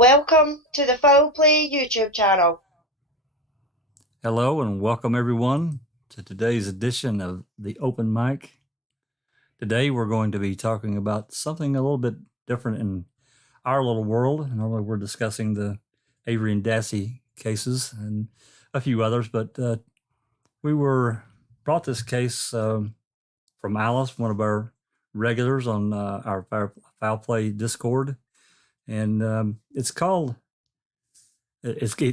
Welcome to the Foul Play YouTube channel. Hello and welcome everyone to today's edition of the Open Mic. Today we're going to be talking about something a little bit different in our little world. Normally we're discussing the Avery and Dassey cases and a few others, but we brought this case from Alice, one of our regulars on our Foul Play Discord. And it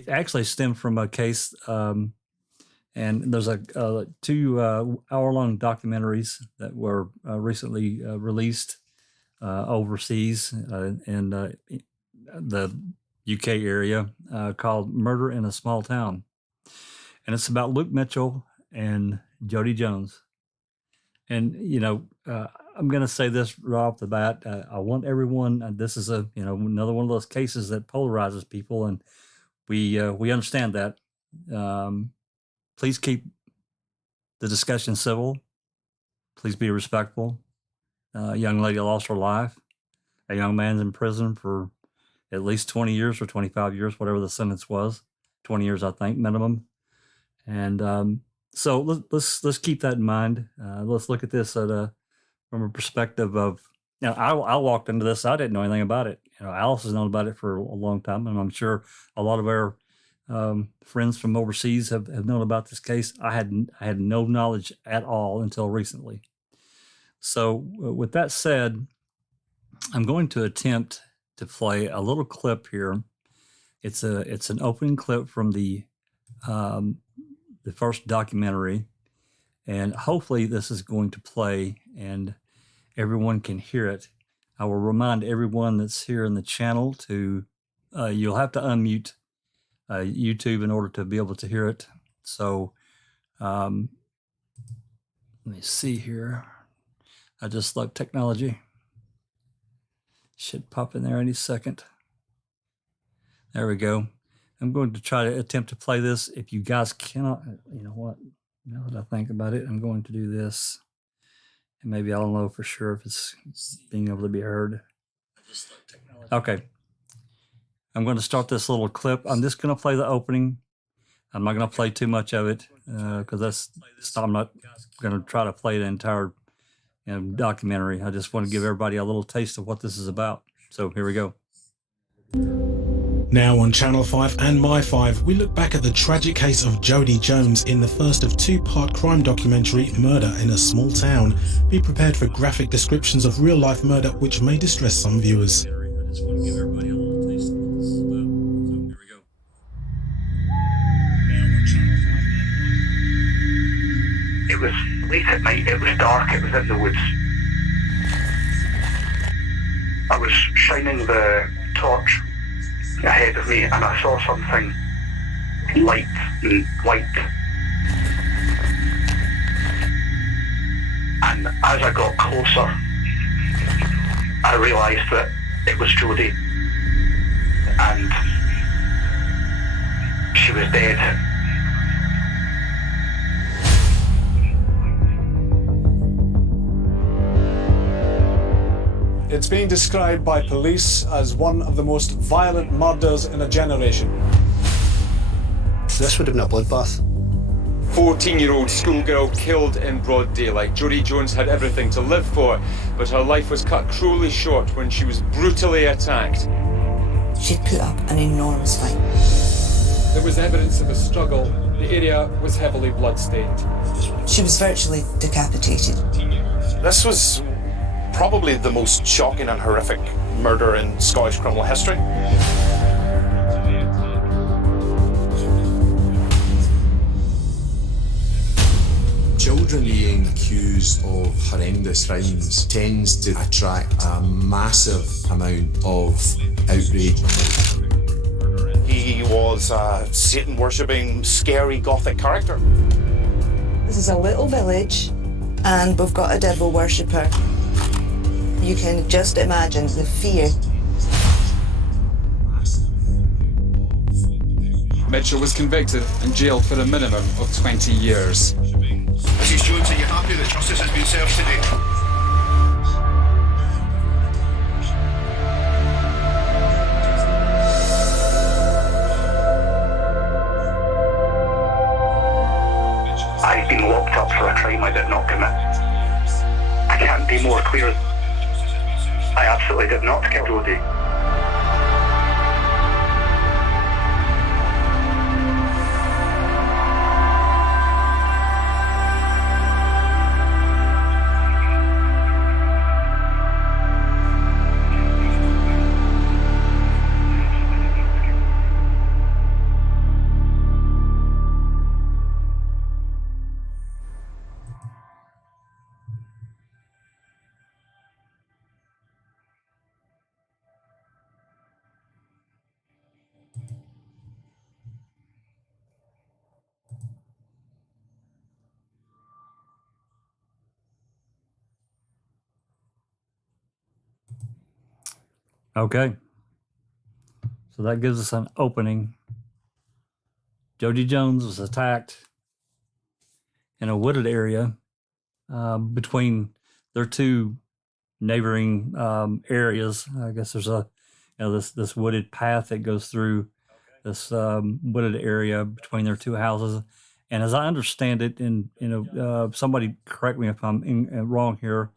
actually stemmed from a case, and there's a 2 hour-long documentaries that were recently released overseas in the UK area called Murder in a Small Town. And it's about Luke Mitchell and Jody Jones. And, I'm going to say this right off the bat. I want everyone, this is another one of those cases that polarizes people, and we understand that. Please keep the discussion civil. Please be respectful. A young lady lost her life. A young man's in prison for at least 20 years or 25 years, whatever the sentence was. 20 years, I think, minimum. And so let's keep that in mind. Let's look at this from a perspective of, I walked into this, I didn't know anything about it. Alice has known about it for a long time, and I'm sure a lot of our friends from overseas have known about this case. I had no knowledge at all until recently. So with that said, I'm going to attempt to play a little clip here. It's an opening clip from the first documentary, and hopefully this is going to play and everyone can hear it. I will remind everyone that's here in the channel to, you'll have to unmute YouTube in order to be able to hear it. So let me see here. I just love technology. Should pop in there any second. There we go. I'm going to try to attempt to play this. If you guys cannot, you know what? Now that I think about it, I'm going to do this. And maybe I'll know for sure if it's being able to be heard. Okay. I'm going to start this little clip. I'm just going to play the opening. I'm not going to play too much of it because I'm not going to try to play the entire documentary. I just want to give everybody a little taste of what this is about. So here we go. Now on Channel 5 and My 5, we look back at the tragic case of Jody Jones in the first of 2-part crime documentary, Murder in a Small Town. Be prepared for graphic descriptions of real-life murder which may distress some viewers. I just want to give everybody a little taste of what this is about. So here we go. Now on Channel 5 and My 5. It was late at night, it was dark, it was in the woods. I was shining the torch ahead of me and I saw something light and white. And as I got closer, I realised that it was Jody and she was dead. It's being described by police as one of the most violent murders in a generation. This would have been a bloodbath. 14-year-old schoolgirl killed in broad daylight. Jody Jones had everything to live for, but her life was cut cruelly short when she was brutally attacked. She'd put up an enormous fight. There was evidence of a struggle. The area was heavily bloodstained. She was virtually decapitated. This was probably the most shocking and horrific murder in Scottish criminal history. Children being accused of horrendous crimes tends to attract a massive amount of outrage. He was a Satan-worshipping, scary Gothic character. This is a little village, and we've got a devil worshipper. You can just imagine the fear. Mitchell was convicted and jailed for a minimum of 20 years. Mrs. Jones, are you happy that justice has been served today? clear. I absolutely did not kill Jodie. Okay. So that gives us an opening. Jody Jones was attacked in a wooded area between their two neighboring areas. I guess there's this wooded path that goes through this wooded area between their two houses. And as I understand it, and somebody correct me if I'm wrong here,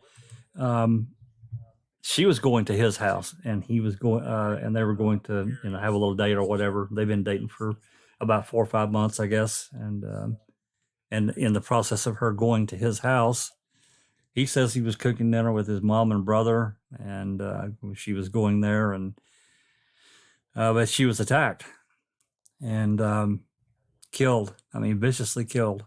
she was going to his house, and he was going, and they were going to have a little date or whatever. They've been dating for about 4 or 5 months, I guess, and in the process of her going to his house, he says he was cooking dinner with his mom and brother, and she was going there, and but she was attacked and killed. I mean, viciously killed.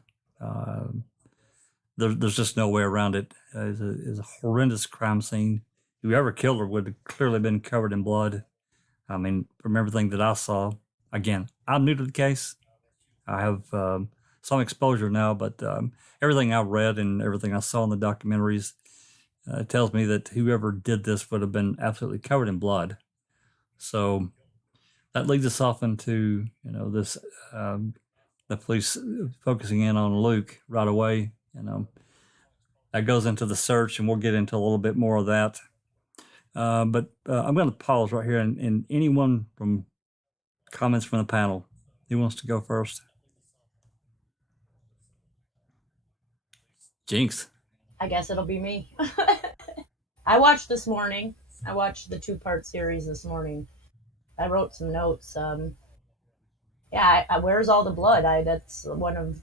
There's just no way around it. It's a horrendous crime scene. Whoever killed her would have clearly been covered in blood. I mean, from everything that I saw, again, I'm new to the case. I have some exposure now, but everything I've read and everything I saw in the documentaries tells me that whoever did this would have been absolutely covered in blood. So that leads us off into this the police focusing in on Luke right away. That goes into the search, and we'll get into a little bit more of that. But I'm going to pause right here, and anyone from comments from the panel, who wants to go first? Jinx. I guess it'll be me. I watched this morning. I watched the 2-part series this morning. I wrote some notes. Where's all the blood? That's one of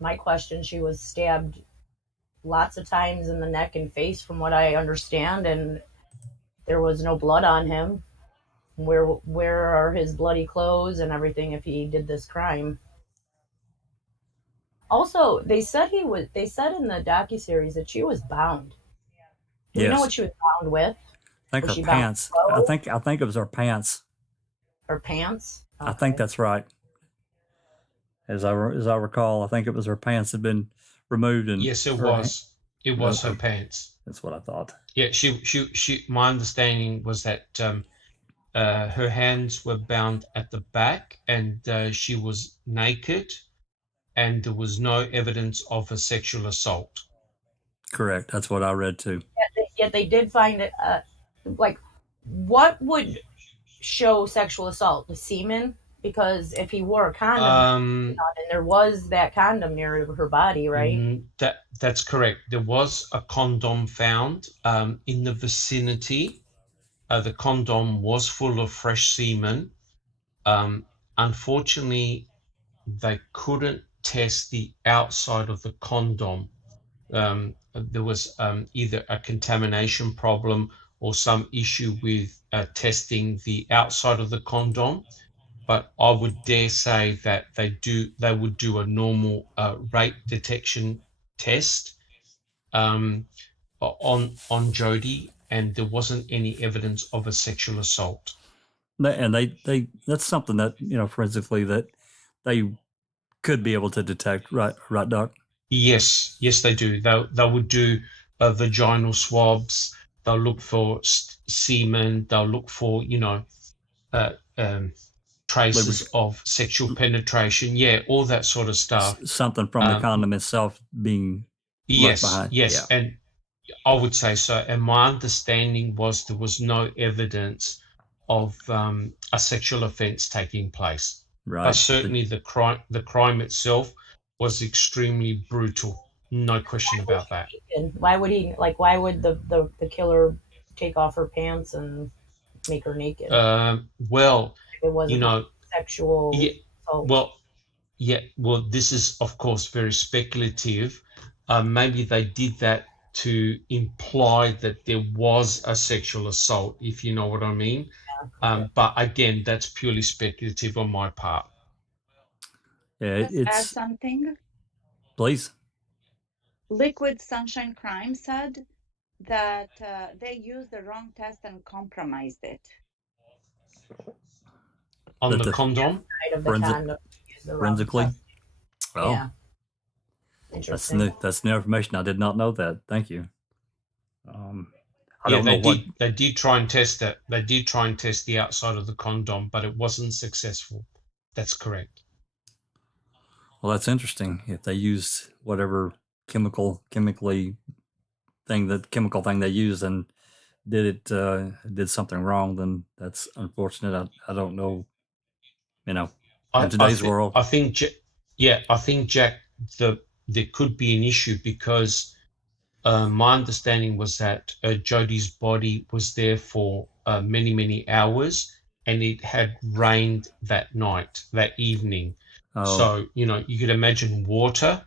my questions. She was stabbed lots of times in the neck and face, from what I understand, and there was no blood on him. Where are his bloody clothes and everything if he did this crime? Also, they said in the docuseries that she was bound. Do you know what she was bound with? I think her pants. I think it was her pants. Her pants? Okay. I think that's right. As I recall, I think it was her pants had been removed, and yes, it was. It was her pants. That's what I thought. Yeah, she. My understanding was that her hands were bound at the back, and she was naked, and there was no evidence of a sexual assault. Correct. That's what I read too. Yet they did find it. What would show sexual assault? The semen? Because if he wore a condom, and there was that condom near her body, right? That's correct. There was a condom found in the vicinity. The condom was full of fresh semen. Unfortunately, they couldn't test the outside of the condom. There was either a contamination problem or some issue with testing the outside of the condom. But I would dare say that they would do a normal rape detection test on Jody, and there wasn't any evidence of a sexual assault. And they that's something that forensically that they could be able to detect, right, Doc? Yes, they do. They would do vaginal swabs. They'll look for semen. They'll look for traces of sexual penetration, all that sort of stuff. Something from the condom itself being left behind. Yes, and I would say so. And my understanding was there was no evidence of a sexual offence taking place. Right. But certainly the crime itself was extremely brutal. No question about that. Why would he, like, why would the killer take off her pants and make her naked? Well, It wasn't sexual assault. Well, this is, of course, very speculative. Maybe they did that to imply that there was a sexual assault, if you know what I mean. But again, that's purely speculative on my part. Yeah, Just add something. Please. Liquid Sunshine Crime said that they used the wrong test and compromised it. On the condom? Forensically? Oh. Yeah. Interesting. That's new information. I did not know that. Thank you. I Yeah, don't know what they did try and test it. They did try and test the outside of the condom, but it wasn't successful. That's correct. Well, that's interesting. If they used whatever chemical thing they used and did something wrong, then that's unfortunate. I don't know. You know, in today's world, I think Jack, there could be an issue because my understanding was that Jodi's body was there for many hours, and it had rained that evening. Oh. So you could imagine water.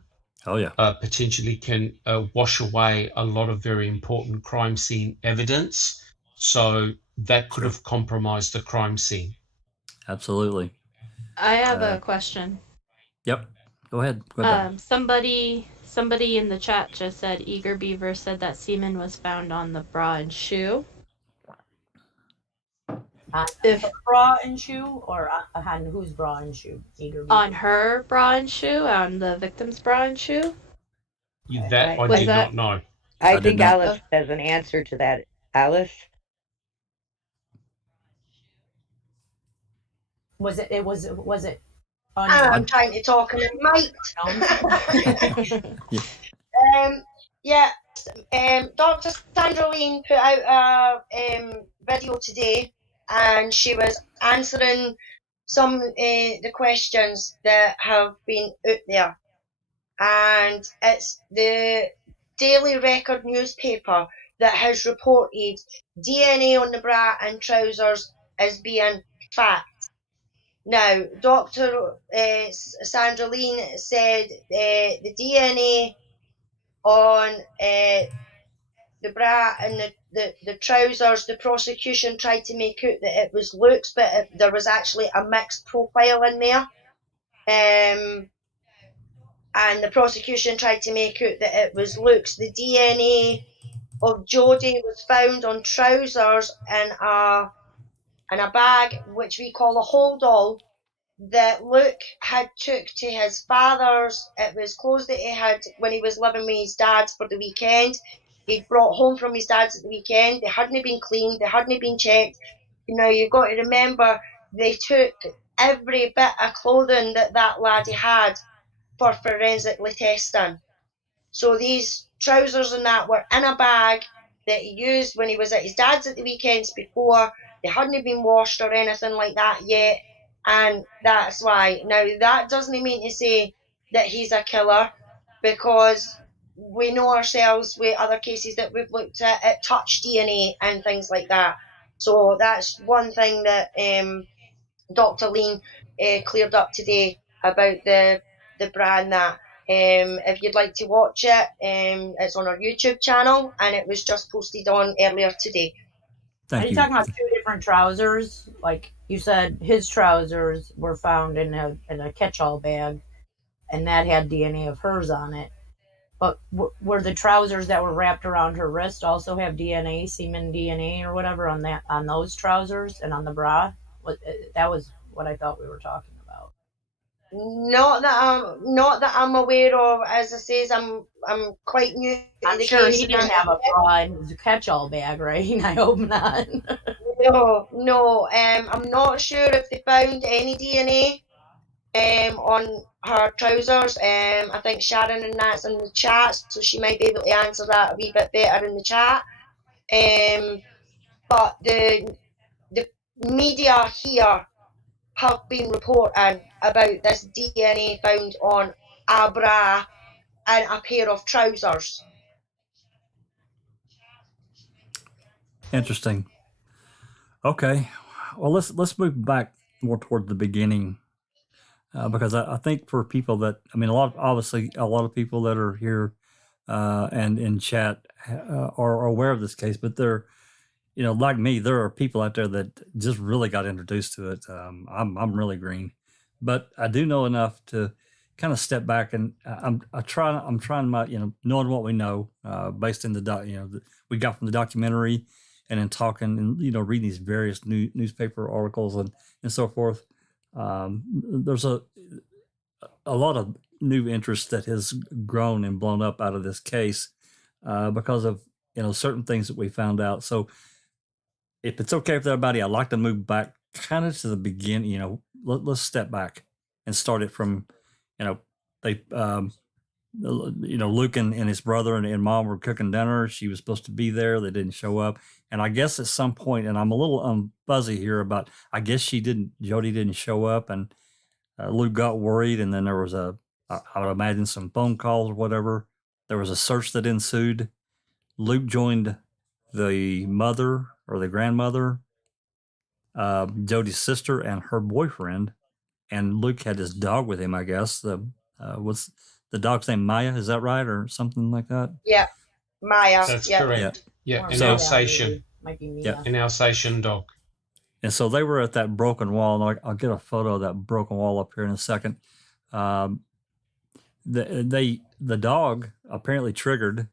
Oh yeah. Potentially can wash away a lot of very important crime scene evidence. So that could have compromised the crime scene. Absolutely. I have a question. Yep. Go ahead. Somebody in the chat just said Eager Beaver said that semen was found on the bra and shoe. If bra and shoe, or on whose bra and shoe? Eager Beaver. On her bra and shoe, on the victim's bra and shoe. That I did not know. I think Alice has an answer to that. Alice? Was it? I'm trying to talk and it might. Dr. Sandra Lean put out a video today, and she was answering some the questions that have been out there, and it's the Daily Record newspaper that has reported DNA on the bra and trousers as being fact. Now, Dr. Sandra Lean said the DNA on the bra and the trousers, the prosecution tried to make out that it was Luke's, but there was actually a mixed profile in there. And the prosecution tried to make out that it was Luke's. The DNA of Jodi was found on trousers in a bag, which we call a holdall, that Luke had took to his father's. It was clothes that he had when he was living with his dad for the weekend. He'd brought home from his dad's at the weekend. They hadn't been cleaned. They hadn't been checked. You've got to remember, they took every bit of clothing that laddie had for forensically testing. So these trousers and that were in a bag that he used when he was at his dad's at the weekends before. They hadn't been washed or anything like that yet, and that's why. Now, that doesn't mean to say that he's a killer, because we know ourselves with other cases that we've looked at touch DNA and things like that. So that's one thing that Dr. Lean cleared up today about the bra and that. If you'd like to watch it, it's on our YouTube channel, and it was just posted on earlier today. Are you talking about two different trousers? Like you said, his trousers were found in a catch-all bag, and that had DNA of hers on it. But were the trousers that were wrapped around her wrist also have DNA, semen DNA or whatever on those trousers and on the bra? That was what I thought we were talking about. Not that I'm aware of. As I says, I'm quite new. I'm sure he didn't have a bra in his catch-all bag, right? I hope not. No. I'm not sure if they found any DNA on her trousers. I think Sharon and that's in the chat, so she might be able to answer that a wee bit better in the chat. But the media here have been reporting about this DNA found on a bra and a pair of trousers. Interesting. Okay, well let's move back more toward the beginning, because I think for people that, I mean, obviously a lot of people that are here and in chat are aware of this case, but they're, you know, like me, there are people out there that just really got introduced to it. I'm really green, but I do know enough to kind of step back, and I'm trying my, you know, knowing what we know based in the we got from the documentary, and in talking and, you know, reading these various newspaper articles and so forth. There's a lot of new interest that has grown and blown up out of this case because of, you know, certain things that we found out. So if it's okay with everybody, I'd like to move back kind of to the beginning. You know, let's step back and start it from, you know, they, you know, Luke and his brother and mom were cooking dinner. She was supposed to be there. They didn't show up. And I guess at some point, and I'm a little fuzzy here about, I guess Jody didn't show up, and Luke got worried. And then there was I would imagine some phone calls or whatever. There was a search that ensued. Luke joined the mother or the grandmother, Jody's sister, and her boyfriend. And Luke had his dog with him, I guess. What's the dog's name? Maya, is that right, or something like that? Yeah, Maya. That's yeah. correct. Yeah, an So- Alsatian. Might be Yeah. Mia. An Alsatian dog. And so they were at that broken wall, and I'll get a photo of that broken wall up here in a second. The dog apparently triggered,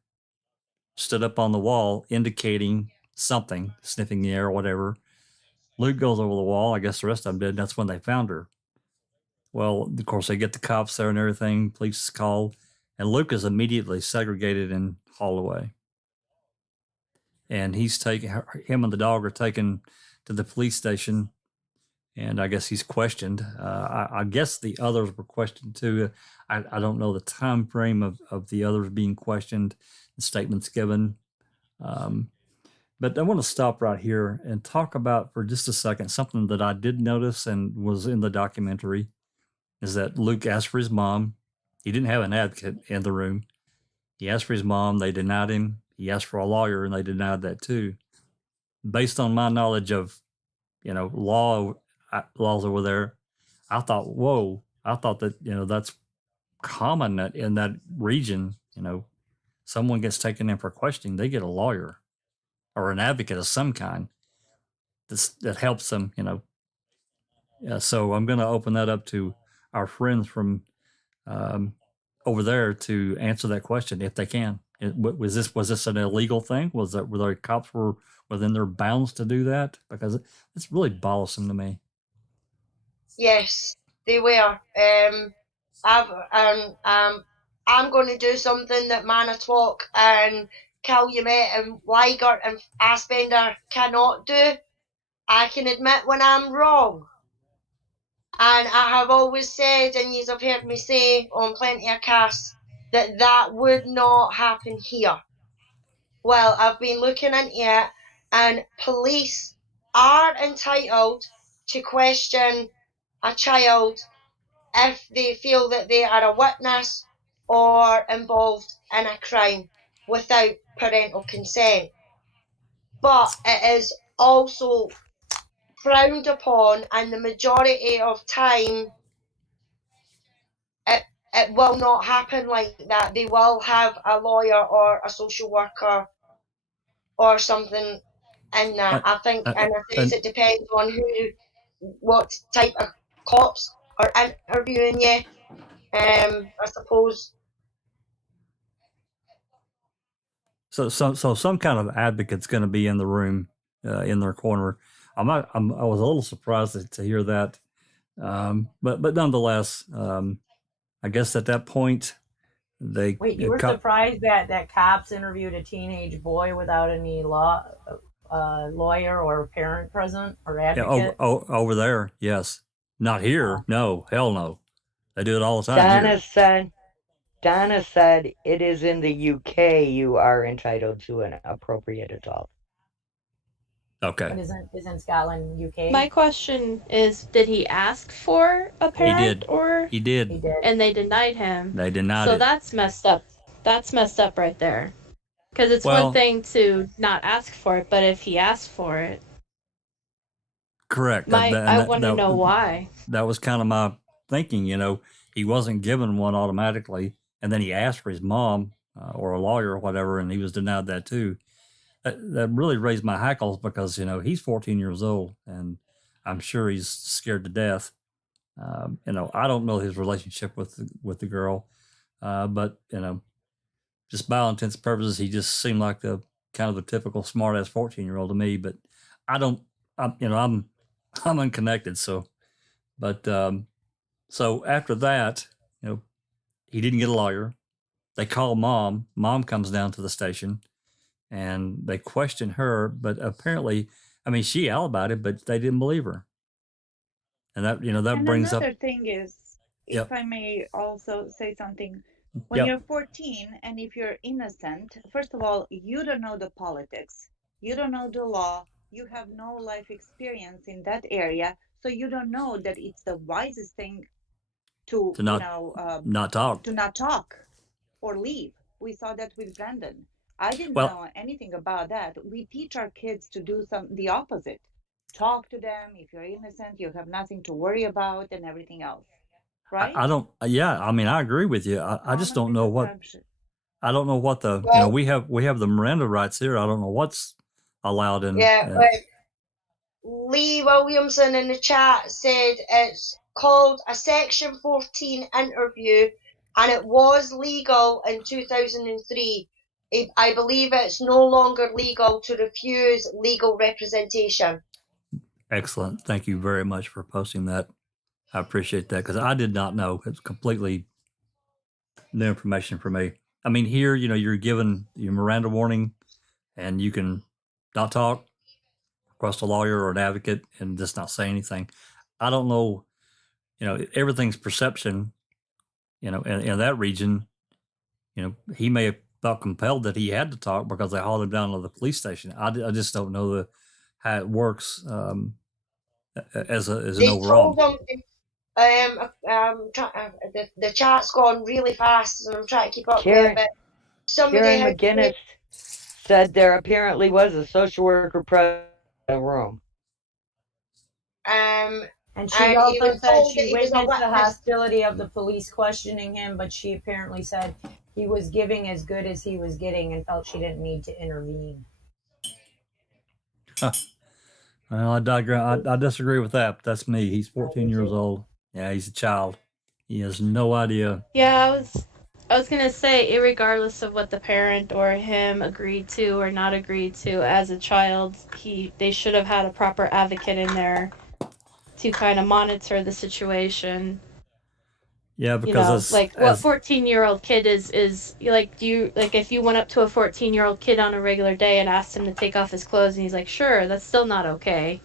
stood up on the wall, indicating something, sniffing the air or whatever. Luke goes over the wall. I guess the rest of them did. And that's when they found her. Well, of course, they get the cops there and everything. Police is called, and Luke is immediately segregated and hauled away. And him and the dog are taken to the police station, and I guess he's questioned. I guess the others were questioned too. I don't know the time frame of the others being questioned, the statements given. But I want to stop right here and talk about for just a second something that I did notice and was in the documentary, is that Luke asked for his mom. He didn't have an advocate in the room. He asked for his mom. They denied him. He asked for a lawyer, and they denied that too. Based on my knowledge of, you know, laws over there, I thought, whoa, I thought that, you know, that's common that in that region, you know, someone gets taken in for questioning, they get a lawyer or an advocate of some kind that helps them, you know. So I'm going to open that up to our friends from over there to answer that question if they can. Was this an illegal thing? Were the cops were within their bounds to do that? Because it's really bothersome to me. Yes, they were. I'm going to do something that Manitowoc and Calumet and Weigert and Aspender cannot do. I can admit when I'm wrong. And I have always said, and you have heard me say on plenty of casts, that would not happen here. Well, I've been looking into it, and police are entitled to question a child if they feel that they are a witness or involved in a crime without parental consent. But it is also frowned upon, and the majority of time it will not happen like that. They will have a lawyer or a social worker or something in that. I think in a sense it depends on what type of cops are interviewing you. I suppose. So some kind of advocate's going to be in the room, in their corner. I was a little surprised to hear that, but nonetheless, I guess at that point they Wait, you were surprised that cops interviewed a teenage boy without any lawyer or parent present or advocate? Yeah, over there, yes. Not here. No, hell no. They do it all the time. Donna said it is in the UK you are entitled to an appropriate adult. Okay. But isn't Scotland UK? My question is, did he ask for a parent? did. Or He did. He did. and they denied him. They denied So it. that's messed up. That's messed up right there. Because it's Well- one thing to not ask for it, but if he asked for it, Correct. I want to know why. That was kind of my thinking. He wasn't given one automatically, and then he asked for his mom or a lawyer or whatever, and he was denied that too. That really raised my hackles because he's 14 years old, and I'm sure he's scared to death. I don't know his relationship with the girl, but just by all intents and purposes, he just seemed like the kind of the typical smart ass 14-year-old to me. But I'm unconnected. So, but so after that, he didn't get a lawyer. They call mom. Mom comes down to the station, and they question her. But apparently, she alibied it, but they didn't believe her. And that And brings up another thing is, Yep. if I may also say something, when Yep. you're 14 and if you're innocent, first of all, you don't know the politics, you don't know the law, you have no life experience in that area, so you don't know that it's the wisest thing to not talk. to not talk or leave. We saw that with Brandon. I didn't Well- know anything about that. We teach our kids to do the opposite. Talk to them. If you're innocent, you have nothing to worry about and everything else. Right? I don't. Yeah, I agree with you. I just don't know what. I don't know what the. Well- we have the Miranda rights here. I don't know what's allowed in. Lee Williamson in the chat said it's called a Section 14 interview, and it was legal in 2003. I believe it's no longer legal to refuse legal representation. Excellent. Thank you very much for posting that. I appreciate that because I did not know. It's completely new information for me. Here, you're given your Miranda warning, and you can not talk, request a lawyer or an advocate, and just not say anything. I don't know. Everything's perception. In that region, he may have felt compelled that he had to talk because they hauled him down to the police station. I just don't know how it works as an overall. Told him, the chat's gone really fast, and I'm trying to keep up with it. But somebody Karen had McGinnis said there apparently was a social worker present in the room. And she and he also was said told that she he was a witnessed the witness. hostility of the police questioning him, but she apparently said he was giving as good as he was getting and felt she didn't need to intervene. Well, I digress. I disagree with that. But that's me. He's 14 years old. Yeah, he's a child. He has no idea. Yeah, I was gonna say, irregardless of what the parent or him agreed to or not agreed to as a child, they should have had a proper advocate in there to kind of monitor the situation. Yeah, because what 14-year-old kid is if you went up to a 14-year-old kid on a regular day and asked him to take off his clothes and he's like, sure, that's still not okay.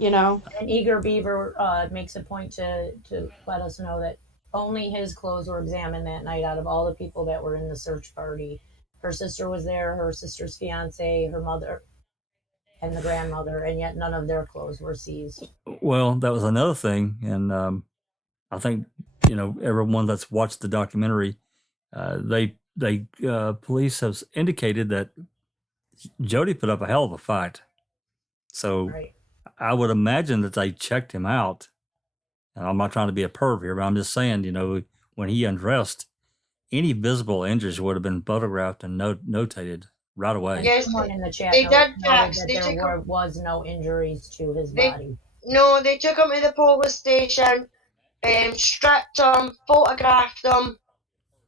And Eager Beaver makes a point to let us know that only his clothes were examined that night out of all the people that were in the search party. Her sister was there, her sister's fiance, her mother, and the grandmother, and yet none of their clothes were seized. Well, that was another thing, and I think everyone that's watched the documentary, police have indicated that Jody put up a hell of a fight. So Right. I would imagine that they checked him out. And I'm not trying to be a perv here, but I'm just saying, when he undressed, any visible injuries would have been photographed and notated right away. Yes, Someone in the chat they noted did text. that They there took was no injuries to his They- body. No, they took him to the police station, stripped him, photographed him,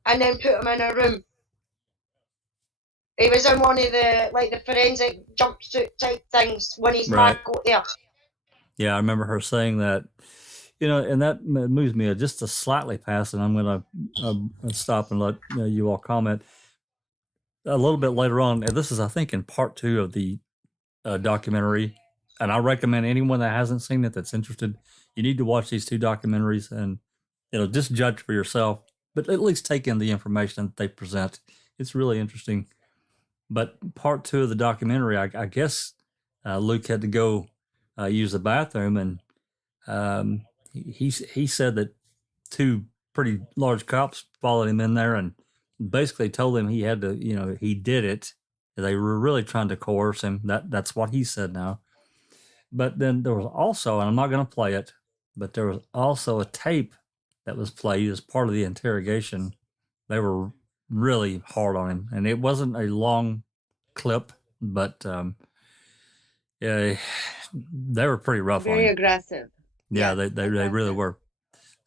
and then put him in a room. He was in one of the forensic jumpsuit type things when his Right. dad got there. Yeah, I remember her saying that, and that moves me just a slightly past, and I'm going to stop and let you all comment a little bit later on. And this is, I think, in part 2 of the documentary, and I recommend anyone that hasn't seen it that's interested, you need to watch these 2 documentaries and just judge for yourself, but at least take in the information that they present. It's really interesting. But part 2 of the documentary, I guess Luke had to go use the bathroom, and he said that 2 pretty large cops followed him in there and basically told him he had to, he did it. They were really trying to coerce him. That's what he said now. But then there was also, and I'm not going to play it, but there was also a tape that was played as part of the interrogation. They were really hard on him, and it wasn't a long clip, but yeah, they were pretty rough on Very him. aggressive. Yeah, Yes, they really aggressive. were.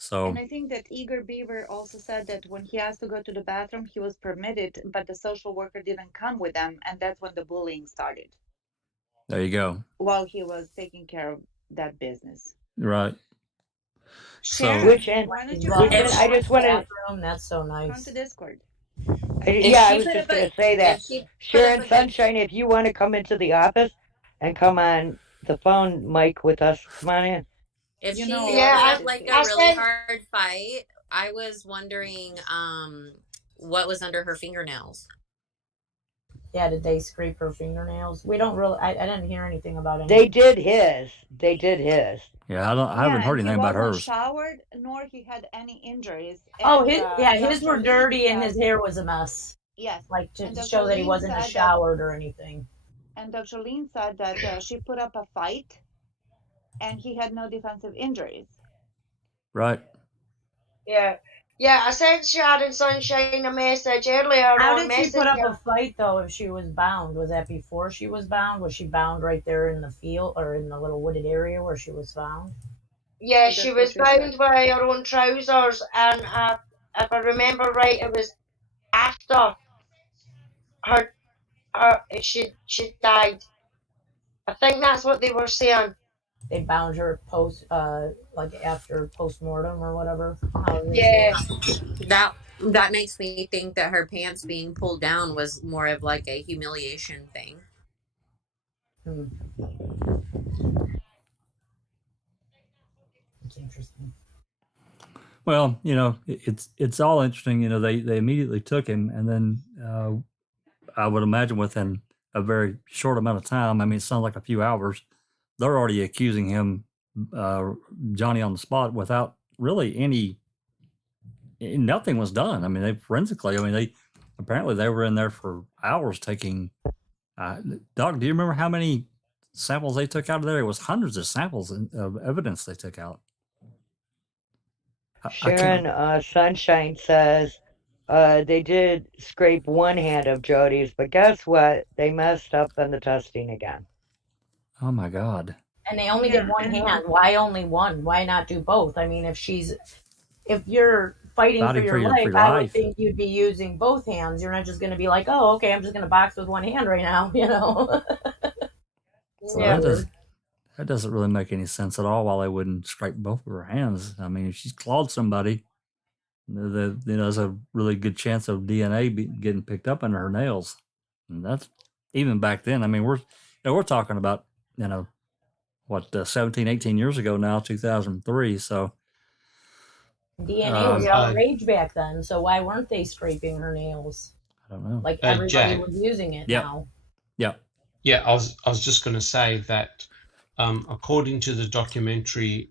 So And I think that Eager Beaver also said that when he asked to go to the bathroom, he was permitted, but the social worker didn't come with them, and that's when the bullying started, there you go. while he was taking care of that business. Right. Sharon, So Which end? why don't Which you end? come I just want to. Bathroom, that's so come nice. to Discord? Yeah, I she was put just up going a to say that. if she put up Sharon a good Sunshine, if you want to come into the office and come on the phone mic with us, come on in. if You she know, Yeah, put I up like a I really said, hard fight, I was wondering what was under her fingernails. Yeah, did they scrape her fingernails? We don't really. I didn't hear anything about They anything. did his. They did his. yeah, I haven't heard and he anything about wasn't hers. showered, nor he had any injuries. Oh, And his were Dr. Lee dirty and his said, hair was a mess. yes, Like to and Dr. show that he Lean wasn't said that, showered or anything. and Dr. Lean said that she put up a fight, and he had no defensive injuries. Right. yeah, I sent Sharon Sunshine a message earlier How on did she put up Messenger. a fight though if she was bound? Was that before she was bound? Was she bound right there in the field or in the little wooded area where she was found? Yeah, That's she what was she said. bound by her own trousers, and if I remember right, it was after her she died. I think that's what they were saying. They bound her like after post-mortem or whatever. Yeah. That makes me think that her pants being pulled down was more of like a humiliation thing. That's interesting. Well, it's all interesting. They immediately took him, and then I would imagine within a very short amount of time. I mean, it sounds like a few hours. They're already accusing him, Johnny on the spot, without really nothing was done. I mean, they forensically. I mean, they were in there for hours taking. Doc, do you remember how many samples they took out of there? It was hundreds of samples of evidence they took out. Sharon Sunshine says they did scrape one hand of Jody's, but guess what? They messed up on the testing again. Oh my God. And they only did one hand. Why only one? Why not do both? I mean, if you're fighting for your life, I would think you'd be using both hands. You're not just going to be like, oh, okay, I'm just going to box with one hand right now, So that doesn't really make any sense at all. Why they wouldn't scrape both of her hands? I mean, if she's clawed somebody, there's a really good chance of DNA getting picked up under her nails, and that's even back then. I mean, we're talking about 17, 18 years ago now, 2003. So DNA was all rage back then. So why weren't they scraping her nails? I don't know. Like everybody was using it now. Yeah. Yeah, I was just going to say that according to the documentary,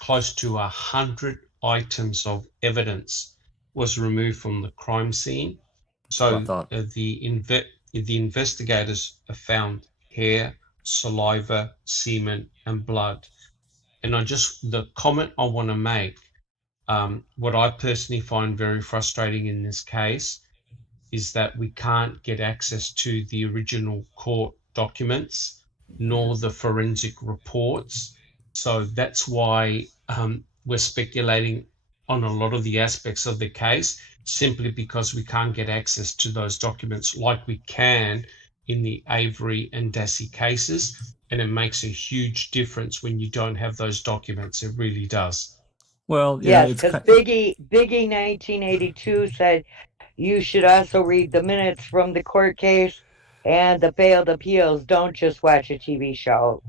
close to 100 items of evidence was removed from the crime scene. So the investigators found hair, saliva, semen, and blood. And the comment I want to make, what I personally find very frustrating in this case is that we can't get access to the original court documents nor the forensic reports. So that's why we're speculating on a lot of the aspects of the case, simply because we can't get access to those documents like we can in the Avery and Dassey cases. And it makes a huge difference when you don't have those documents. It really does. Well, yes, because Biggie 1982 said you should also read the minutes from the court case and the failed appeals. Don't just watch a TV show.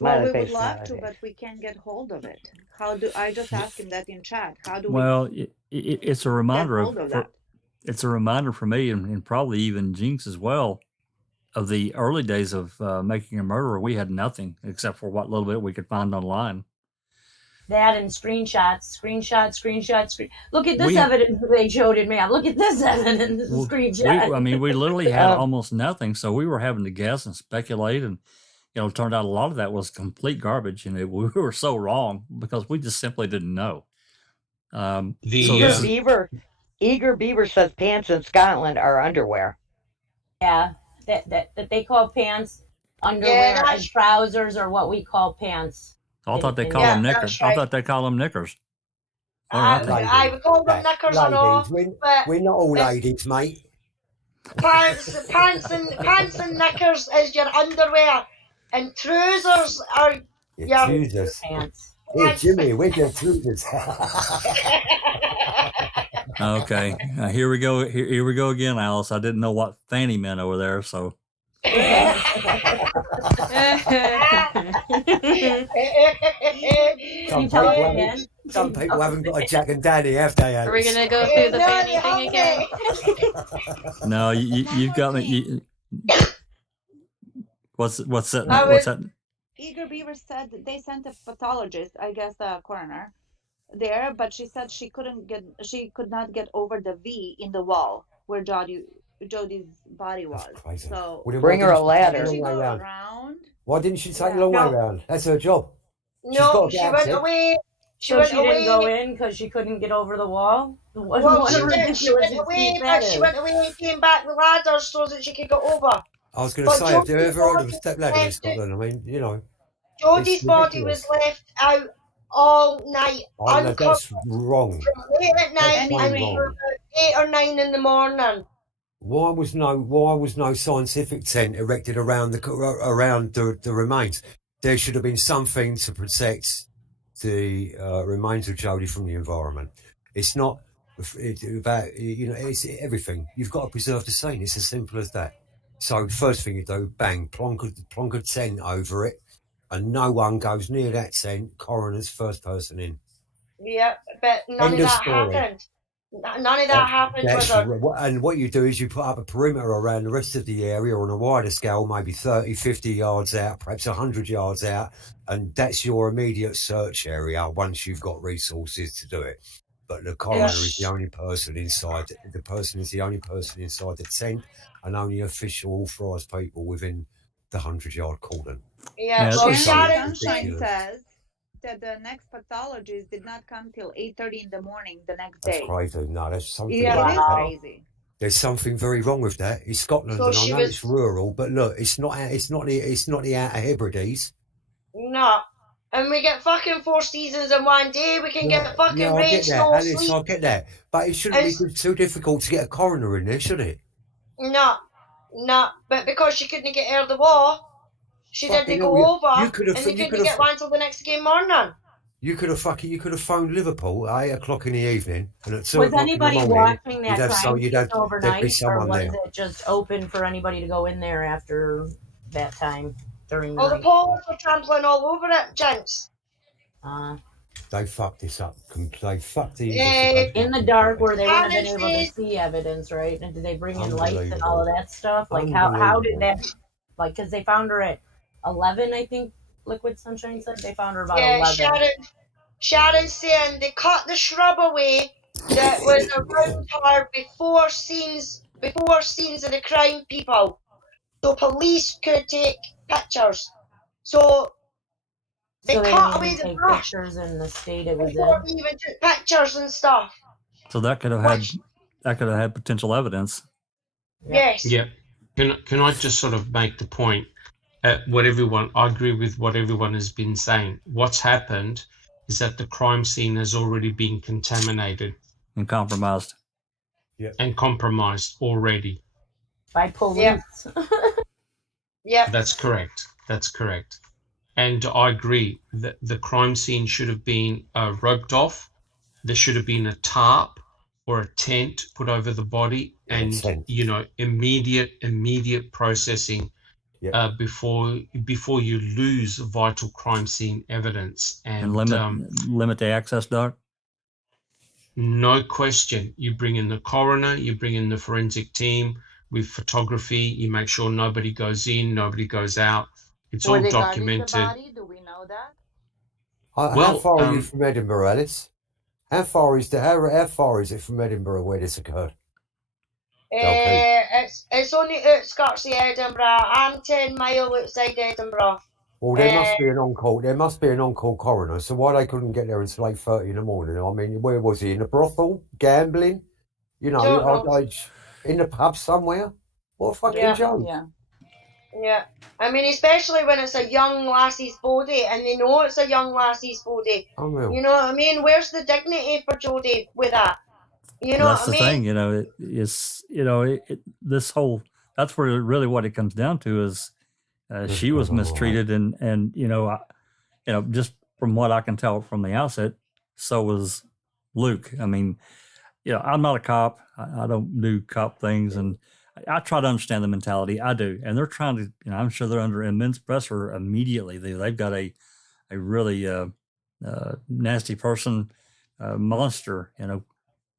Well, we would love to, but we can't get hold of it. How do I just ask him that in chat? How do we? Well, it's a reminder get hold of that? it's a reminder for me, and probably even Jinx as well, of the early days of Making a Murderer. We had nothing except for what little bit we could find online. That and screenshots. Look at this evidence they showed in me. Look at this evidence. Screenshot. We literally had almost nothing, so we were having to guess and speculate, and it turned out a lot of that was complete garbage, and we were so wrong because we just simply didn't know. Eager Beaver says pants in Scotland are underwear. Yeah, that they call pants underwear, and trousers are what we call pants. I thought they call them knickers. Right. I thought they call them knickers. I would call them knickers and all, but we're not all ladies, mate. Pants and knickers is your underwear, and trousers are your trousers. Pants. Hey, Jimmy, where's your trousers? Okay, here we go. Here we go again, Alice. I didn't know what fanny meant over there, so. Some people haven't got a Jack and Danny, have they? Alice? Are we gonna go through the fanny thing again? No, you've got me. What's that? Eager Beaver said they sent a pathologist, I guess a coroner, there, but she said she could not get over the V in the wall where Jodi's body was. So bring her a ladder. Did she go around? Why didn't she take a long way around? That's her job. No, she went away. She didn't go in because she couldn't get over the wall? She went away and came back with ladders so that she could get over. I was going to say, have you ever heard of a step ladder in Scotland? I mean, Jodi's body was left out all night uncovered. That's wrong. From late at night until about 8 or 9 in the morning. Why was no scientific tent erected around the remains? There should have been something to protect the remains of Jodi from the environment. It's not about it's everything. You've got to preserve the scene. It's as simple as that. So the first thing you do, bang, plonk a tent over it, and no one goes near that tent. Coroner's first person in. Yeah, but none of that happened. None of that happened with her. And what you do is you put up a perimeter around the rest of the area on a wider scale, maybe 30, 50 yards out, perhaps 100 yards out, and that's your immediate search area once you've got resources to do it. But the coroner is the only person inside. The person is the only person inside the tent, and only official authorised people within the 100-yard cordon. Yeah, Sunshine says that the next pathologist did not come till 8:30 in the morning the next day. That's crazy. No, there's something. Yeah, it is crazy. There's something very wrong with that. It's Scotland, and I know it's rural, but look, it's not the Outer Hebrides. No. And we get fucking 4 seasons in one day. We can get fucking rain, snow, sleet. I get that. But it shouldn't be too difficult to get a coroner in there, should it? No. But because she couldn't get out of the wall, she didn't go over, and they couldn't get one till the next morning. You could have phoned Liverpool at 8 o'clock in the evening, and at 2 was o'clock anybody in the morning, watching that crime overnight, or was it just open for anybody to go in there after that time during the night? The police were trampling all over it, gents. They fucked this up. They fucked the in the dark where they wouldn't have been able to see evidence, right? And did they bring in lights and all of that stuff? Like how did that? Like, because they found her at 11, I think. Liquid Sunshine said they found her about 11. Sharon saying they cut the shrub away that was around her before scenes of the crime, people, so police could take pictures. So they cut away the brush pictures in the state it was before they even took pictures and stuff. So that could have had potential evidence. Yes. Yeah. Can I just sort of make the point? I agree with what everyone has been saying. What's happened is that the crime scene has already been contaminated and compromised. Yeah. And compromised already. By police. Yeah. That's correct. And I agree that the crime scene should have been roped off. There should have been a tarp or a tent put over the body, and immediate processing. Yeah. Before you lose vital crime scene evidence and limit the access, Doc. No question. You bring in the coroner, you bring in the forensic team with photography, you make sure nobody goes in, nobody goes out. It's Were all they guarding the documented. body? Do we know that? How far are you from Edinburgh, Alice? How far is it from Edinburgh where this occurred? It's on the outskirts of Edinburgh. I'm 10 miles outside Edinburgh. Well, there must be an on-call. There must be an on-call coroner. So why they couldn't get there until 8:30 in the morning? I mean, where was he? In a brothel, gambling? You know, in the pub somewhere. What a fucking joke! Yeah. I mean, especially when it's a young lassie's body, and they know it's a young lassie's body. Unreal. You know what I mean? Where's the dignity for Jodie with that? You know That's what I the mean? thing, you know. This whole, that's where really what it comes down to is she was mistreated, and just from what I can tell from the outset, so was Luke. I mean, I'm not a cop. I don't do cop things, and I try to understand the mentality. I do, and they're trying to. I'm sure they're under immense pressure immediately. They've got a really nasty person, monster.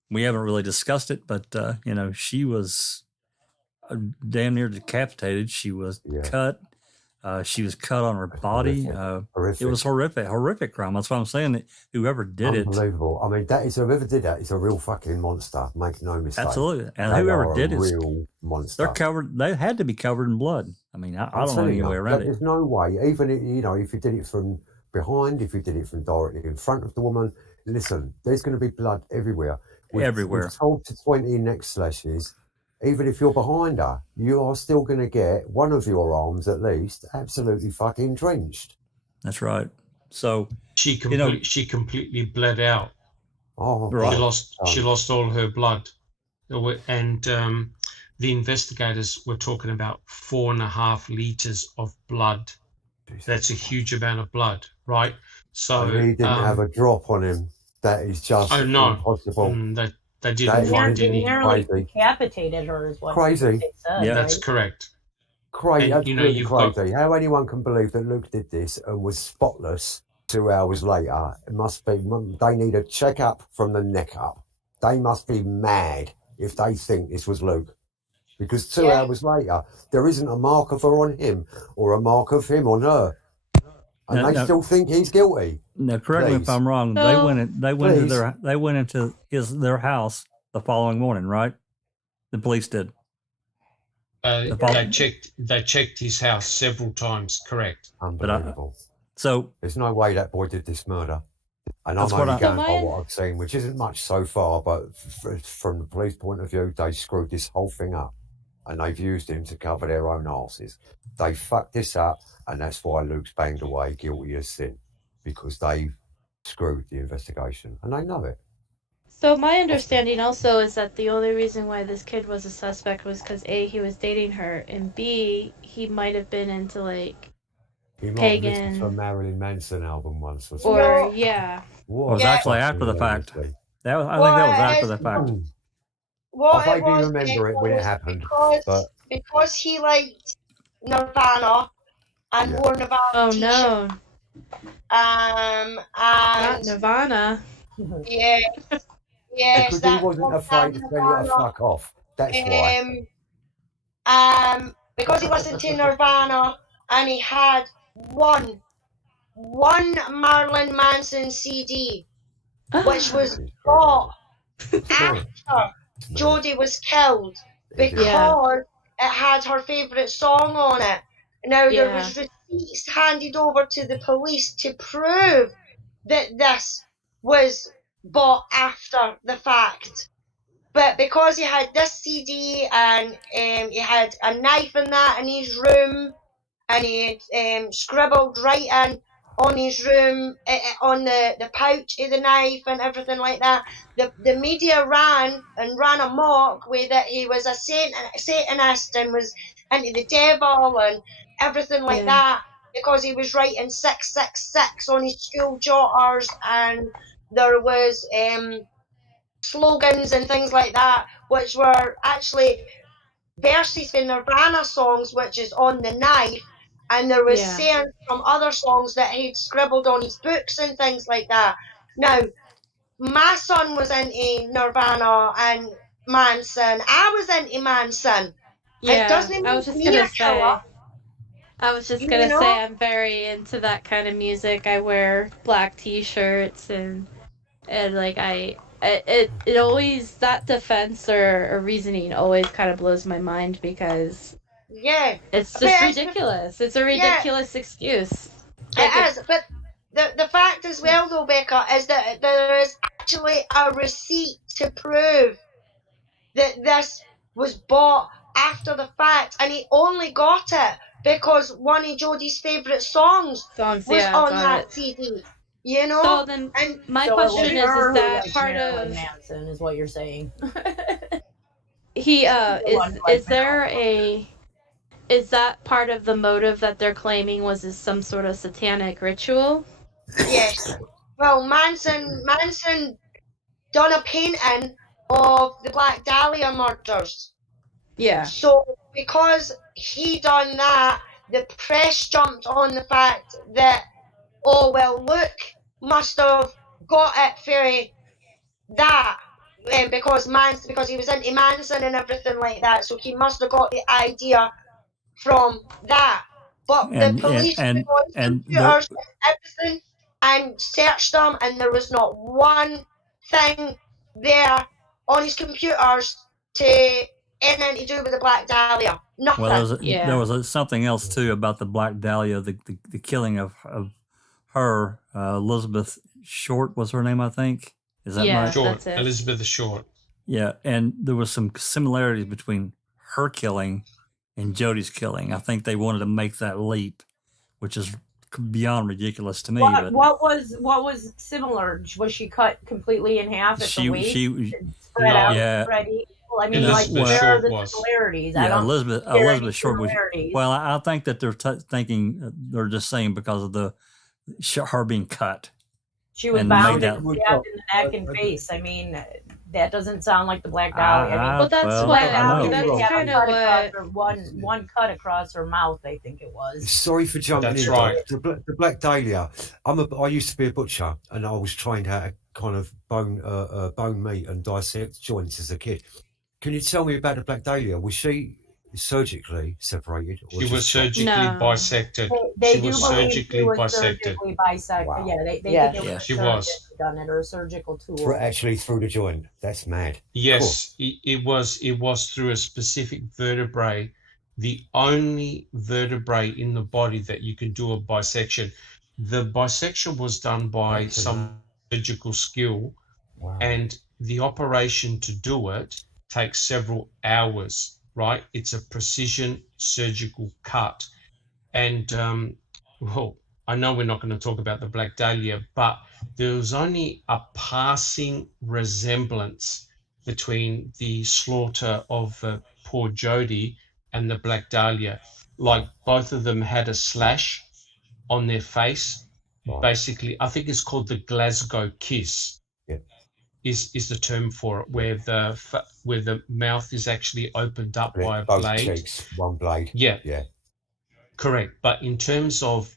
We haven't really discussed it, but she was damn near decapitated. She was cut. She was cut on her body. Horrific. It was horrific crime. That's what I'm saying. That whoever did it, unbelievable. I mean, whoever did that is a real fucking monster. Make no mistake. absolutely. And They whoever are did a it, real monster. they're covered. They had to be covered in blood. I mean, I don't know any way around it. There's no way. Even if you did it from behind, if you did it from directly in front of the woman, listen, there's going to be blood everywhere. Everywhere. With 12 to 20 neck slashes. Even if you're behind her, you are still going to get one of your arms at least absolutely fucking drenched. That's right. So she completely bled out. Oh, right. She lost all her blood, and the investigators were talking about 4.5 liters of blood. That's a huge amount of blood, right? So and he didn't have a drop on him. That is just impossible. They didn't find any. Nearly decapitated her is what crazy. they said. Yeah, that's correct. Crazy, absolutely crazy. Got... How anyone can believe that Luke did this and was spotless 2 hours later? It must be. They need a checkup from the neck up. They must be mad if they think this was Luke, because 2 hours later there isn't a mark of her on him or a mark of him on her, and they still think he's guilty. Now, correct me if I'm wrong. They went into their house the following morning, right? The police did. They checked his house several times. Correct. Unbelievable. So there's no way that boy did this murder. And I'm only going by what I've seen, which isn't much so far, but from the police point of view, they screwed this whole thing up, and they've used him to cover their own arses. They fucked this up, and that's why Luke's banged away guilty as sin, because they screwed the investigation, and they know it. So my understanding also is that the only reason why this kid was a suspect was because A, he was dating her, and B, he might have been into he might pagan. Have listened to a Marilyn Manson album once or something. Or yeah. It was actually after the fact. I think that was after the fact. I vaguely remember it when it happened, because he liked Nirvana and wore Nirvana. Oh no. And not Nirvana. Yes. Yes. Because he wasn't afraid to tell you to fuck off. That's why. Because he listened to Nirvana and he had one Marilyn Manson CD, which was bought after Jodie was killed, because it had her favourite song on it. Now there was receipts handed over to the police to prove that this was bought after the fact. But because he had this CD and he had a knife in that in his room, and he had scribbled writing on his room, on the pouch of the knife and everything like that, the media ran amok with that he was a Satanist and was into the devil and everything like that, because he was writing 666 on his school jotters, and there was slogans and things like that, which were actually verses from Nirvana songs, which is on the knife, and there was sayings from other songs that he'd scribbled on his books and things like that. Now, my son was into Nirvana and Manson. I was into Manson. Yeah, It doesn't I was make just me gonna a killer. say. I was just You gonna know? say I'm very into that kind of music. I wear black T-shirts and like it always, that defense or reasoning always kind of blows my mind because Yeah. it's But just ridiculous. It's a yeah, ridiculous excuse. it is. But the fact as well, though, Becca, is that there is actually a receipt to prove that this was bought after the fact, and he only got it because one of Jodie's favourite songs was yeah, on it's on that it. CD. You know? So then, and my So question it was her is who that liked part Marilyn of Manson is what you're saying. he The one who is liked there a is that part of the motive that they're claiming was some sort of satanic ritual? Yes. Well, Manson done a painting of the Black Dahlia murders. Yeah. So because he done that, the press jumped on the fact that, oh well, Luke must have got it for that, because he was into Manson and everything like that. So he must have got the idea from that. But the police and computers and everything and searched them, and there was not one thing there on his computers to anything to do with the Black Dahlia. Nothing. Well, there was something else too about the Black Dahlia, the killing of her. Elizabeth Short was her name, I think. Is that right? Short. Elizabeth Short. Yeah, and there was some similarities between her killing and Jodie's killing. I think they wanted to make that leap, which is beyond ridiculous to me. What was similar? Was she cut completely in half at the waist? Spread out, spread equal? I mean, where are the similarities? Yeah, Elizabeth Short was. Well, I think that they're thinking they're just saying because of her being cut. She was bound and stabbed in the neck and face. I mean, that doesn't sound like the Black Dahlia. Well, that's kind of what one cut across her mouth. I think it was. Sorry for jumping That's in. right. The Black Dahlia. I used to be a butcher, and I was trained how to kind of bone meat and dissect joints as a kid. Can you tell me about the Black Dahlia? Was she surgically separated? She was surgically bisected. She was surgically bisected. Wow. Yeah, they think it was she was done it or a surgical tool. Actually through the joint. That's mad. Yes, cool. It was through a specific vertebrae, the only vertebrae in the body that you can do a bisection. The bisection was done by some surgical skill, and the operation to do it takes several hours. Right, it's a precision surgical cut, and well, I know we're not going to talk about the Black Dahlia, but there was only a passing resemblance between the slaughter of poor Jodie and the Black Dahlia. Like both of them had a slash on their face. Basically, I think it's called the Glasgow kiss. Is the term for it, where the mouth is actually opened up by a both blade. Cheeks, one blade. Yeah, yeah, correct. But in terms of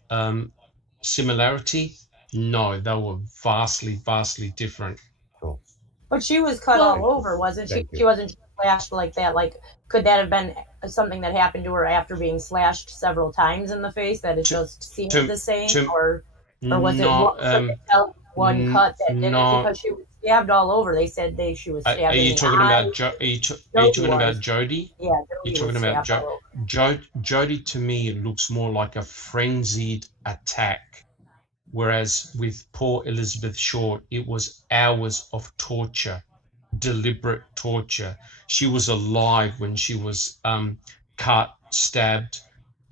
similarity, no, they were vastly different. Cool. But she was cut all over, wasn't she? She wasn't slashed like that. Like, could that have been something that happened to her after being slashed several times in the face? That it just seemed the same, or was it one cut that did it because she was stabbed all over? They said she was stabbed. Are you talking about Jodie? Yeah, you're talking about Jodie. To me, it looks more like a frenzied attack, whereas with poor Elizabeth Short, it was hours of torture, deliberate torture. She was alive when she was cut, stabbed,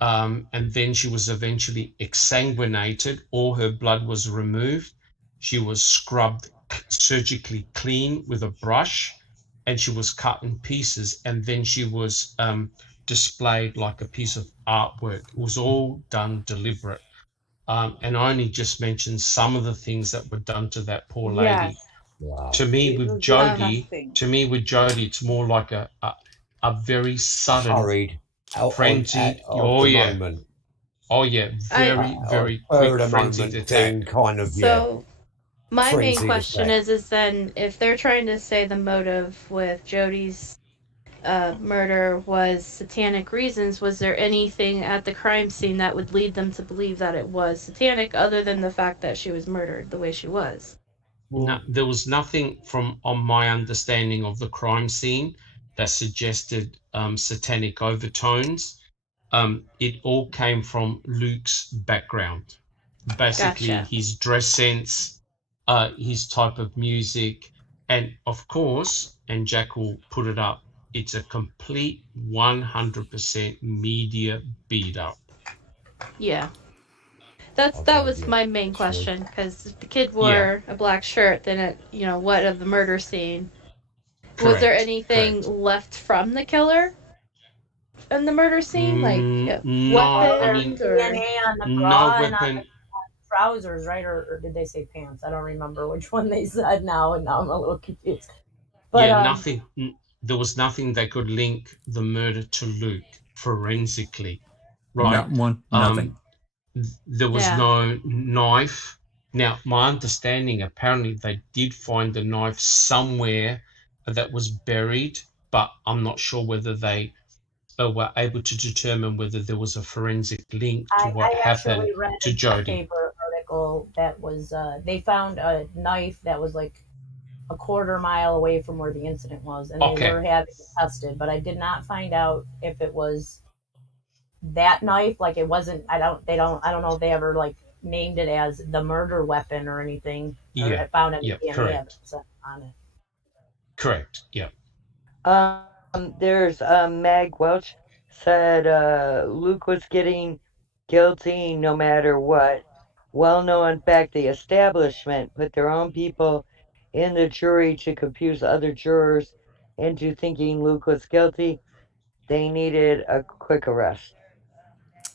and then she was eventually exsanguinated. All her blood was removed. She was scrubbed surgically clean with a brush, and she was cut in pieces, and then she was displayed like a piece of artwork. It was all done deliberate. And I only just mentioned some of the things that were done to that poor lady. Yes. Wow. To me, with Jodie, it's more like a very sudden, hurried, frenzied. Moment. Oh yeah, very quick frenzied attack. Kind of, so My main frenzy question effect. is then if they're trying to say the motive with Jody's murder was satanic reasons, was there anything at the crime scene that would lead them to believe that it was satanic other than the fact that she was murdered the way she was? No, there was nothing from on my understanding of the crime scene that suggested satanic overtones. It all came from Luke's background, basically Gotcha. his dress sense, his type of music, and of course, and Jack will put it up, it's a complete 100% media beat up. Yeah. That was my main question, because if the kid wore a black shirt, then it, what of the murder scene? Was there anything left from the killer in the murder scene, like No, I mean, weapons or DNA on the no bra and on weapon. the trousers, right? Or did they say pants? I don't remember which one they said now, and now I'm a little confused. But Yeah, nothing. There was nothing that could link the murder to Luke forensically, right? Not one, nothing. There was no knife. Now, my understanding, apparently, they did find the knife somewhere that was buried, but I'm not sure whether they were able to determine whether there was a forensic link to what I happened actually read to a Jody. newspaper article that was they found a knife that was like a quarter mile away from where the incident was, and they were having it tested, but I did not find out if it was that knife. Like it wasn't. I don't know if they ever like named it as the murder weapon or anything. Or found any DNA evidence on it. Correct. Yeah. There's Mag Welch said Luke was getting guilty no matter what. Well, no, in fact, the establishment put their own people in the jury to confuse other jurors into thinking Luke was guilty. They needed a quick arrest.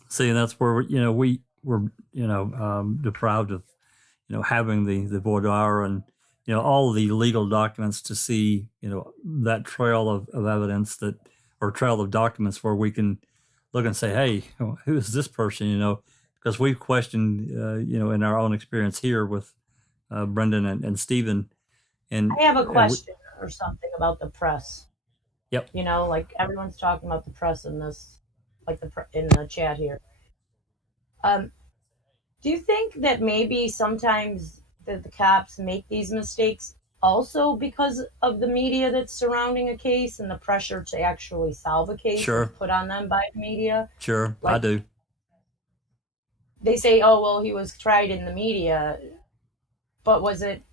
See, that's where we were deprived of having the voir dire and all the legal documents to see that trail of evidence or trail of documents where we can look and say, hey, who is this person? Because we've questioned in our own experience here with Brendan and Stephen. And I have a question or something about the press. Yep. Like everyone's talking about the press in this, like in the chat here. Do you think that maybe sometimes the cops make these mistakes also because of the media that's surrounding a case and the pressure to actually solve a case put on them by the media? Sure, I do. They say, oh, well, he was tried in the media, but was it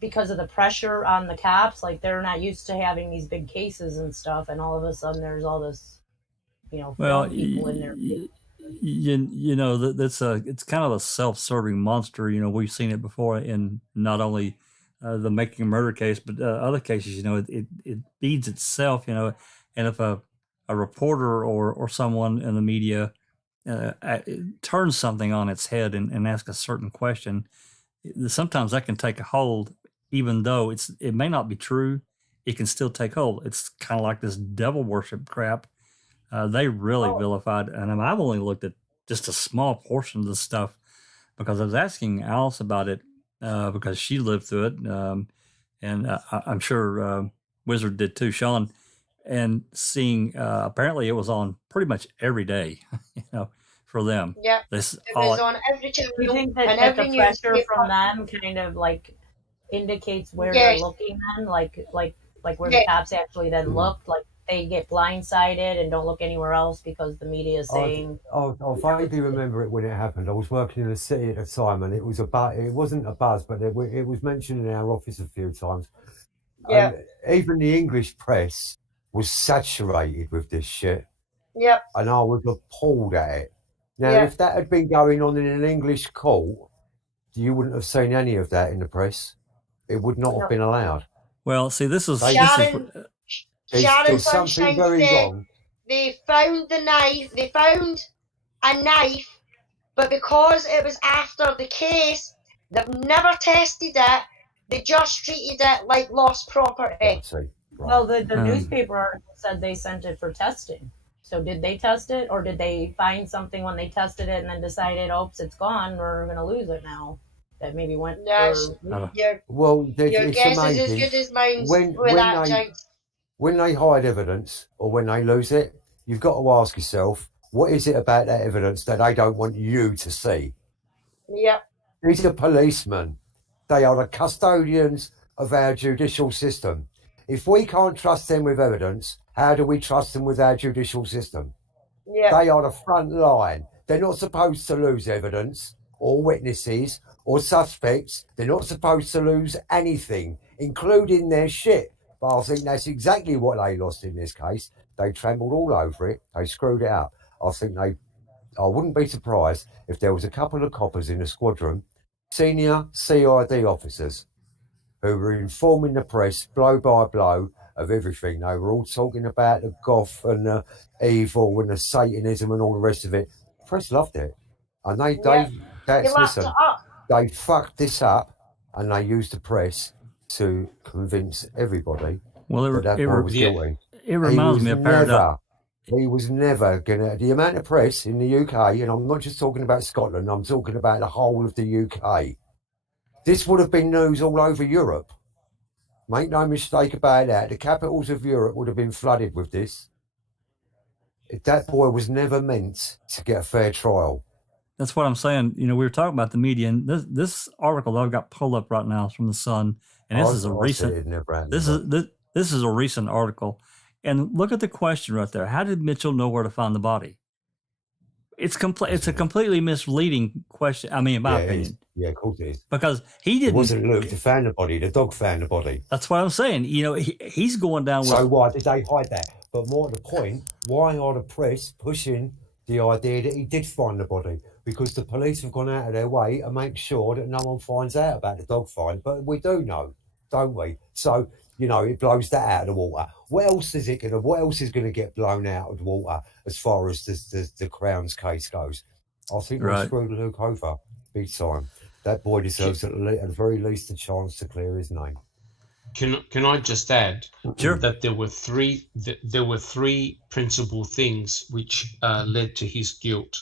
because of the pressure on the cops? Like they're not used to having these big cases and stuff, and all of a sudden there's all this, well, people in there. It's kind of a self-serving monster. We've seen it before in not only the Making a Murder case, but other cases. It feeds itself. And if a reporter or someone in the media turns something on its head and asks a certain question, sometimes that can take a hold, even though it may not be true. It can still take hold. It's kind of like this devil worship crap. They really vilified, and I've only looked at just a small portion of the stuff because I was asking Alice about it because she lived through it, and I'm sure Wizard did too, Sean, and seeing apparently it was on pretty much every day, for them. Yeah, it was on every channel. Do you think that, and that every the pressure newspaper. from them kind of like indicates where Yes. they're looking then, like where the cops actually then looked, like they get blindsided and don't look anywhere else because the media is saying. I vaguely remember it when it happened. I was working in the city at the time, and it was it wasn't a buzz, but it was mentioned in our office a few times. Yeah. And even the English press was saturated with this shit. Yep. And I was appalled at it. Now, Yeah. if that had been going on in an English court, you wouldn't have seen any of that in the press. It would not have been allowed. Well, see, this is Sharon there's something very wrong. They found the knife. They found a knife, but because it was after the case, they've never tested it. They just treated it like lost property. Well, the newspaper article said they sent it for testing. So did they test it, or did they find something when they tested it and then decided, oops, it's gone, we're going to lose it now? that maybe went Yes, for. Well, your it's guess is as amazing. good as mine with When that, they Jinx. when they hide evidence or when they lose it, you've got to ask yourself, what is it about that evidence that they don't want you to see? Yep. These are policemen. They are the custodians of our judicial system. If we can't trust them with evidence, how do we trust them with our judicial system? Yep. They are the front line. They're not supposed to lose evidence or witnesses or suspects. They're not supposed to lose anything, including their shit. But I think that's exactly what they lost in this case. They trampled all over it. They screwed it up. I wouldn't be surprised if there was a couple of coppers in the squadron, senior CID officers, who were informing the press blow by blow of everything. They were all talking about the goth and the evil and the Satanism and all the rest of it. The press loved it. And He lapped it up. they fucked this up and they used the press to convince everybody that boy was guilty. It reminds me of Paradox. He was never gonna. The amount of press in the UK, and I'm not just talking about Scotland, I'm talking about the whole of the UK. This would have been news all over Europe. Make no mistake about that. The capitals of Europe would have been flooded with this. That boy was never meant to get a fair trial. That's what I'm saying. You know, we were talking about the media, and this article that I've got pulled up right now is from the Sun, and this is a recent. This is a recent article, and look at the question right there. How did Mitchell know where to find the body? It's a completely misleading question. I mean, in my opinion. Yeah, of course it is. Because he didn't. It wasn't Luke that found the body. The dog found the body. That's what I'm saying. You know, he's going down with. So why did they hide that? But more to the point, why are the press pushing the idea that he did find the body? Because the police have gone out of their way to make sure that no one finds out about the dog find. But we do know, don't we? So, you know, it blows that out of the water. What else is going to get blown out of the water as far as the Crown's case goes? I think we screwed Luke over big time. That boy deserves at the very least a chance to clear his name. Can I just add that there were three principal things which led to his guilt.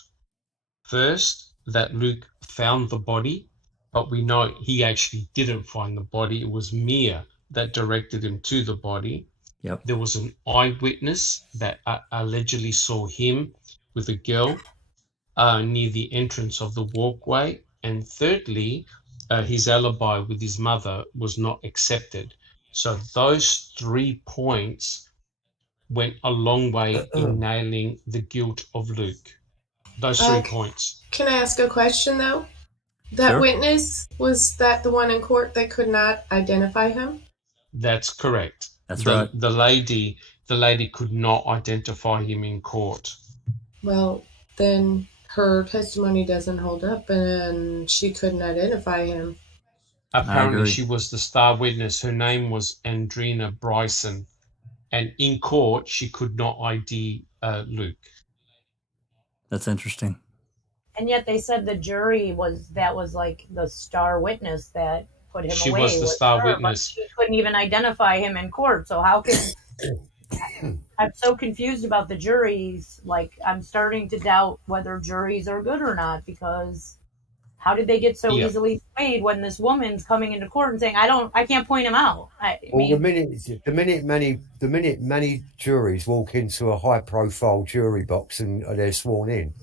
First, that Luke found the body, but we know he actually didn't find the body. It was Mia that directed him to the body. Yep. There was an eyewitness that allegedly saw him with a girl near the entrance of the walkway. And thirdly, his alibi with his mother was not accepted. So those 3 points went a long way in nailing the guilt of Luke. Those 3 points. Can I ask a question, though? That witness, was that the one in court that could not identify him? That's correct. That's right. The lady could not identify him in court. Well, then her testimony doesn't hold up, and she couldn't identify him. Apparently, she was the star witness. Her name was Andrina Bryson, and in court, she could not ID Luke. That's interesting. And yet they said the jury was like the star witness that put him away. She was the star witness. But she couldn't even identify him in court. So how can... I'm so confused about the juries. Like, I'm starting to doubt whether juries are good or not, because how did they get so easily swayed when this woman's coming into court and saying, I can't point him out? The minute many juries walk into a high-profile jury box and they're sworn in,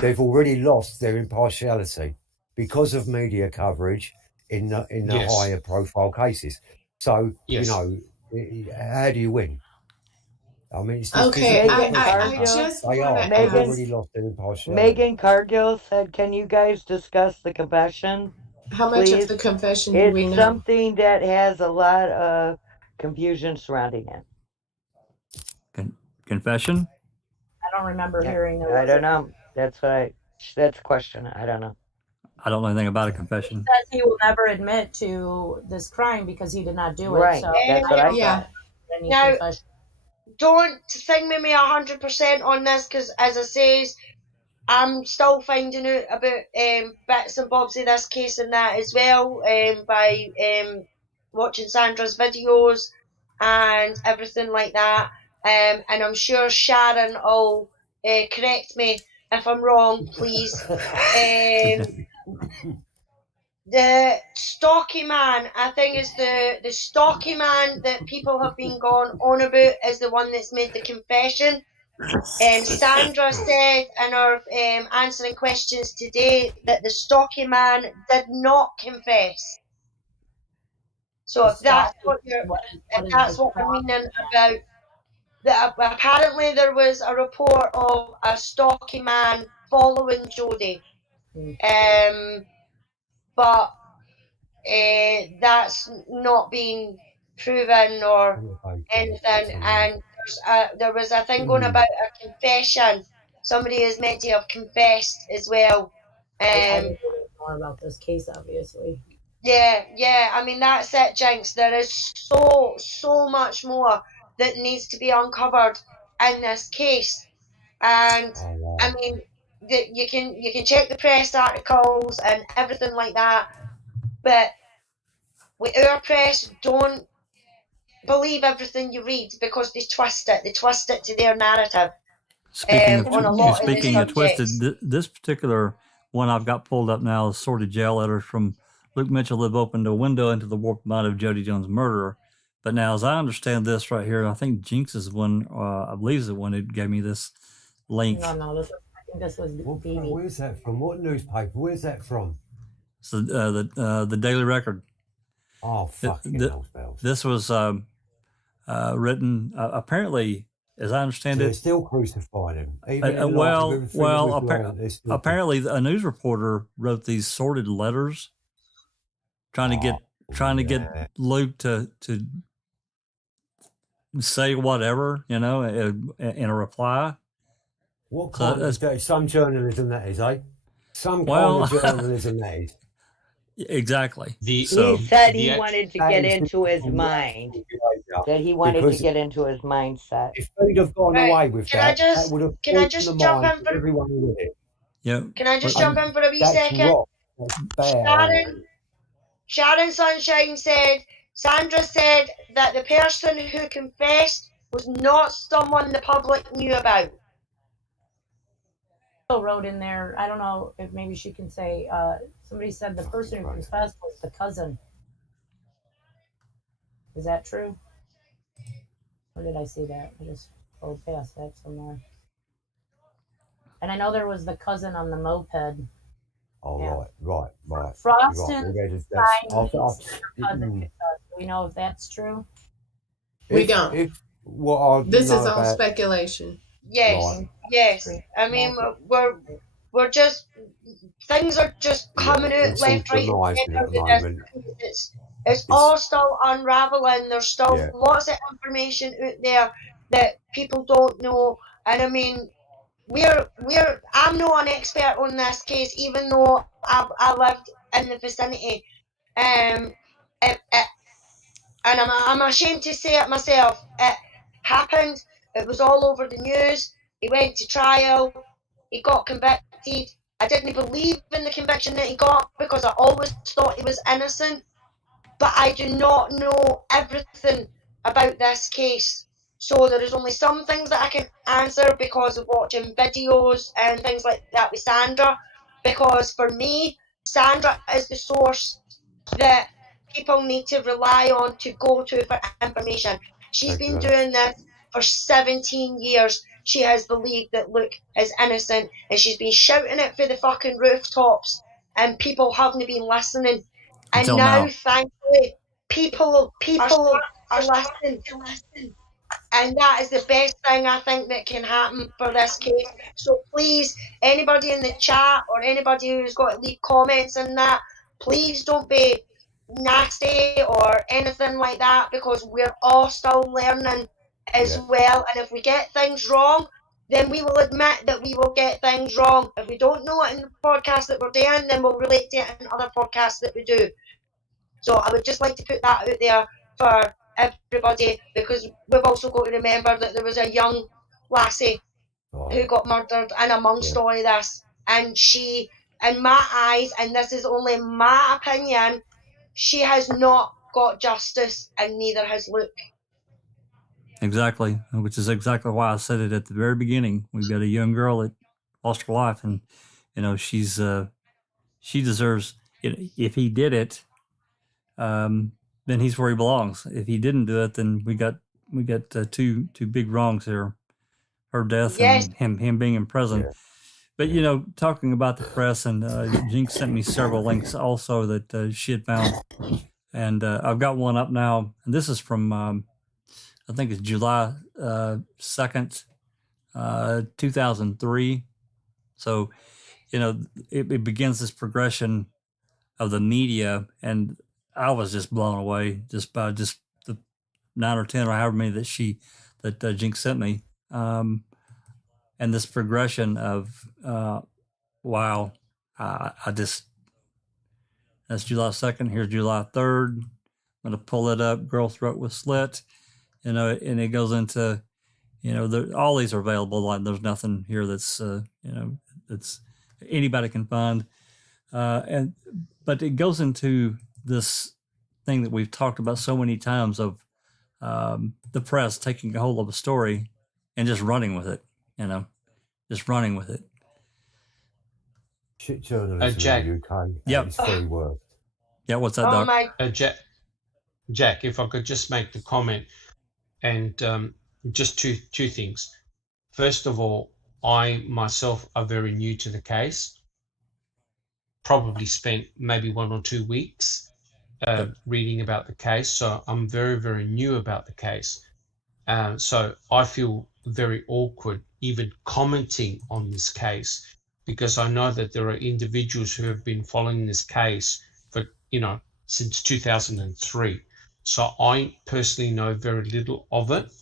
they've already lost their impartiality because of media coverage in the higher-profile cases. So, you know, how do you win? I mean, it's okay. I just want to already lost their impartiality. Megan Cargill said, "Can you guys discuss the confession? How much please? of the confession do we know? It's something that has a lot of confusion surrounding it." Confession? I don't remember hearing that. I don't know. That's a question. I don't know. I don't know anything about a confession. He says he will never admit to this crime because he did not do it. Right. So That's what I thought. Now, don't thing with me 100% on this, because as I says, I'm still finding out about bits and bobs of this case and that as well, by watching Sandra's videos and everything like that. And I'm sure Sharon will correct me if I'm wrong, please. The stocky man, I think, is the stocky man that people have been gone on about is the one that's made the confession. Sandra said in her answering questions today that the stocky man did not confess. So if that's what I'm meaning about, that apparently there was a report of a stocky man following Jodie, but that's not been proven or anything. And there was a thing going about a confession. Somebody is meant to have confessed as well. I need to read more about this case, obviously. Yeah. I mean, that's it, Jinx. There is so much more that needs to be uncovered in this case. And I mean, you can check the press articles and everything like that, but with our press, don't believe everything you read because they twist it. They twist it to their narrative. Speaking of subjects. twisted, this particular one I've got pulled up now is sorted jail letters from Luke Mitchell have opened a window into the warped mind of Jody Jones' murderer. But now, as I understand this right here, I think Jinx is one, I believe is the one who gave me this link. No, I think this was where's that from? What newspaper? Where's that from? So the Daily Record. Oh, fucking hell, bells. This was written apparently, as I understand They're it, still crucifying him. Apparently a news reporter wrote these sorted letters, trying to get Luke to say whatever, in a reply. What kind of some journalism that is, eh? Some kind of journalism that is. Exactly. He said he wanted to get into his mind. That he wanted to get into his mindset. If they'd have gone away with that, that would have can I just jump in for everyone who did it. Yeah. Can I just jump in for a wee second? Sharon Sunshine said, Sandra said that the person who confessed was not someone the public knew about. Wrote in there, I don't know if maybe she can say, somebody said the person who confessed was the cousin. Is that true? Where did I see that? I just rolled past that somewhere. And I know there was the cousin on the moped. Oh, yeah. Right. Froston cousin. Do we know if that's true? We don't. This is all speculation. Yes. I mean, we're just, things are just coming out left, right, and it's all still unraveling. There's still lots of information out there that people don't know. And I mean, I'm not an expert on this case, even though I lived in the vicinity. And I'm ashamed to say it myself. It happened. It was all over the news. He went to trial. He got convicted. I didn't believe in the conviction that he got because I always thought he was innocent. But I do not know everything about this case. So there is only some things that I can answer because of watching videos and things like that with Sandra. Because for me, Sandra is the source that people need to rely on to go to for information. She's been doing this for 17 years. She has believed that Luke is innocent, and she's been shouting it for the fucking rooftops, and people haven't been listening. And now, thankfully, people are starting to listen. And that is the best thing I think that can happen for this case. So please, anybody in the chat or anybody who's got to leave comments on that, please don't be nasty or anything like that, because we're all still learning as well. And if we get things wrong, then we will admit that we will get things wrong. If we don't know it in the podcast that we're doing, then we'll relate to it in other podcasts that we do. So I would just like to put that out there for everybody, because we've also got to remember that there was a young lassie who got murdered in amongst all of this, and she, in my eyes, and this is only my opinion, she has not got justice, and neither has Luke. Exactly, which is exactly why I said it at the very beginning. We've got a young girl that lost her life, and she deserves if he did it, then he's where he belongs. If he didn't do it, then we got two big wrongs here: her death and him being in prison. But talking about the press, and Jinx sent me several links also that she had found, and I've got one up now. And this is from I think it's July 2nd, 2003. So it begins this progression of the media, and I was just blown away just by the 9 or 10 or however many that Jinx sent me, and this progression of wow. That's July 2nd. Here's July 3rd. I'm going to pull it up. Girl throat was slit, and it goes into, all these are available. Like there's nothing here that's, that's anybody can find. But it goes into this thing that we've talked about so many times of the press taking a hold of a story and just running with it, just running with it. Shit journalism Jack. in the UK. Yep. It's very worst. Yeah, what's that, Doc? Jack, if I could just make the comment, and just two things. First of all, I myself are very new to the case. Probably spent maybe 1 or 2 weeks reading about the case, so I'm very, very new about the case. So I feel very awkward even commenting on this case, because I know that there are individuals who have been following this case for, since 2003. So I personally know very little of it.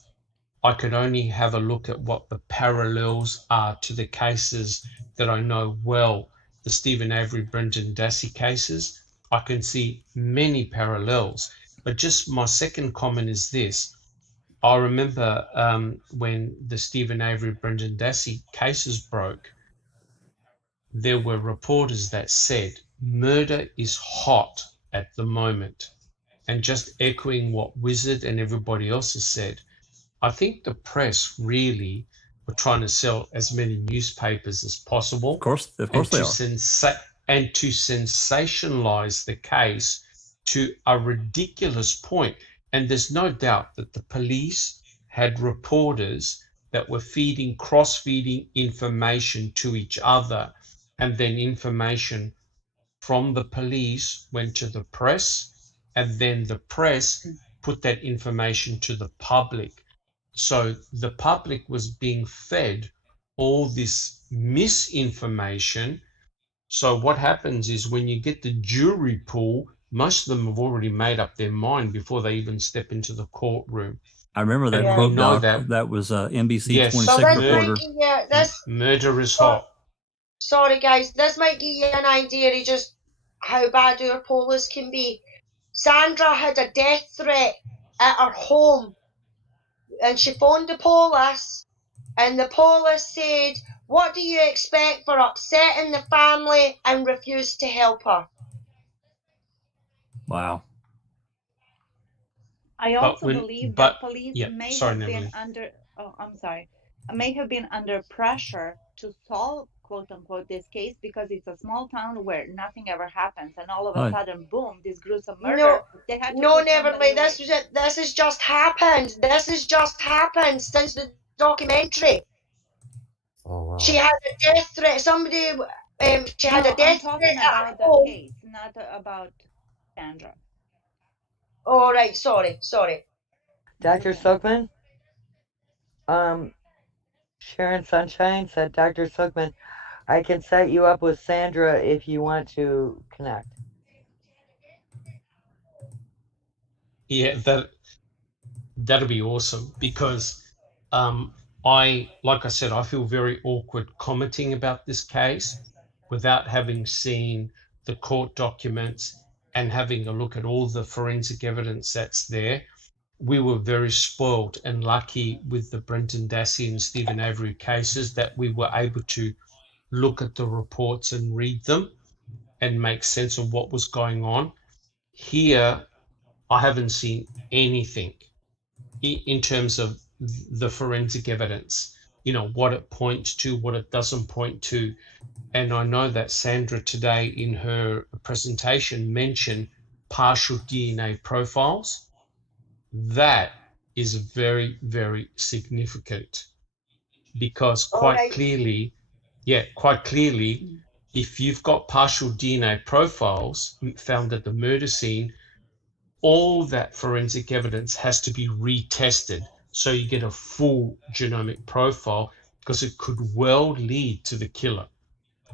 I could only have a look at what the parallels are to the cases that I know well, the Stephen Avery, Brendan Dassey cases. I can see many parallels. But just my second comment is this. I remember when the Stephen Avery, Brendan Dassey cases broke, there were reporters that said murder is hot at the moment. And just echoing what Wizard and everybody else has said, I think the press really were trying to sell as many newspapers as possible. Of course they are. And to sensationalize the case to a ridiculous point. And there's no doubt that the police had reporters that were cross-feeding information to each other, and then information from the police went to the press, and then the press put that information to the public. So the public was being fed all this misinformation. So what happens is when you get the jury pool, most of them have already made up their mind before they even step into the courtroom. I remember that quote, Doc. That was NBC 26 reporter. Murder is hot. Sorry, guys. This might give you an idea of just how bad our police can be. Sandra had a death threat at her home, and she phoned the police, and the police said, "What do you expect for upsetting the family?" and refused to help her. Wow. I also believe that police may have been under pressure to solve, quote unquote, this case, because it's a small town where nothing ever happens, and all of a sudden, boom, this gruesome murder. Neverly, this has just happened. This has just happened since the documentary. Oh wow. She had a death threat. Somebody, she had a death threat about the case, not about Sandra. Oh, right. Sorry. Dr. Silkman? Sharon Sunshine said, Dr. Silkman, I can set you up with Sandra if you want to connect. Yeah, that'll be awesome, because like I said, I feel very awkward commenting about this case without having seen the court documents and having a look at all the forensic evidence that's there. We were very spoiled and lucky with the Brendan Dassey and Stephen Avery cases that we were able to look at the reports and read them and make sense of what was going on. Here, I haven't seen anything in terms of the forensic evidence. what it points to, what it doesn't point to. And I know that Sandra today in her presentation mentioned partial DNA profiles. That is very, very significant because quite clearly, if you've got partial DNA profiles found at the murder scene, all that forensic evidence has to be retested so you get a full genomic profile, because it could well lead to the killer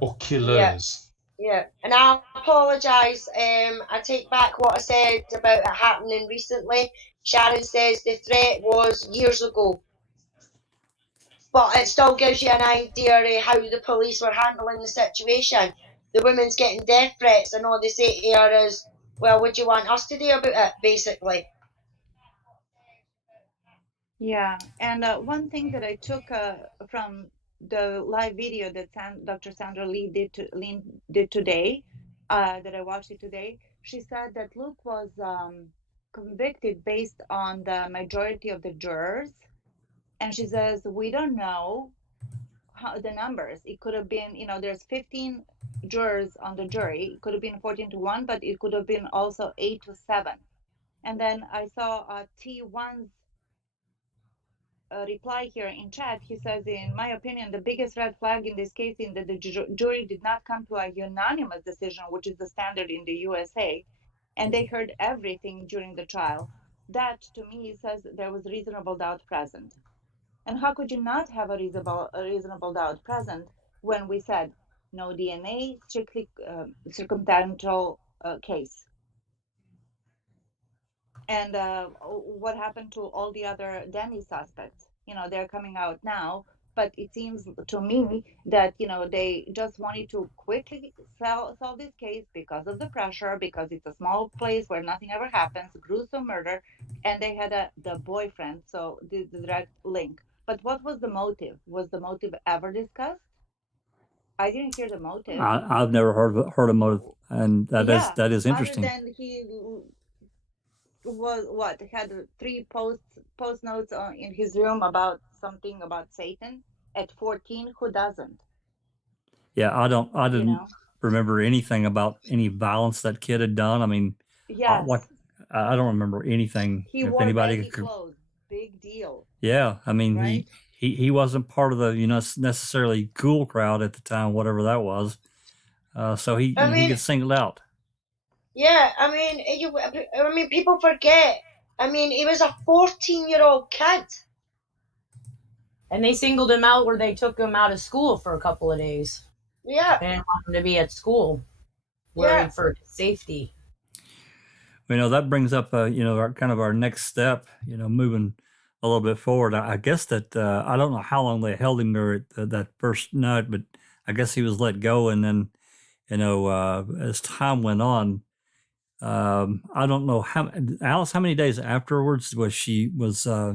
or killers. Yeah, and I apologise. I take back what I said about it happening recently. Sharon says the threat was years ago, but it still gives you an idea of how the police were handling the situation. The woman's getting death threats, and all they say to her is, "Well, what do you want us to do about it?" Basically. Yeah, and one thing that I took from the live video that Dr. Sandra Lee did today, that I watched it today, she said that Luke was convicted based on the majority of the jurors, and she says we don't know how the numbers. It could have been, there's 15 jurors on the jury. It could have been 14-1, but it could have been also 8-7. And then I saw T1's reply here in chat. He says, in my opinion, the biggest red flag in this case is that the jury did not come to a unanimous decision, which is the standard in the USA, and they heard everything during the trial. That, to me, says there was reasonable doubt present. And how could you not have a reasonable doubt present when we said no DNA, strictly circumstantial case? And what happened to all the other Danny suspects? They're coming out now, but it seems to me that, they just wanted to quickly solve this case because of the pressure, because it's a small place where nothing ever happens, gruesome murder, and they had the boyfriend, so the direct link. But what was the motive? Was the motive ever discussed? I didn't hear the motive. I've never heard of motive, and that is interesting. Other than he was had 3 post notes in his room about something about Satan at 14. Who doesn't? Yeah, I didn't remember anything about any violence that kid had done. I mean, yes, I don't remember anything. He wore baggy clothes. Big deal. Yeah, I mean, right? he wasn't part of the necessarily cool crowd at the time, whatever that was. So he gets singled out. Yeah, I mean, people forget. I mean, he was a 14-year-old kid. And they singled him out where they took him out of school for a couple of days. Yeah. They didn't want him to be at school, worried for his safety. That brings up, our next step, moving a little bit forward. I guess that, I don't know how long they held him there at that first night, but I guess he was let go. And then, as time went on, I don't know Alice, how many days afterwards was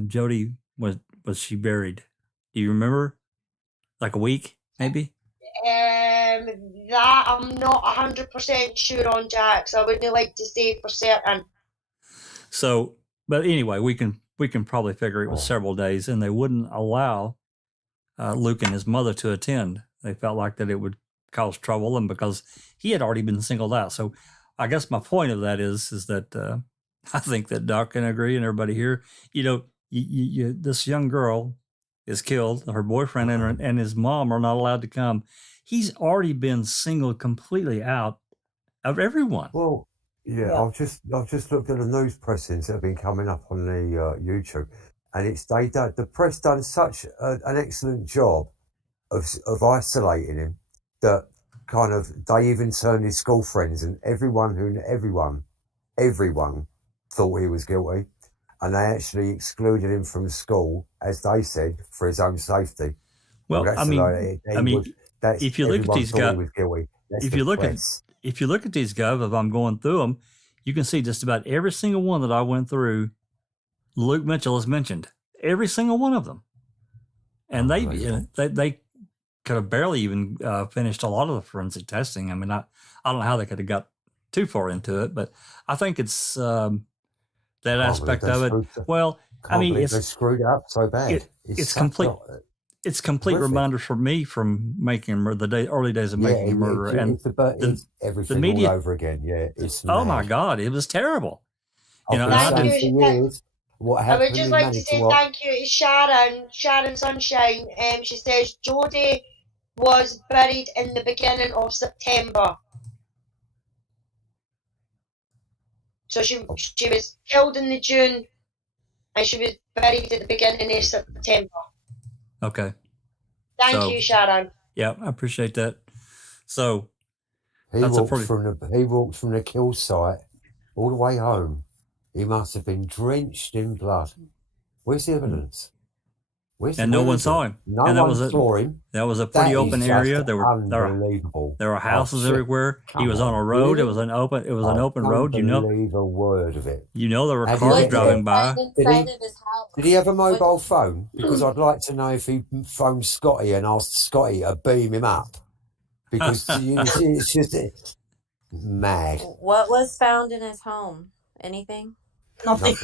Jody she buried? Do you remember? Like a week, maybe? That I'm not 100% sure on, Jack, so I wouldn't like to say for certain. So, but anyway, we can probably figure it was several days, and they wouldn't allow Luke and his mother to attend. They felt like that it would cause trouble, and because he had already been singled out. So I guess my point of that is that I think that Doc can agree, and everybody here, this young girl is killed. Her boyfriend and his mom are not allowed to come. He's already been singled completely out of everyone. Well, yeah. I've just looked at the news pressings that have been coming up on the YouTube, and the press done such an excellent job of isolating him that kind of they even turned his school friends and everyone thought he was guilty, and they actually excluded him from school, as they said, for his own safety. Well, if you look at these guys, if you look at these guys, if I'm going through them, you can see just about every single one that I went through. Luke Mitchell is mentioned, every single one of them, and they could have barely even finished a lot of the forensic testing. I mean, I don't know how they could have got too far into it, but I think it's that aspect of it. Well, I mean, they screwed it up so bad. It's complete. it's complete Horrific. reminder for me from making a murder, early days of making a murder, and it's everything the media all over again. Yeah, it's oh my mad. God, it was terrible. I've been and saying for years what I would happened just in like to say Manitowoc. thank you to Sharon Sunshine. She says Jodie was buried in the beginning of September. So she was killed in the June, and she was buried at the beginning of September. Okay. Thank you, Sharon. Yeah, I appreciate that. So He walked from the kill site all the way home. He must have been drenched in blood. Where's the evidence? And no one saw him. No and one saw him. That was a pretty open area. There were unbelievable. There were houses everywhere. He was on a road. Really? It was an open road. I don't believe a word of it. You know there were cars driving by. Did he have a mobile phone? Because I'd like to know if he phoned Scotty and asked Scotty to beam him up. Because it's just mad. What was found in his home? Anything? Nothing.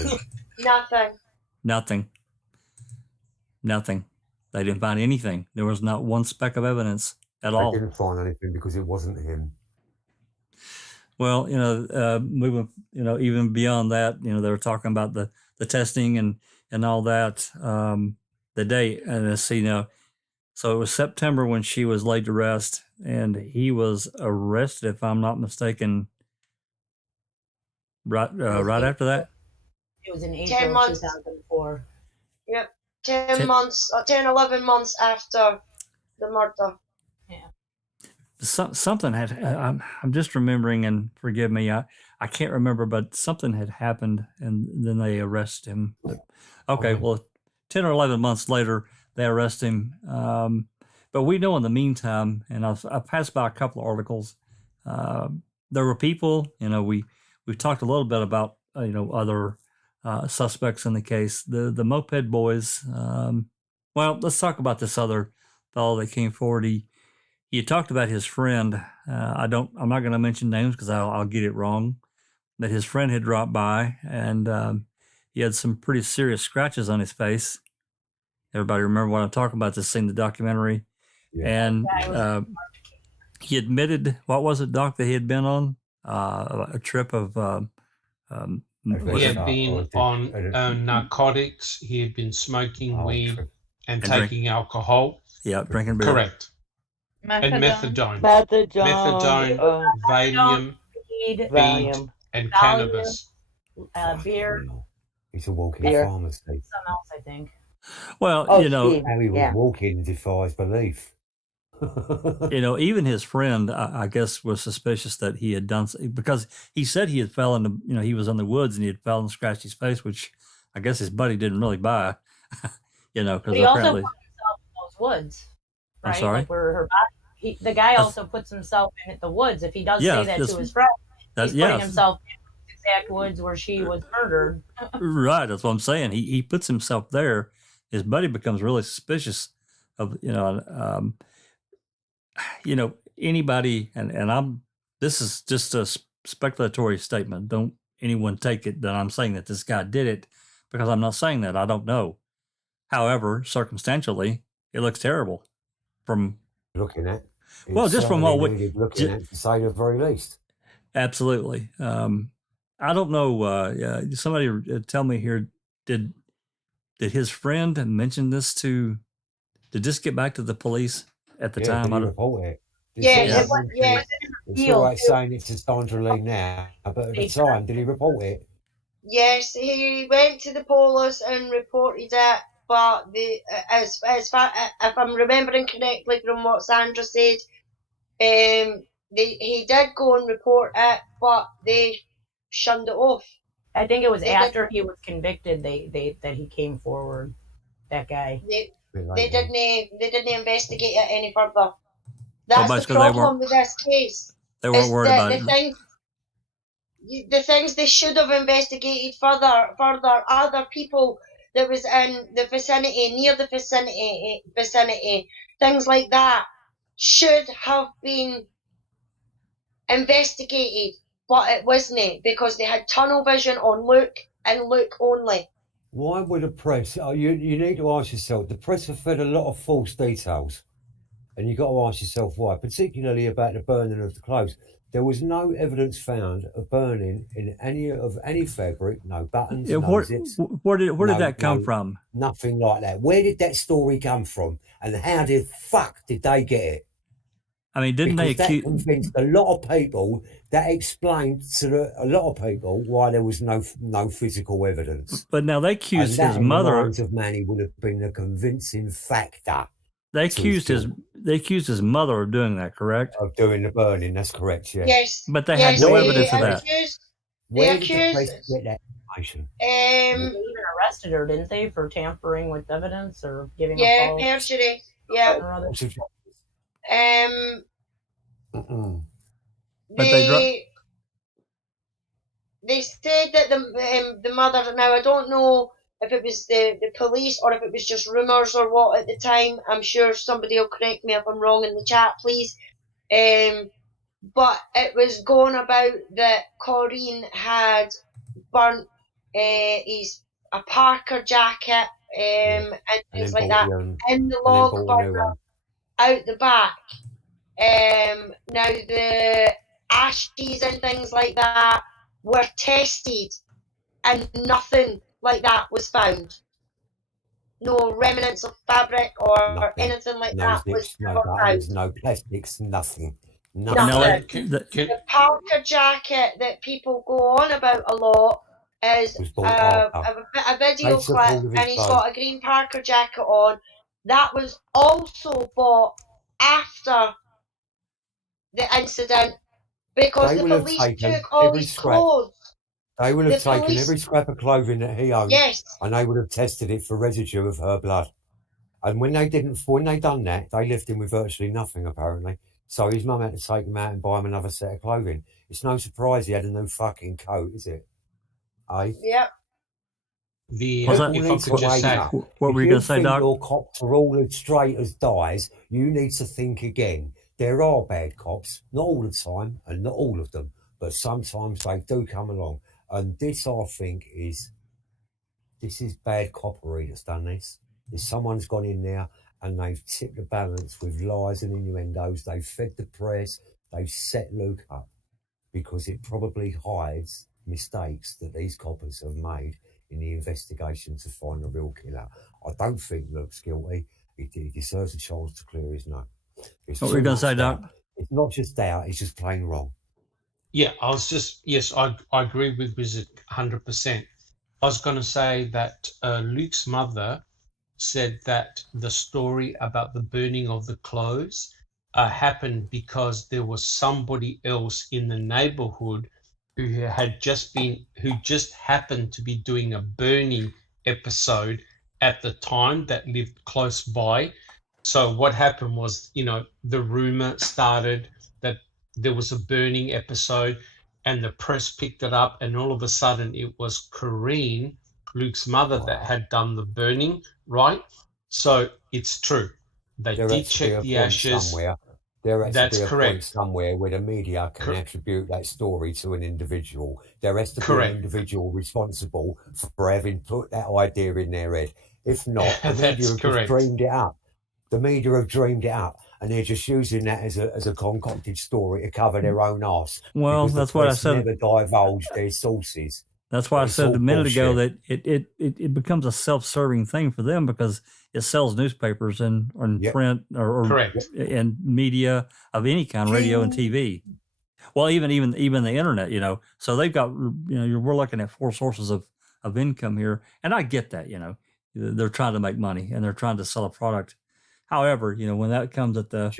Nothing. They didn't find anything. There was not one speck of evidence at all. They didn't find anything because it wasn't him. Well, moving, even beyond that, they were talking about the testing and all that. The day, and let's see now. So it was September when she was laid to rest, and he was arrested, if I'm not mistaken, right after that. It was in April 10 months. 2004. Yep. 11 months after the murder. Yeah. Something had, I'm just remembering, and forgive me, I can't remember, but something had happened, and then they arrested him. But, okay, well, 10 or 11 months later, they arrest him. But we know in the meantime, and I passed by a couple of articles, there were people, we've talked a little bit about, other suspects in the case. The Moped boys, well, let's talk about this other fellow that came forward. He talked about his friend. I'm not going to mention names because I'll get it wrong. That his friend had dropped by, and he had some pretty serious scratches on his face. Everybody remember what I'm talking about? This scene, the documentary. Yeah. And he admitted, what was it, Doc, that he had been on a trip of. He had been on narcotics. He had been smoking weed and taking alcohol. Yeah, drinking beer. Correct. And methadone. Valium, weed, and cannabis. Beer. He's a walking pharmacy. Something else, I think. Well, how he was walking defies belief. Even his friend, I guess, was suspicious that he had done, because he said he had fell into, he was in the woods and he had fell and scratched his face, which I guess his buddy didn't really buy, because he also put himself in those woods. Right? I'm sorry? Like where her body, the guy also puts himself in the woods. If he does say that to his friend, he's putting himself in the exact woods where she was murdered. Right, that's what I'm saying. He puts himself there. His buddy becomes really suspicious of, anybody, and this is just a speculatory statement. Don't anyone take it that I'm saying that this guy did it, because I'm not saying that. I don't know. However, circumstantially, it looks terrible from looking at. Well, just from what we're looking at, to say the very least. Absolutely. I don't know. Somebody tell me here, did his friend mention this to? Did this get back to the police at the time? Did he report it? It's all right saying it's a Sandra Lee now, but at the time, did he report it? Yes, he went to the police and reported it. But as far if I'm remembering correctly from what Sandra said, he did go and report it, but they shunned it off. I think it was after he was convicted that he came forward. That guy. They didn't investigate it any further. That's the problem with this case. They weren't worried about it. The things they should have investigated further, other people that was in the vicinity, near the vicinity, things like that, should have been investigated, but it wasn't, because they had tunnel vision on Luke and Luke only. Why would the press? You need to ask yourself. The press have fed a lot of false details, and you've got to ask yourself why. Particularly about the burning of the clothes. There was no evidence found of burning in any fabric. No buttons, Yeah, no zips. where did that come from? Nothing like that. Where did that story come from, and how the fuck did they get it? I mean, didn't Because they that convinced a lot of people. That explained to a lot of people why there was no physical evidence. But now they accused and that his in mother. The minds of Manny would have been a convincing factor. They accused his mother of doing that, correct? Of doing the burning. That's correct. Yeah. Yes. But they had no evidence of that. Where did the press get that information? They even arrested her, didn't they, for tampering with evidence or giving Yeah, a false perjury. Yeah. They said that the mother. Now I don't know if it was the police or if it was just rumours or what at the time. I'm sure somebody will correct me if I'm wrong in the chat, please. But it was going about that Corinne had burnt a Parker jacket and things like that in the log burner out the back. Now the ashes and things like that were tested and nothing like that was found. No remnants of fabric or anything like that was ever found. No plastics, nothing. The Parker jacket that people go on about a lot is a video clip, and he's got a green Parker jacket on. That was also bought after the incident because the police took all his clothes. They would have taken every scrap of clothing that he owned, yes, and they would have tested it for residue of her blood. And when they done that, they left him with virtually nothing, apparently. So his mum had to take him out and buy him another set of clothing. It's no surprise he had a new fucking coat, is it? Yep. What were you going to say, Doc? Your cops are all as straight as dies. You need to think again. There are bad cops, not all the time, and not all of them, but sometimes they do come along. And this, I think, is bad coppery that's done this. If someone's gone in there and they've tipped the balance with lies and innuendos, they've fed the press, they've set Luke up, because it probably hides mistakes that these coppers have made in the investigation to find the real killer. I don't think Luke's guilty. He deserves a chance to clear his name. What were you going to say, Doc? It's not just doubt, it's just plain wrong. Yeah, I agree with Wizard 100%. I was going to say that Luke's mother said that the story about the burning of the clothes happened because there was somebody else in the neighborhood who just happened to be doing a burning episode at the time that lived close by. So what happened was, the rumor started that there was a burning episode, and the press picked it up, and all of a sudden it was Corinne, Luke's mother, that had done the burning, right? So it's true. They did check the ashes. There has That's to be a correct. point somewhere where the media can attribute that story to an individual. There has to be an individual responsible for having put that idea in their head. If not, the media have just dreamed it up. The media have dreamed it up, and they're just using that as a concocted story to cover their own arse. Well, that's what I said. Never divulge their sources. That's why I said a minute ago that it becomes a self-serving thing for them because it sells newspapers and print or and media of any kind, radio and TV. Well, even the internet, So they've got, we're looking at 4 sources of income here, and I get that, they're trying to make money and they're trying to sell a product. However, when that comes at the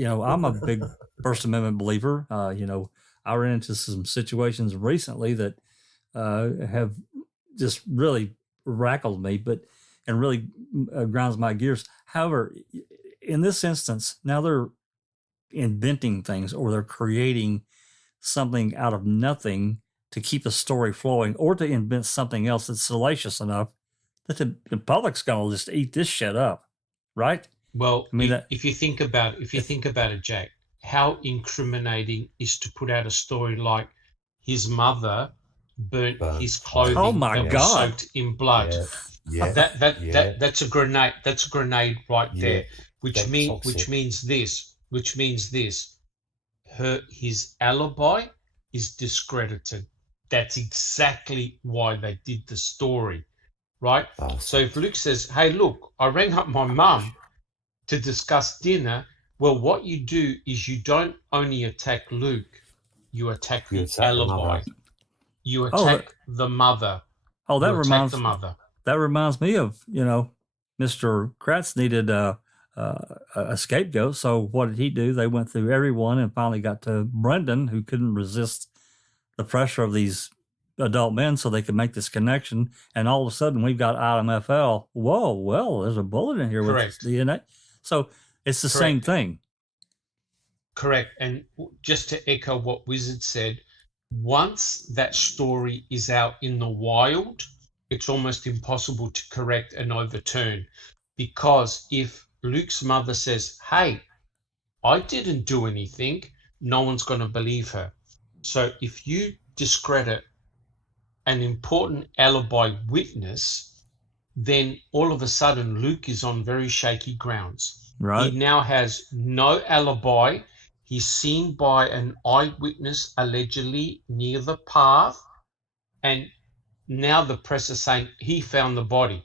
I'm a big First Amendment believer. I ran into some situations recently that have just really rackled me, and really grinds my gears. However, in this instance, now they're inventing things or they're creating something out of nothing to keep the story flowing, or to invent something else that's salacious enough that the public's gonna just eat this shit up, right? Well, if you think about it, Jack, how incriminating is to put out a story like his mother burnt his clothing Oh my that was God. soaked in blood. Yeah. That's a grenade. That's a grenade right there. Which toxic. means this. His alibi is discredited. That's exactly why they did the story, right? So if Luke says, "Hey, look, I rang up my mum to discuss dinner," well, what you do is you don't only attack Luke, you attack the alibi. You attack the mother. Oh, that you attack the mother. That reminds me of, Mr. Kratz needed a scapegoat. So what did he do? They went through everyone and finally got to Brendan, who couldn't resist the pressure of these adult men, so they could make this connection. And all of a sudden, we've got Item FL. Whoa, well, there's a bullet in here with DNA. So it's the same thing. Correct. And just to echo what Wizard said, once that story is out in the wild, it's almost impossible to correct and overturn. Because if Luke's mother says, "Hey, I didn't do anything," no one's going to believe her. So if you discredit an important alibi witness, then all of a sudden Luke is on very shaky grounds. Right. He now has no alibi. He's seen by an eyewitness allegedly near the path, and now the press is saying he found the body.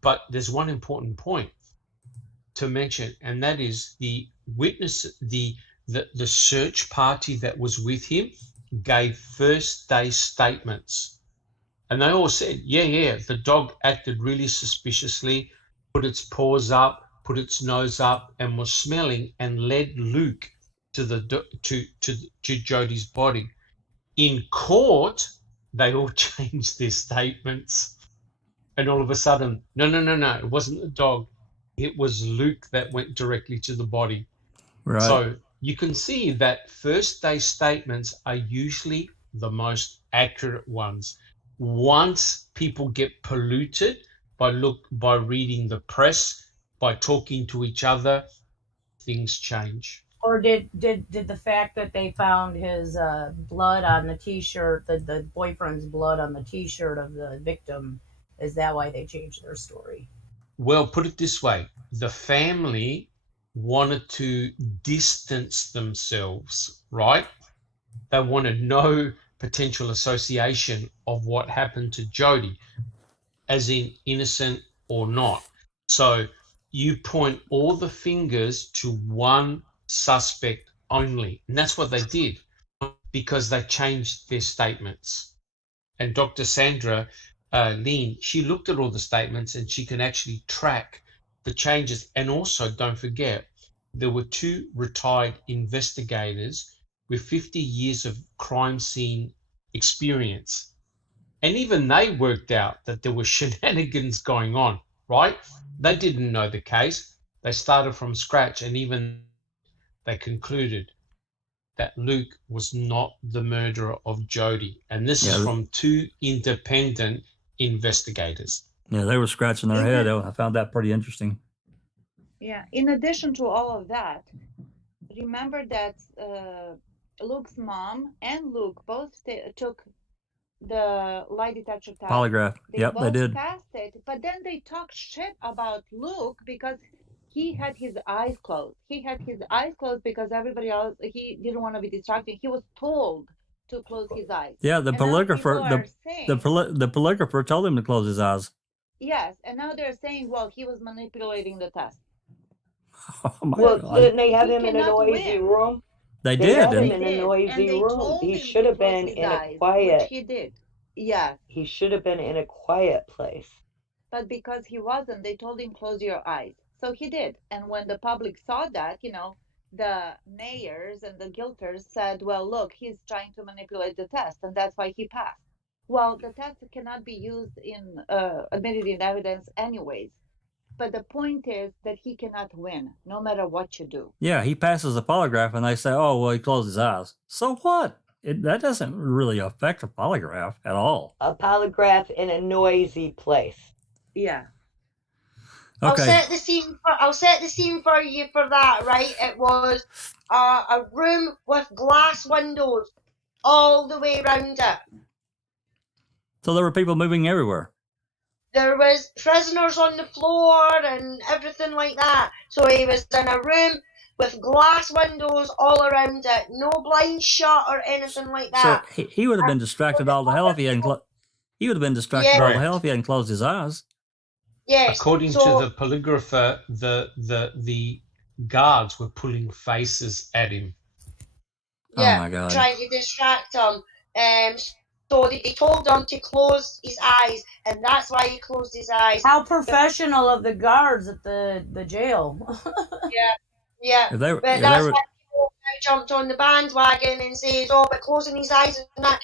But there's one important point to mention, and that is the witness, the search party that was with him gave first day statements. And they all said, yeah, the dog acted really suspiciously, put its paws up, put its nose up, and was smelling, and led Luke to Jodi's body. In court, they all changed their statements, and all of a sudden, no, it wasn't the dog, it was Luke that went directly to the body. Right. So you can see that first day statements are usually the most accurate ones. Once people get polluted by reading the press, by talking to each other, things change. Or did the fact that they found his blood on the T-shirt, the boyfriend's blood on the T-shirt of the victim, is that why they changed their story? Well, put it this way: the family wanted to distance themselves, right? They wanted no potential association of what happened to Jodi, as in innocent or not. So you point all the fingers to one suspect only. And that's what they did, because they changed their statements. And Dr. Sandra Lean, she looked at all the statements and she can actually track the changes. And also, don't forget, there were 2 retired investigators with 50 years of crime scene experience. And even they worked out that there were shenanigans going on, right? They didn't know the case. They started from scratch, and even they concluded that Luke was not the murderer of Jodi. And this is from 2 independent investigators. Yeah, they were scratching their head. I found that pretty interesting. Yeah. In addition to all of that, remember that Luke's mom and Luke both took the lie detector test. Polygraph. Yep, they did. Passed it, but then they talked shit about Luke because he had his eyes closed. He had his eyes closed because everybody else, he didn't want to be distracted. He was told to close his eyes. Yeah, the polygrapher, the polygrapher told him to close his eyes. Yes, and now they're saying, well, he was manipulating the test. Oh my God. Didn't they have him in a noisy room? They did. Had him in a noisy room. He should have been in a quiet. He did. Yeah. He should have been in a quiet place. But because he wasn't, they told him close your eyes. So he did. And when the public saw that, the mayors and the guilters said, well, look, he's trying to manipulate the test, and that's why he passed. Well, the test cannot be used admitted in evidence anyways. But the point is that he cannot win, no matter what you do. Yeah, he passes the polygraph, and they say, oh, well, he closed his eyes. So what? That doesn't really affect a polygraph at all. A polygraph in a noisy place. Yeah. Okay. I'll set the scene for you for that, right? It was a room with glass windows all the way around it. So there were people moving everywhere. There was prisoners on the floor and everything like that. So he was in a room with glass windows all around it, no blinds shut or anything like that. So he would have been distracted all the hell if he hadn't. He would have been distracted all the hell if he hadn't closed his eyes. Yes. According to the polygrapher, the guards were pulling faces at him. Yeah, oh my God. Trying to distract him. So they told him to close his eyes, and that's why he closed his eyes. How professional of the guards at the jail. Yeah. If they, But if that's they were, why people now jumped on the bandwagon and says, oh, but closing his eyes and that,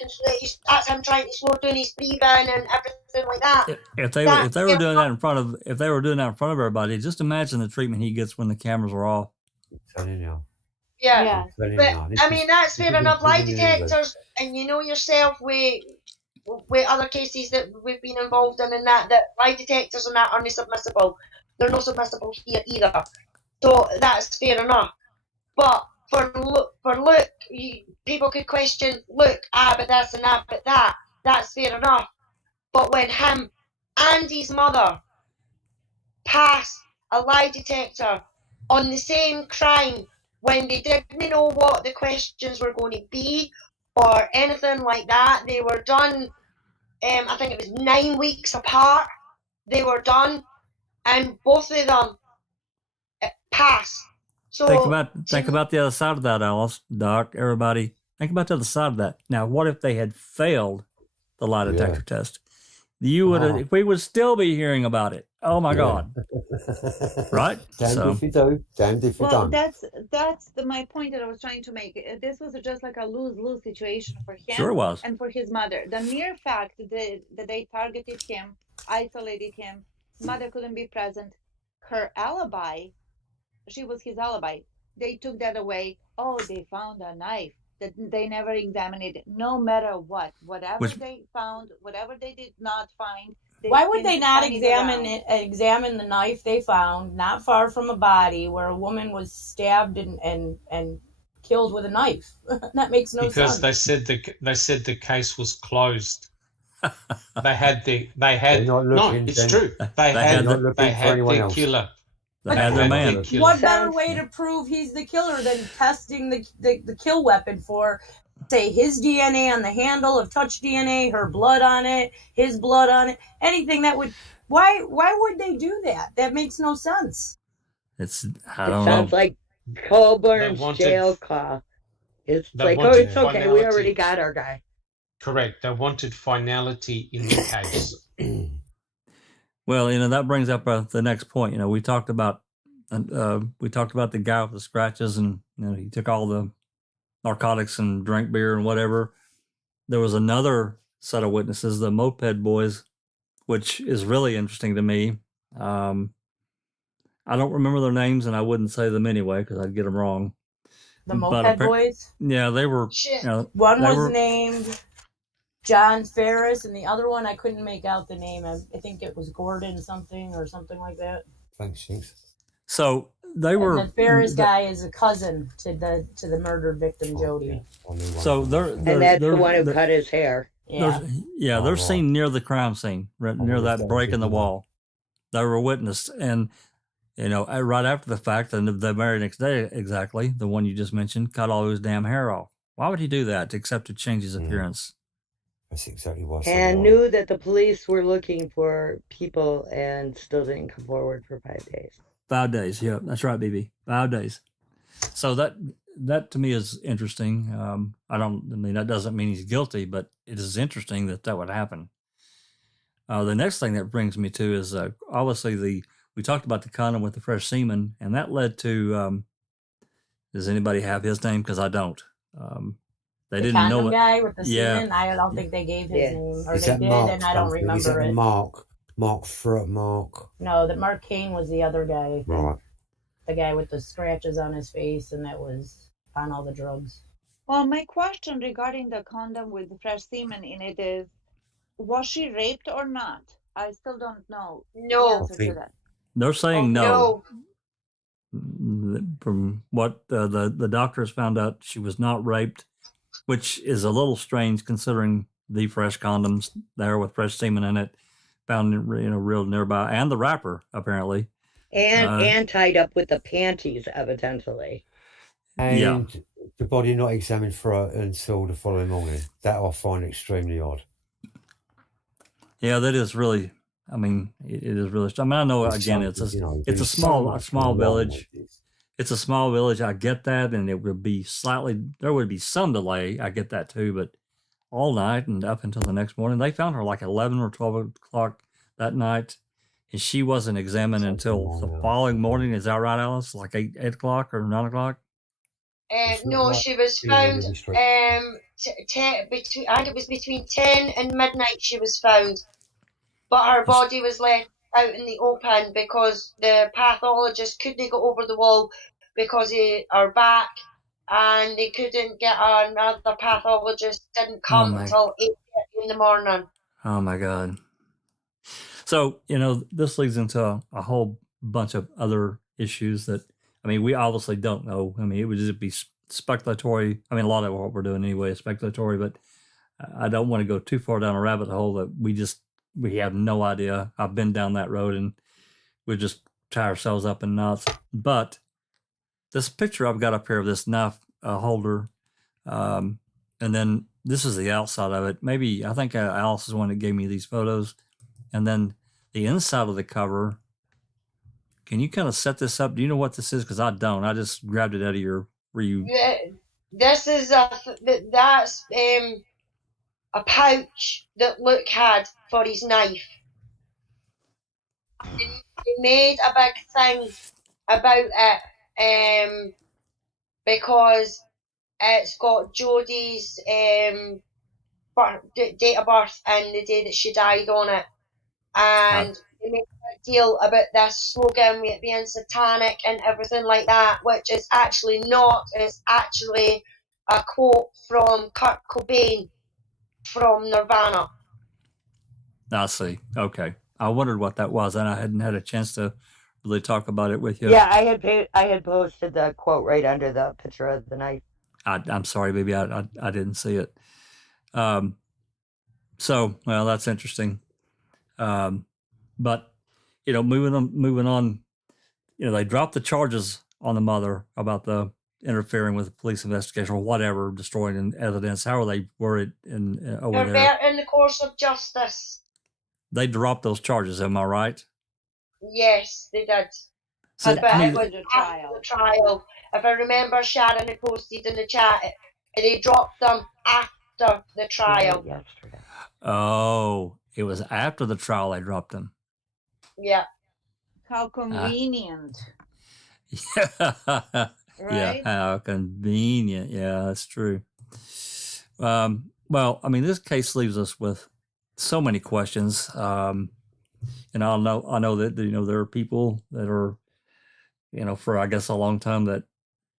that's him trying to slow down his breathing and everything like that. if they were doing that in front of everybody, just imagine the treatment he gets when the cameras are off. Yeah. But I mean, that's fair enough. Lie detectors, and you know yourself with other cases that we've been involved in, and that lie detectors and that are not submissible. They're not submissible here either. So that's fair enough. But for Luke, people could question Luke, but this and that, but that. That's fair enough. But when him and his mother pass a lie detector on the same crime when they didn't know what the questions were going to be or anything like that, they were done, I think it was 9 weeks apart, they were done, and both of them passed. So Think about the other side of that, Alice, Doc, everybody. Think about the other side of that. Now, what if they had failed the lie detector test? We would still be hearing about it. Oh my God! Right? Damned if you do, damned if you don't. That's my point that I was trying to make. This was just like a lose-lose situation for him Sure was. and for his mother. The mere fact that they targeted him, isolated him, mother couldn't be present, her alibi, she was his alibi. They took that away. Oh, they found a knife. That they never examined it. No matter what, whatever they found, whatever they did not find. Why would they not examine the knife they found not far from a body where a woman was stabbed and killed with a knife? That makes no sense. Because they said the case was closed. They had it's true. They had their killer. They had their man. What better way to prove he's the killer than testing the kill weapon for, say, his DNA on the handle of touch DNA, her blood on it, his blood on it, anything that would. Why would they do that? That makes no sense. I don't know. It sounds like Colburn's jail call. It's like, oh, it's okay. Finality. We already got our guy. Correct. They wanted finality in the case. Well, that brings up the next point. We talked about the guy with the scratches, and he took all the narcotics and drank beer and whatever. There was another set of witnesses, the Moped boys, which is really interesting to me. I don't remember their names, and I wouldn't say them anyway because I'd get them wrong. The Moped boys? Yeah, they were. One was named John Ferris, and the other one I couldn't make out the name. I think it was Gordon something or something like that. Thanks. So they were. The Ferris guy is a cousin to the murdered victim, Jody. So they're and that's the one who cut his hair. Yeah, they're seen near the crime scene, near that break in the wall. They were witnessed, and right after the fact, and the very next day, exactly the one you just mentioned, cut all his damn hair off. Why would he do that except to change his appearance? That's exactly what. And knew that the police were looking for people and still didn't come forward for 5 days. 5 days, yeah, that's right, BB. 5 days. So that to me is interesting. That doesn't mean he's guilty, but it is interesting that would happen. The next thing that brings me to is obviously we talked about the condom with the fresh semen, and that led to. Does anybody have his name? Because I don't. They the didn't know condom it. guy with the semen. I don't think they gave his name, or they did, Mark, and I don't remember is that it. Mark. No, that Mark Kane was the other guy. Right. The guy with the scratches on his face, and that was on all the drugs. Well, my question regarding the condom with the fresh semen in it is, was she raped or not? I still don't know No. the answer to that. They're saying no. From what the doctors found out, she was not raped, which is a little strange considering the fresh condoms there with fresh semen in it, found real nearby, and the wrapper apparently, and tied up with the panties, evidently. And the body not examined until the following morning. That I find extremely odd. Yeah, that is really. I mean, it is really. I mean, I know again, it's a small village. It's a small village. I get that, and it would be there would be some delay. I get that too, but all night and up until the next morning, they found her like 11 or 12 o'clock that night, and she wasn't examined until the following morning. Is that right, Alice? Like 8 o'clock or 9 o'clock? No, she was found between. I think it was between 10 and midnight. She was found, but her body was left out in the open because the pathologist couldn't go over the wall because of her back, and they couldn't get another pathologist. Didn't come until 8:30 in the morning. Oh my God! So this leads into a whole bunch of other issues that. I mean, we obviously don't know. I mean, it would just be speculatory. I mean, a lot of what we're doing anyway is speculatory, but I don't want to go too far down a rabbit hole that we have no idea. I've been down that road and we just tie ourselves up in knots. But this picture I've got up here of this knife holder, and then this is the outside of it. Maybe I think Alice is the one that gave me these photos, and then the inside of the cover. Can you kind of set this up? Do you know what this is? Because I don't. I just grabbed it out of your. This is that's a pouch that Luke had for his knife. He made a big thing about it because it's got Jodie's date of birth and the day that she died on it, and they made a big deal about this slogan with it being satanic and everything like that, which is actually not. It's actually a quote from Kurt Cobain from Nirvana. I see. Okay. I wondered what that was, and I hadn't had a chance to really talk about it with you. Yeah, I had posted the quote right under the picture of the knife. I'm sorry, baby. I didn't see it. So, well, that's interesting. But moving on, they dropped the charges on the mother about the interfering with the police investigation or whatever, destroying evidence. How are they worried over there? They're in the course of justice. They dropped those charges, am I right? Yes, they did. So, but it was after the trial. If I remember, Sharon had posted in the chat, they dropped them after the trial. Yeah, yesterday. Oh, it was after the trial they dropped them. Yeah. How convenient. Yeah. Right? Yeah, how convenient. Yeah, that's true. Well, I mean, this case leaves us with so many questions. And I know that there are people that are, for I guess a long time that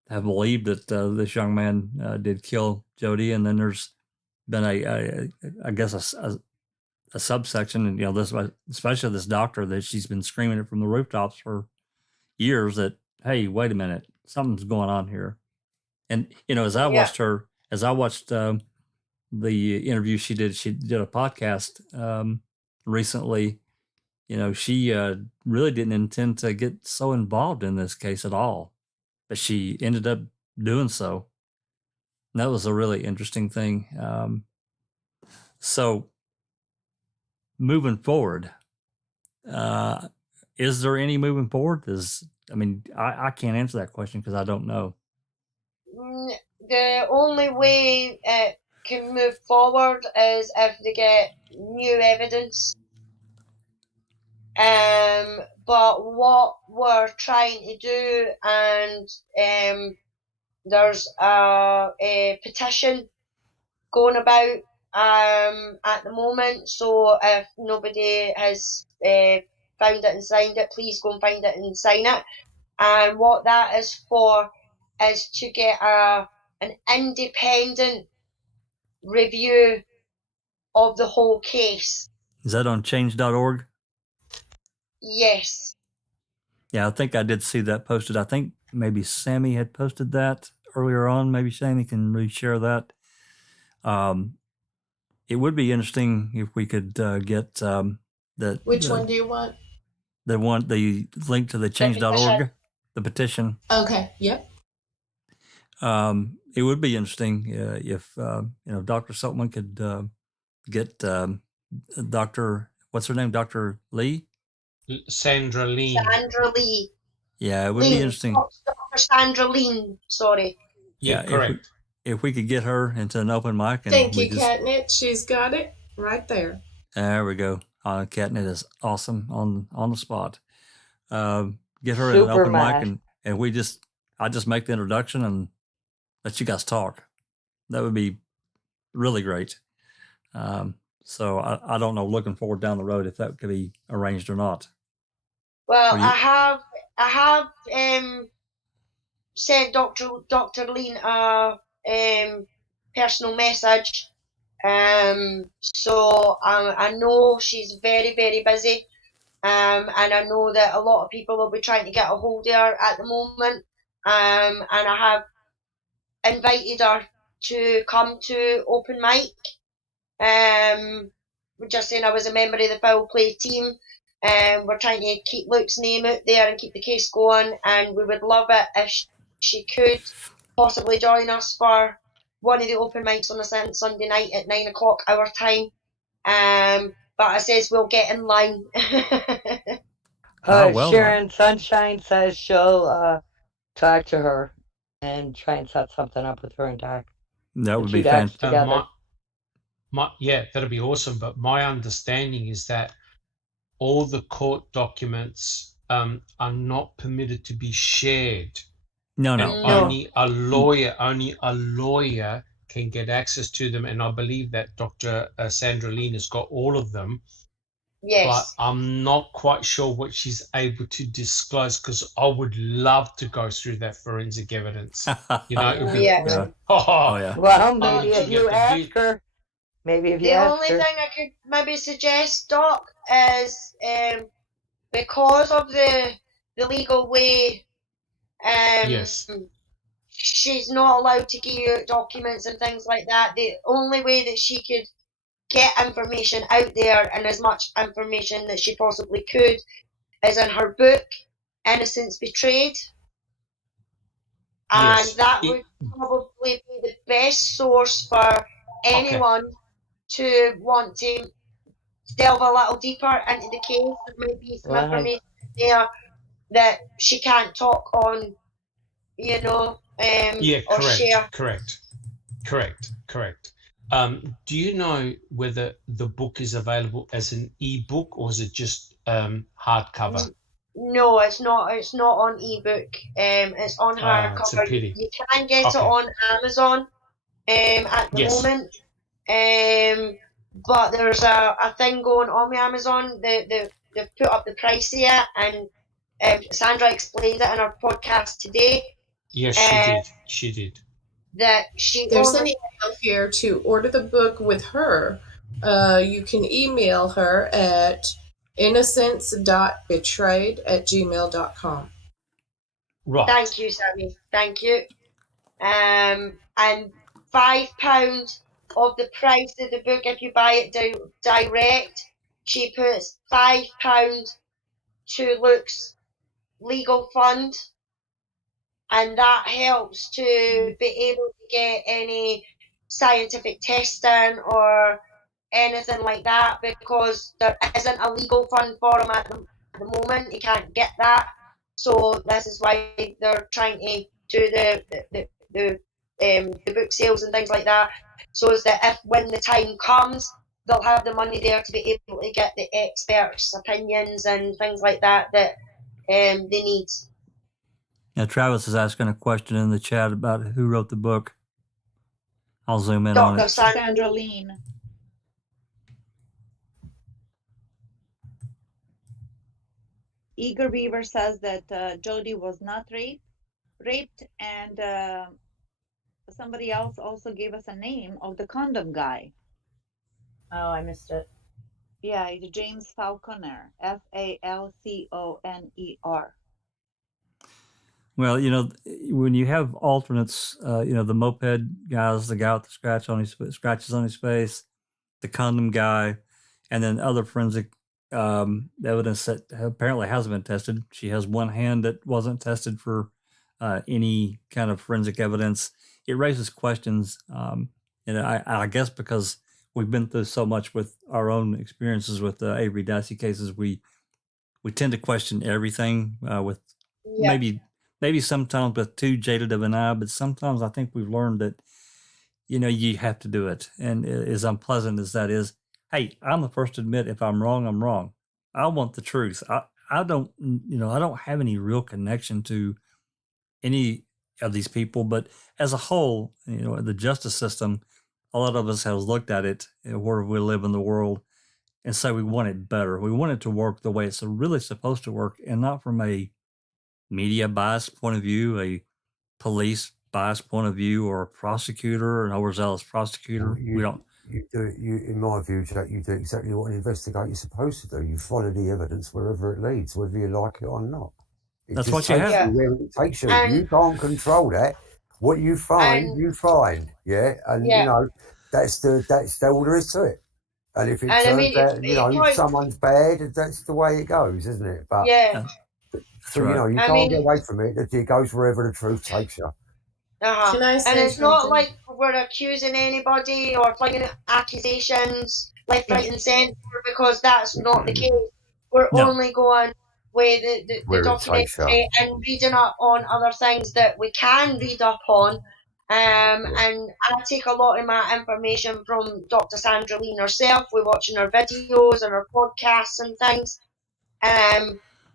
have believed that this young man did kill Jody, and then there's been I guess a subsection, and this, especially this doctor, that she's been screaming it from the rooftops for years that, hey, wait a minute, something's going on here. And as I watched the interview she did a podcast recently. She really didn't intend to get so involved in this case at all, but she ended up doing so. And that was a really interesting thing. So moving forward, is there any moving forward? I can't answer that question because I don't know. The only way it can move forward is if they get new evidence. But what we're trying to do, and there's a petition going about at the moment. So if nobody has found it and signed it, please go and find it and sign it. And what that is for is to get an independent review of the whole case. Is that on change.org? Yes. Yeah, I think I did see that posted. I think maybe Sammy had posted that earlier on. Maybe Sammy can reshare that. it would be interesting if we could get that. Which one do you want? The link to the change.org, the petition. Okay. Yep. It would be interesting if Dr. Silkman could get Dr. What's her name? Dr. Lee? Sandra Lean. Sandra Lee. Yeah, it would be interesting. Dr. Sandra Lean, sorry. Yeah, correct. If we could get her into an open mic. And Thank you, Catnip. She's got it right there. There we go. Catnip is awesome on the spot. Get her Super in an open Mac. mic and I just make the introduction and let you guys talk. That would be really great. So I don't know, looking forward down the road if that could be arranged or not. Well, I have sent Dr. Lean a personal message. So I know she's very, very busy. And I know that a lot of people will be trying to get a hold of her at the moment. And I have invited her to come to open mic. Just saying I was a member of the foul play team. We're trying to keep Luke's name out there and keep the case going, and we would love it if she could possibly join us for one of the open mics on a Sunday night at 9 o'clock our time. But I says we'll get in line. Sharon Sunshine says she'll talk to her and try and set something up with her and Doc. That would be fantastic. Yeah, that'd be awesome. But my understanding is that all the court documents are not permitted to be shared. No. Only a lawyer can get access to them, and I believe that Dr. Sandra Lean has got all of them. Yes. But I'm not quite sure what she's able to disclose, because I would love to go through that forensic evidence. It would be yeah. Well, maybe if you ask her. Maybe if you ask her. The only thing I could maybe suggest, Doc, is because of the legal way, yes, she's not allowed to give you documents and things like that. The only way that she could get information out there, and as much information that she possibly could, is in her book, Innocence Betrayed. And that would probably be the best source for anyone to want to delve a little deeper into the case. There might be some information there that she can't talk on, or share. Correct. Do you know whether the book is available as an e-book or is it just hardcover? No, it's not. It's not on ebook. It's on hardcover. It's a pity. You can get it on Amazon at the moment. But there's a thing going on with Amazon. They've put up the price of it, and Sandra explained it in our podcast today. Yes, she did. That there's an email here to order the book with her. You can email her at innocence.betrayed@gmail.com. Right. Thank you, Sammy. Thank you. And £5 of the price of the book, if you buy it direct, she puts £5 to Luke's legal fund, and that helps to be able to get any scientific testing or anything like that, because there isn't a legal fund for him at the moment. He can't get that, so this is why they're trying to do the book sales and things like that, so is that if when the time comes, they'll have the money there to be able to get the experts' opinions and things like that they need. Now, Travis is asking a question in the chat about who wrote the book. I'll zoom in Dr. on it. Sandra Lean. Eager Beaver says that Jody was not raped, and somebody else also gave us a name of the condom guy. Oh, I missed it. Yeah, it's James Falconer, Falconer. Well, when you have alternates, the Moped guys, the guy with the scratches on his face, the condom guy, and then other forensic evidence that apparently hasn't been tested. She has one hand that wasn't tested for any kind of forensic evidence. It raises questions, and I guess because we've been through so much with our own experiences with the Avery Dassey cases, we tend to question everything with maybe sometimes with too jaded of an eye, but sometimes I think we've learned that you have to do it. And as unpleasant as that is, hey, I'm the first to admit if I'm wrong, I'm wrong. I want the truth. I don't I don't have any real connection to any of these people, but as a whole, the justice system, a lot of us have looked at it where we live in the world and say we want it better. We want it to work the way it's really supposed to work, and not from a media bias point of view, a police bias point of view, or a prosecutor, an overzealous prosecutor. We don't. In my view, Jack, you do exactly what an investigator's supposed to do. You follow the evidence wherever it leads, whether you like it or not. That's what you have. Where it takes you. You can't control that. What you find, you find. Yeah, and that's all there is to it. And if it turns out, someone's bad, that's the way it goes, isn't it? But so you can't get away from it. It goes wherever the truth takes you. Can I say it's not like we're accusing anybody or flinging accusations left, right, and centre, because that's not the case. We're only going with the documentary and reading up on other things that we can read up on. And I take a lot of my information from Dr. Sandra Lean herself. We're watching her videos and her podcasts and things.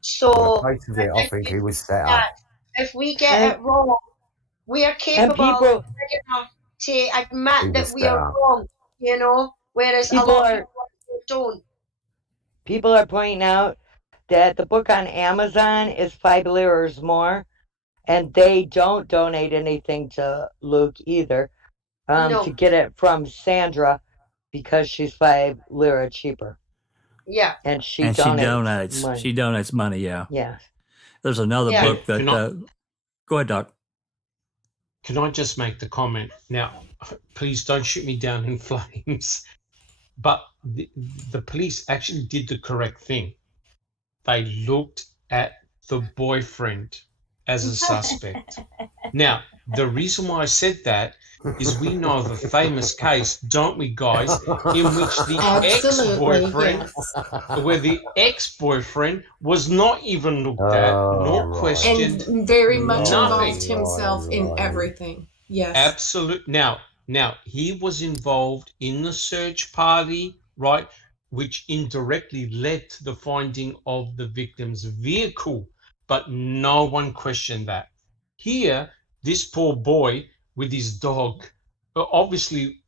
So I think he was set up. if we get it wrong, we are capable enough to admit that we are wrong, whereas a lot of people don't. People are pointing out that the book on Amazon is 5 liras more, and they don't donate anything to Luke either to get it from Sandra because she's 5 lira cheaper. Yeah. And she donates money. She donates money, yeah. Yeah. There's another book that... go ahead, Doc. Can I just make the comment? Now, please don't shoot me down in flames. But the police actually did the correct thing. They looked at the boyfriend as a suspect. Now, the reason why I said that is we know of a famous case, don't we, guys, in which the ex-boyfriend, where the ex-boyfriend was not even looked at, nor questioned, and very much involved himself in everything. Yes, absolutely. Now he was involved in the search party, right, which indirectly led to the finding of the victim's vehicle, but no one questioned that. Here, this poor boy with his dog obviously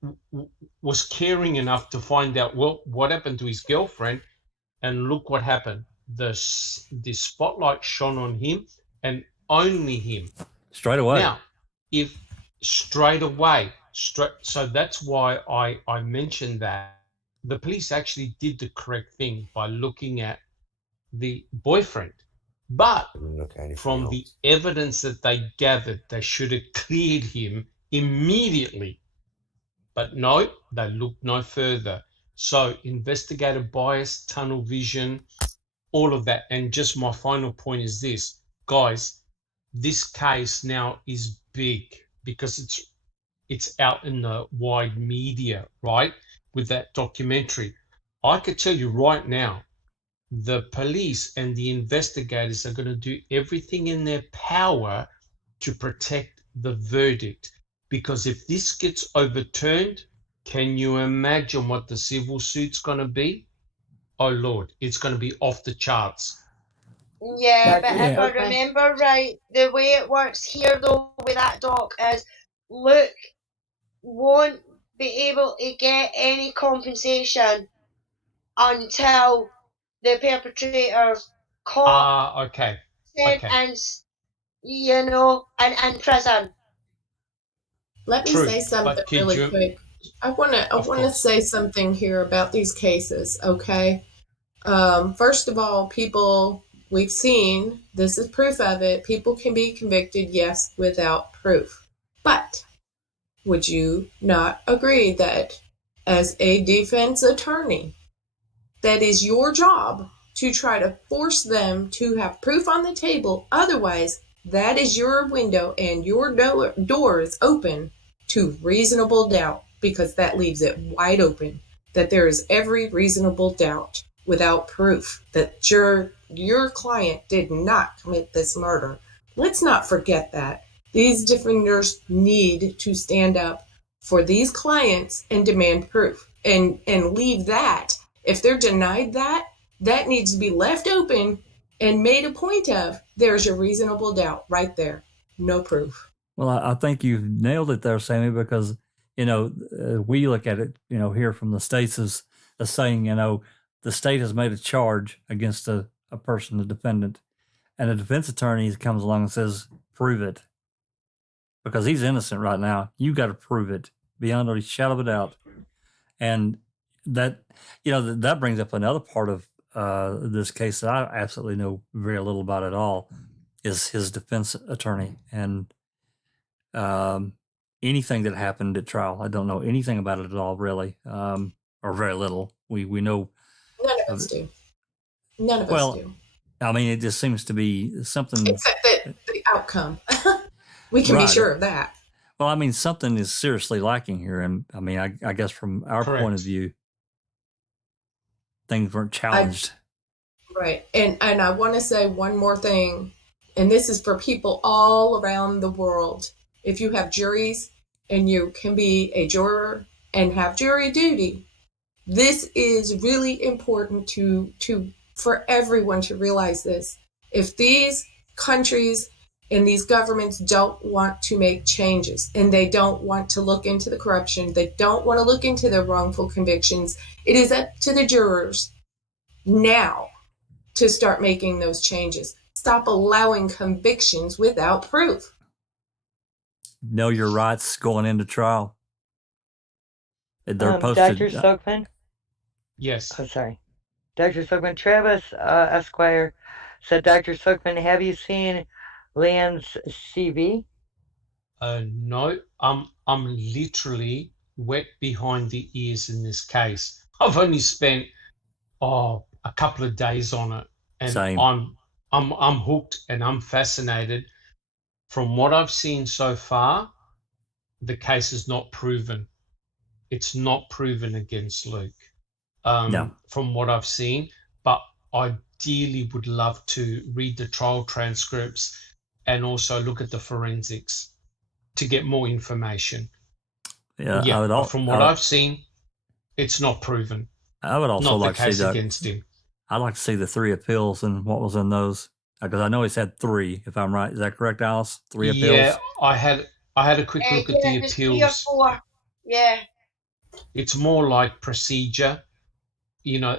was caring enough to find out, well, what happened to his girlfriend, and look what happened. The spotlight shone on him and only him. Straight away. Now, so that's why I mentioned that. The police actually did the correct thing by looking at the boyfriend. But from the evidence that they gathered, they should have cleared him immediately. But no, they looked no further. So investigative bias, tunnel vision, all of that. And just my final point is this, guys, this case now is big because it's out in the wide media, right, with that documentary. I could tell you right now, the police and the investigators are going to do everything in their power to protect the verdict. Because if this gets overturned, can you imagine what the civil suit's going to be? Oh, Lord, it's going to be off the charts. Yeah, but if I remember right, the way it works here, though, with that doc is Luke won't be able to get any compensation until the perpetrator's caught and in prison. Let me say something really quick. I want to say something here about these cases, okay? First of all, we've seen, this is proof of it, people can be convicted, yes, without proof. But would you not agree that as a defense attorney. That is your job to try to force them to have proof on the table. Otherwise, that is your window and your door is open to reasonable doubt, because that leaves it wide open that there is every reasonable doubt without proof that your client did not commit this murder. Let's not forget that. These defenders need to stand up for these clients and demand proof, and leave that. If they're denied that, that needs to be left open and made a point of. There's your reasonable doubt right there. No proof. Well, I think you've nailed it there, Sammy, because, we look at it, here from the States as saying, the state has made a charge against a person, a defendant, and a defense attorney comes along and says, prove it. Because he's innocent right now. You got to prove it beyond a shadow of a doubt. And that, that brings up another part of this case that I absolutely know very little about at all, is his defense attorney. And anything that happened at trial, I don't know anything about it at all, really, or very little. We know. None of us do. None of us do. I mean, it just seems to be something. Except that the outcome. We can be sure of that. Well, I mean, something is seriously lacking here. And I mean, I guess from our point of view, things weren't challenged. Right. And I want to say one more thing, and this is for people all around the world. If you have juries and you can be a juror and have jury duty, this is really important for everyone to realize this. If these countries and these governments don't want to make changes, and they don't want to look into the corruption, they don't want to look into the wrongful convictions, it is up to the jurors now to start making those changes. Stop allowing convictions without proof. Know your rights going into trial. They're posted. Dr. Silkman? Yes. Oh, sorry. Dr. Silkman, Travis Esquire said, Dr. Silkman, have you seen Leanne's CV? No, I'm literally wet behind the ears in this case. I've only spent a couple of days on it, and Same. I'm hooked and I'm fascinated. From what I've seen so far, the case is not proven. It's not proven against Luke. No. From what I've seen, but I ideally would love to read the trial transcripts and also look at the forensics to get more information. Yeah, from what I've seen, it's not proven. I would also like to see that against him. I'd like to see the 3 appeals and what was in those, because I know he's had 3. If I'm right, is that correct, Alice? 3 appeals. Yeah, I had a quick look at the appeals. 3 or 4. Yeah. It's more like procedure,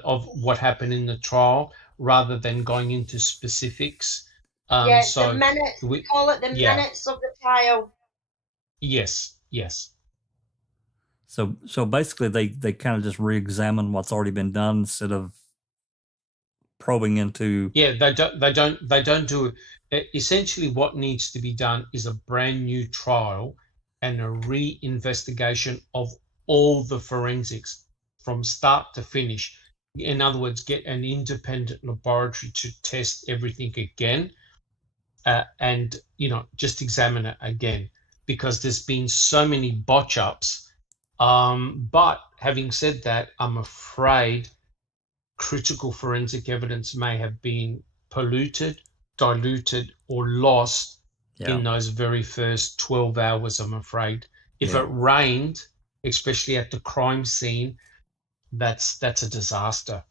of what happened in the trial, rather than going into specifics. The minutes. We call it the minutes of the trial. Yes. So basically, they kind of just re-examine what's already been done instead of probing into. Yeah, they don't do it. Essentially, what needs to be done is a brand new trial and a re-investigation of all the forensics from start to finish. In other words, get an independent laboratory to test everything again, and just examine it again, because there's been so many botch ups. But having said that, I'm afraid critical forensic evidence may have been polluted, diluted, or lost in those very first 12 hours, I'm afraid. If it rained, especially at the crime scene, that's a disaster.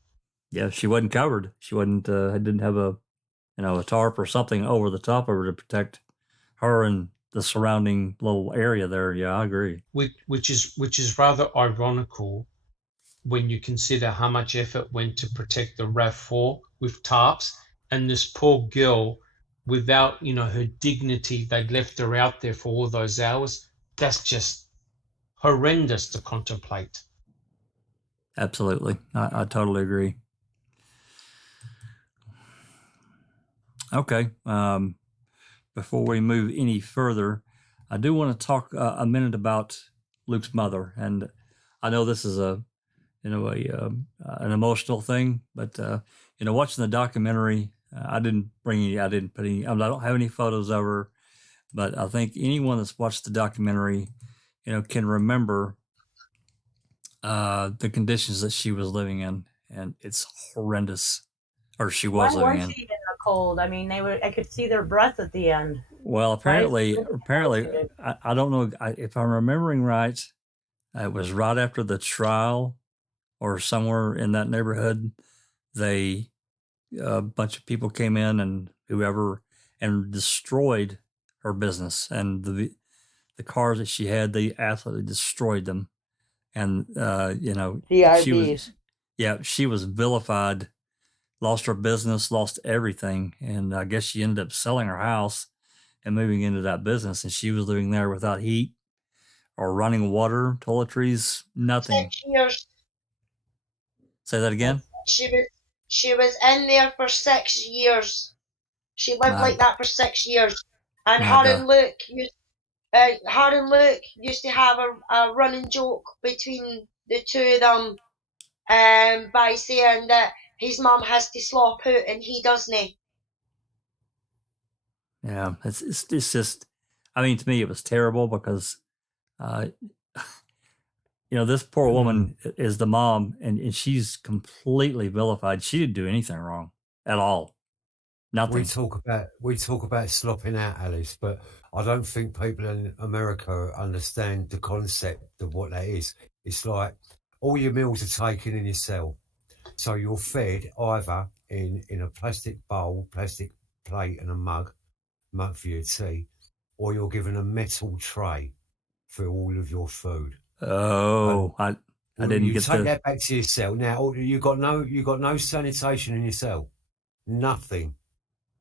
Yeah, she wasn't covered. She wasn't. Didn't have a tarp or something over the top of her to protect her and the surrounding little area there. Yeah, I agree. Which is rather ironical when you consider how much effort went to protect the RAV4 with tarps, and this poor girl, without her dignity, they'd left her out there for all those hours. That's just horrendous to contemplate. Absolutely. I totally agree. Okay. Before we move any further, I do want to talk a minute about Luke's mother. And I know this is an emotional thing, but watching the documentary, I didn't put any. I don't have any photos of her, but I think anyone that's watched the documentary, can remember the conditions that she was living in, and it's horrendous, or she was Why living was in. she in the cold? I mean, I could see their breath at the end. Well, apparently, I don't know if I'm remembering right. It was right after the trial, or somewhere in that neighborhood. A bunch of people came in and destroyed her business, and the cars that she had. They absolutely destroyed them, and she was vilified, lost her business, lost everything, and I guess she ended up selling her house and moving into that business, and she was living there without heat or running water, toiletries, nothing. 6 years. Say that again? She was in there for 6 years. She lived like that for 6 years. And her and Luke used to have a running joke between the two of them, by saying that his mum has to slop out and he doesn't. Yeah, it's just, I mean, to me, it was terrible because, this poor woman is the mom, and she's completely vilified. She didn't do anything wrong at all. Nothing. We talk about slopping out, Alice, but I don't think people in America understand the concept of what that is. It's like all your meals are taken in your cell, so you're fed either in a plastic bowl, plastic plate, and a mug for your tea, or you're given a metal tray for all of your food. Oh, I didn't get take that back to your cell. Now you got no sanitation in your cell, nothing.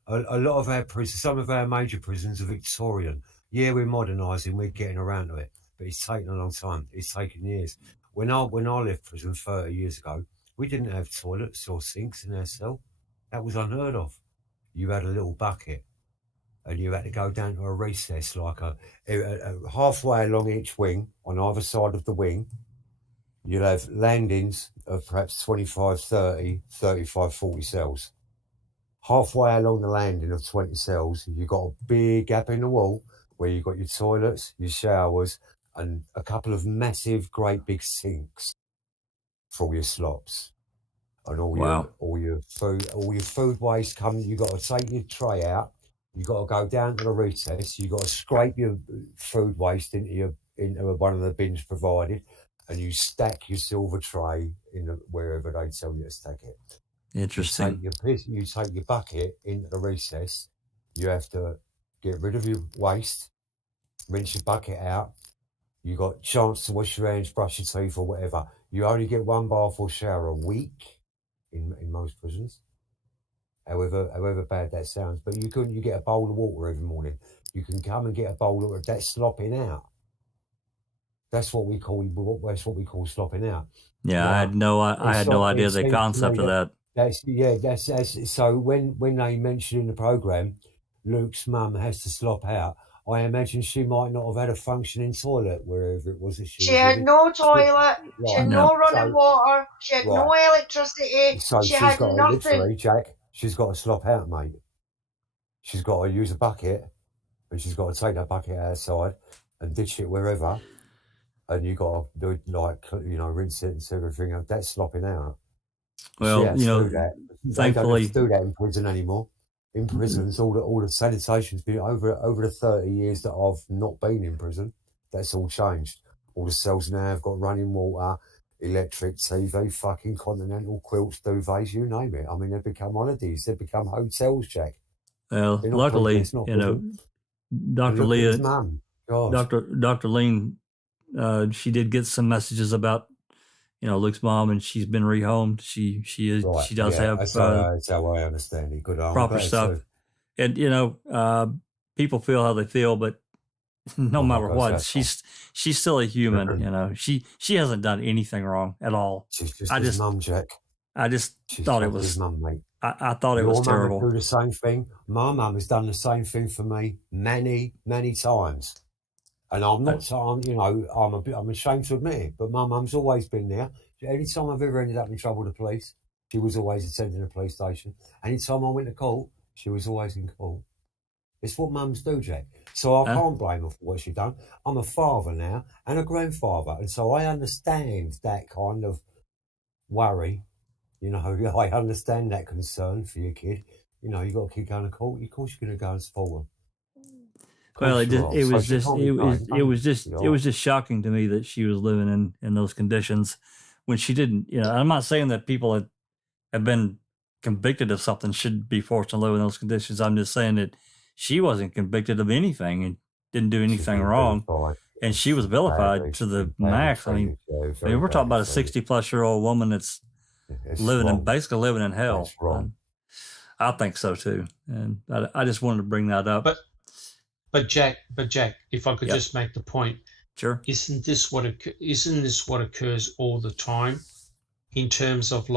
A lot of our prisons, some of our major prisons are Victorian. Yeah, we're modernising, we're getting around to it, but it's taken a long time. It's taken years. When I left prison 30 years ago, we didn't have toilets or sinks in our cell. That was unheard of. You had a little bucket, and you had to go down to a recess, like a halfway along each wing, on either side of the wing. You'll have landings of perhaps 25, 30, 35, 40 cells. Halfway along the landing of 20 cells, you've got a big gap in the wall where you've got your toilets, your showers, and a couple of massive, great big sinks for all your slops. And all your food waste comes. You've got to take your tray out. You've got to go down to the recess. You've got to scrape your food waste into one of the bins provided, and you stack your silver tray wherever they tell you to stack it. Interesting. You take your bucket into the recess. You have to get rid of your waste, rinse your bucket out. You got a chance to wash your hands, brush your teeth, or whatever. You only get one bath or shower a week in most prisons. However bad that sounds, but you get a bowl of water every morning. You can come and get a bowl of water. That's slopping out. That's what we call slopping out. Yeah, I had no idea the concept of that. That's so when they mentioned in the program, Luke's mum has to slop out. I imagine she might not have had a functioning toilet wherever it was that she had no toilet. She had no running water. She had no electricity. So she had nothing. Literally, Jack, she's got to slop out, mate. She's got to use a bucket, and she's got to take that bucket outside and ditch it wherever. And you got to do rinse it and everything. That's slopping out. Well, thankfully, they don't do that in prison anymore. In prisons, all the sanitation's been over the 30 years that I've not been in prison. That's all changed. All the cells now have got running water, electric, TV, fucking continental quilts, duvets, you name it. I mean, they've become holidays. They've become hotels, Jack. Well, luckily, Dr. Leah, Dr. Lean, she did get some messages about, Luke's mom, and she's been rehomed. She does have that's how I understand it. Good proper stuff. And people feel how they feel, but no matter what, she's still a human. She hasn't done anything wrong at all. She's just his mum, Jack. I just thought it was his mum, mate. I thought it was terrible. Your mum would do the same thing. My mum has done the same thing for me many, many times. And I'm not, I'm ashamed to admit it, but my mum's always been there. Any time I've ever ended up in trouble with the police, she was always attending the police station. Any time I went to court, she was always in court. It's what mums do, Jack. So I can't blame her for what she's done. I'm a father now and a grandfather, and so I understand that kind of worry. I understand that concern for your kid. You got a kid going to court. Of course, you're going to go and support them. Well, it was just shocking to me that she was living in those conditions when she didn't. I'm not saying that people that have been convicted of something should be forced to live in those conditions. I'm just saying that she wasn't convicted of anything and didn't do anything wrong, and she was vilified to the max. I mean, we're talking about a 60-plus-year-old woman that's basically living in hell. I think so too, and I just wanted to bring that up. But Jack, if I could just make the point, sure. Isn't this what occurs all the time, in terms of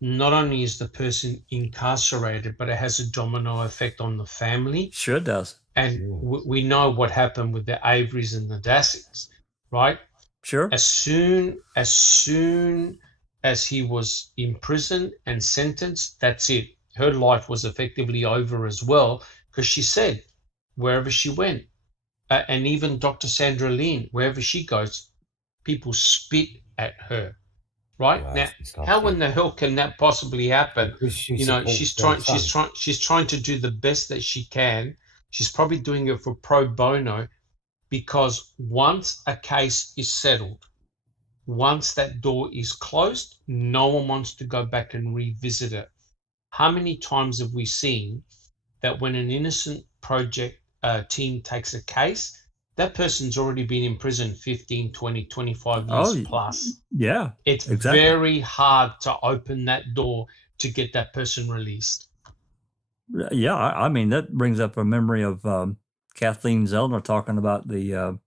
not only is the person incarcerated, but it has a domino effect on the family. Sure it does. And we know what happened with the Averys and the Dasseys, right? Sure. As soon as he was in prison and sentenced, that's it. Her life was effectively over as well, because she said, wherever she went, and even Dr. Sandra Lynn, wherever she goes, people spit at her. Right? Now, how in the hell can that possibly happen? She's trying to do the best that she can. She's probably doing it for pro bono, because once a case is settled, once that door is closed, no one wants to go back and revisit it. How many times have we seen that when an innocent project team takes a case, that person's already been in prison 15, 20, 25 years plus. Yeah. It's very hard to open that door to get that person released. Yeah, I mean, that brings up a memory of Kathleen Zellner talking about the,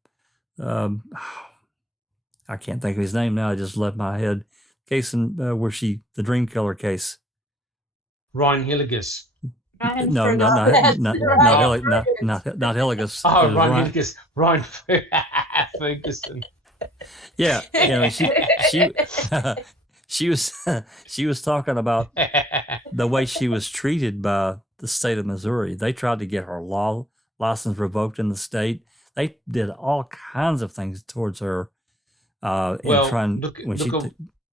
I can't think of his name now, I just left my head, case where the dream killer case. Ryan Hilligus. No, not Hilligus. Oh, Ryan Hilligus. Ryan Ferguson. Yeah, she was talking about the way she was treated by the state of Missouri. They tried to get her license revoked in the state. They did all kinds of things towards her.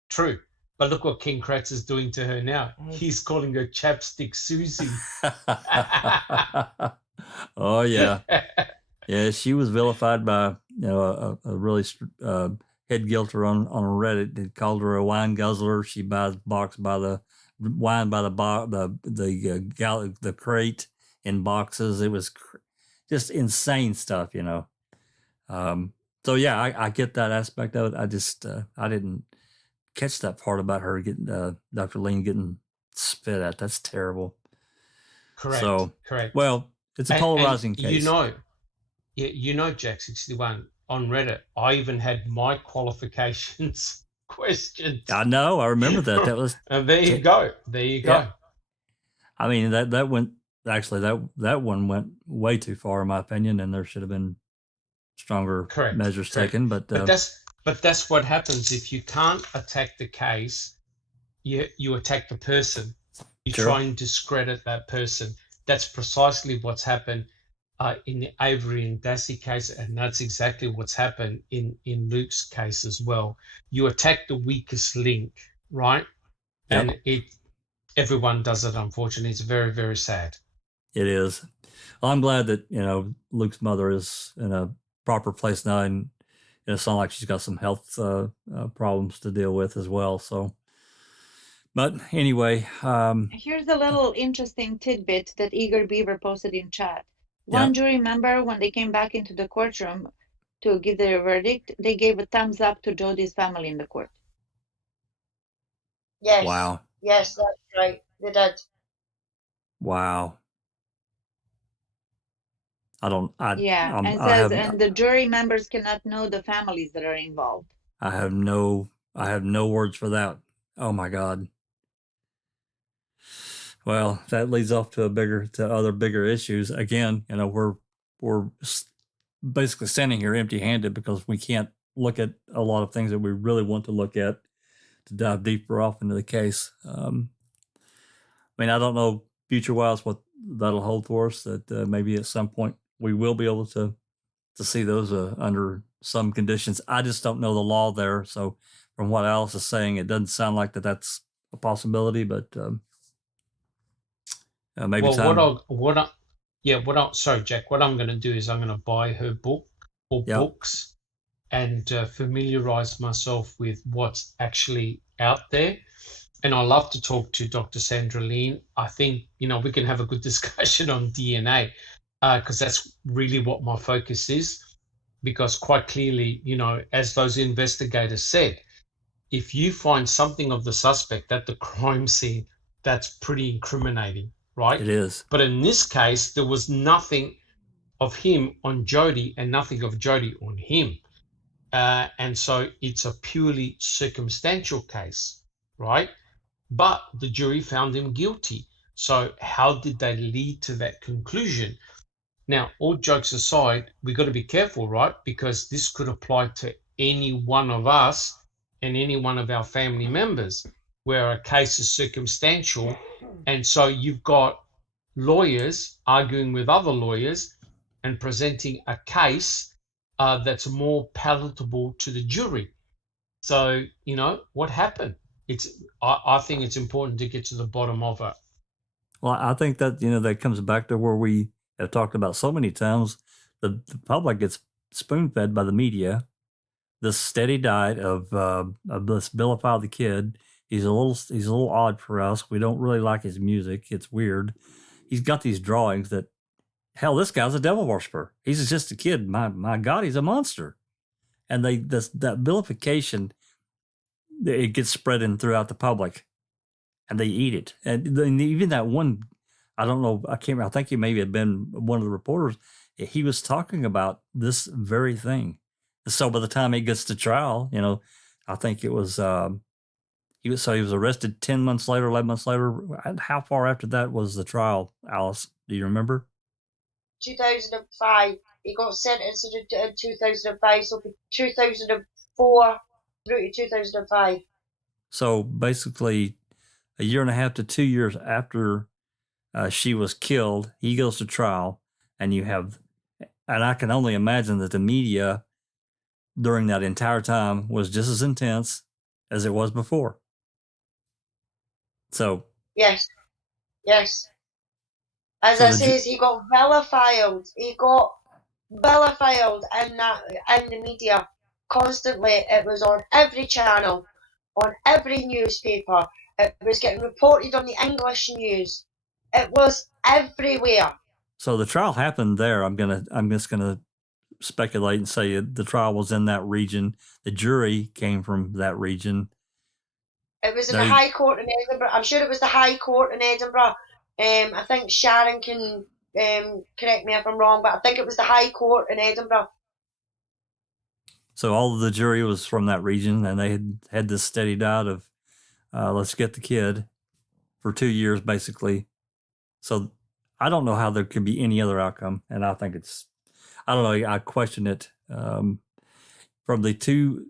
True. But look what King Kratz is doing to her now. He's calling her Chapstick Susie. Oh, yeah. Yeah, she was vilified by a really head guilter on Reddit. They called her a wine guzzler. She buys the crate in boxes. It was just insane stuff, So, yeah, I get that aspect of it. I didn't catch that part about her getting Dr. Lean getting spit at. That's terrible. Correct. Correct. Well, it's a polarizing case. Jack 61 on Reddit. I even had my qualifications questioned. I know. I remember that. That was. There you go. I mean that went that one went way too far in my opinion, and there should have been stronger measures taken. But that's what happens if you can't attack the case. You attack the person. You try and discredit that person. That's precisely what's happened in the Avery and Dassey case, and that's exactly what's happened in Luke's case as well. You attack the weakest link, right? Yep. And everyone does it, unfortunately. It's very, very sad. It is. Well, I'm glad that, Luke's mother is in a proper place now, and it's not like she's got some health problems to deal with as well. So, but anyway. Here's a little interesting tidbit that Eager Beaver posted in chat. One jury member, when they came back into the courtroom to give their verdict, they gave a thumbs up to Jodi's family in the court. Yes. Wow. Yes, that's right. They did. Wow. And the jury members cannot know the families that are involved. I have no words for that. Oh my God. Well, that leads off to other bigger issues. Again, we're basically standing here empty-handed because we can't look at a lot of things that we really want to look at to dive deeper off into the case. I mean, I don't know future-wise what that'll hold for us. That maybe at some point we will be able to see those under some conditions. I just don't know the law there. So from what Alice is saying, it doesn't sound like that's a possibility, but maybe Well, time. Sorry, Jack. What I'm going to do is I'm going to buy her book or books and familiarize myself with what's actually out there. And I love to talk to Dr. Sandra Lean. I think, we can have a good discussion on DNA because that's really what my focus is. Because quite clearly, as those investigators said, if you find something of the suspect at the crime scene, that's pretty incriminating, right? It is. But in this case, there was nothing of him on Jody and nothing of Jody on him. And so it's a purely circumstantial case, right? But the jury found him guilty. So how did they lead to that conclusion? Now, all jokes aside, we've got to be careful, right? Because this could apply to any one of us and any one of our family members where a case is circumstantial. And so you've got lawyers arguing with other lawyers and presenting a case that's more palatable to the jury. So, what happened? I think it's important to get to the bottom of it. Well, I think that, that comes back to where we have talked about so many times. The public gets spoon-fed by the media. This steady diet of this vilify the kid. He's a little odd for us. We don't really like his music. It's weird. He's got these drawings that, hell, this guy's a devil worshiper. He's just a kid. My God, he's a monster. And that vilification, it gets spread in throughout the public, and they eat it. And then even that one, I don't know, I can't remember. I think he maybe had been one of the reporters. He was talking about this very thing. So by the time he gets to trial, I think it was he was arrested 10 months later, 11 months later. How far after that was the trial, Alice? Do you remember? 2005. He got sentenced in 2005, so 2004 through to 2005. So basically, a year and a half to 2 years after she was killed, he goes to trial, and I can only imagine that the media during that entire time was just as intense as it was before. So yes. As I says, he got vilified. He got vilified in the media constantly. It was on every channel, on every newspaper. It was getting reported on the English news. It was everywhere. So the trial happened there. I'm just gonna speculate and say the trial was in that region. The jury came from that region. It was in the High Court in Edinburgh. I'm sure it was the High Court in Edinburgh. I think Sharon can correct me if I'm wrong, but I think it was the High Court in Edinburgh. So all of the jury was from that region, and they had this steady diet of let's get the kid for 2 years, basically. So I don't know how there could be any other outcome, and I think I don't know. I question it from the two.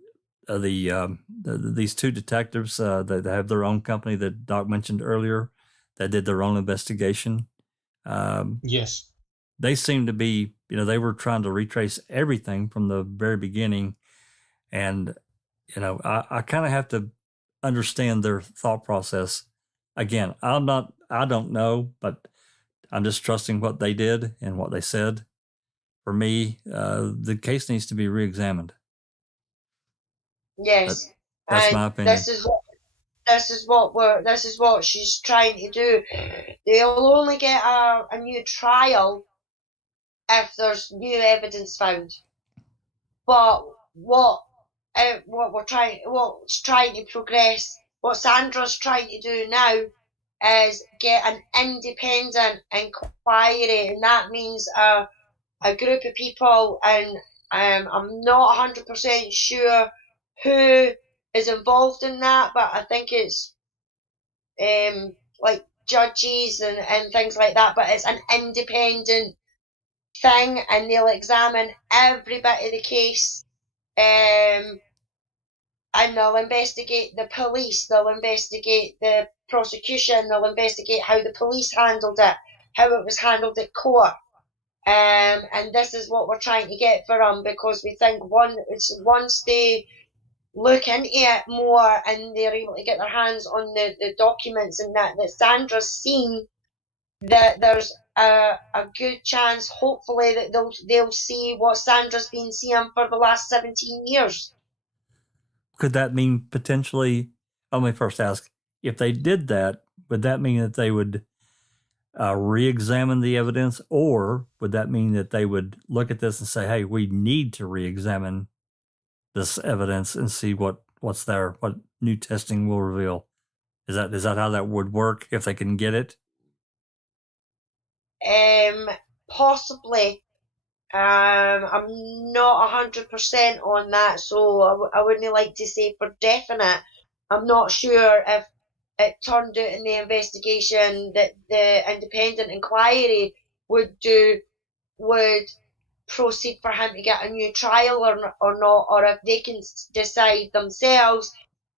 These two detectives that have their own company that Doc mentioned earlier that did their own investigation. Yes. They seem to be, they were trying to retrace everything from the very beginning. And, I kind of have to understand their thought process. Again, I don't know, but I'm just trusting what they did and what they said. For me, the case needs to be reexamined. Yes, that's my opinion. This is what she's trying to do. They'll only get a new trial if there's new evidence found. But what's trying to progress, what Sandra's trying to do now is get an independent inquiry, and that means a group of people, and I'm not 100% sure who is involved in that, but I think it's like judges and things like that, but it's an independent thing, and they'll examine every bit of the case, and they'll investigate the police, they'll investigate the prosecution, they'll investigate how the police handled it, how it was handled at court. And this is what we're trying to get for them, because we think once they look into it more and they're able to get their hands on the documents and that Sandra's seen, that there's a good chance, hopefully, that they'll see what Sandra's been seeing for the last 17 years. Could that mean potentially, let me first ask, if they did that, would that mean that they would re-examine the evidence, or would that mean that they would look at this and say, hey, we need to re-examine this evidence and see what's there, what new testing will reveal? Is that how that would work if they can get it? Possibly. I'm not 100% on that, so I wouldn't like to say for definite. I'm not sure if it turned out in the investigation that the independent inquiry would proceed for him to get a new trial or not, or if they can decide themselves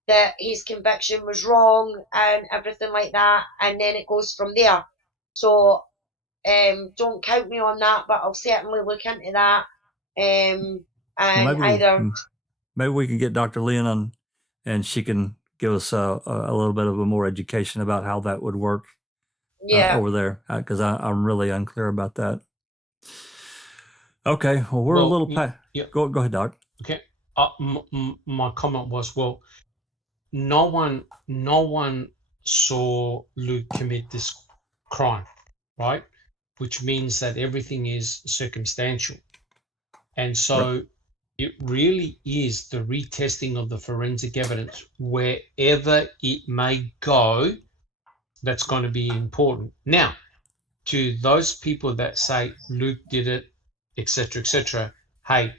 that his conviction was wrong and everything like that, and then it goes from there. So don't count me on that, but I'll certainly look into that. Maybe we can get Dr. Lynn on, and she can give us a little bit of a more education about how that would work over there, because I'm really unclear about that. Okay, well, we're a little Go ahead, Doc. Okay, my comment was, well, no one saw Luke commit this crime, right? Which means that everything is circumstantial, and so it really is the retesting of the forensic evidence wherever it may go that's going to be important. Now, to those people that say Luke did it, etc., hey,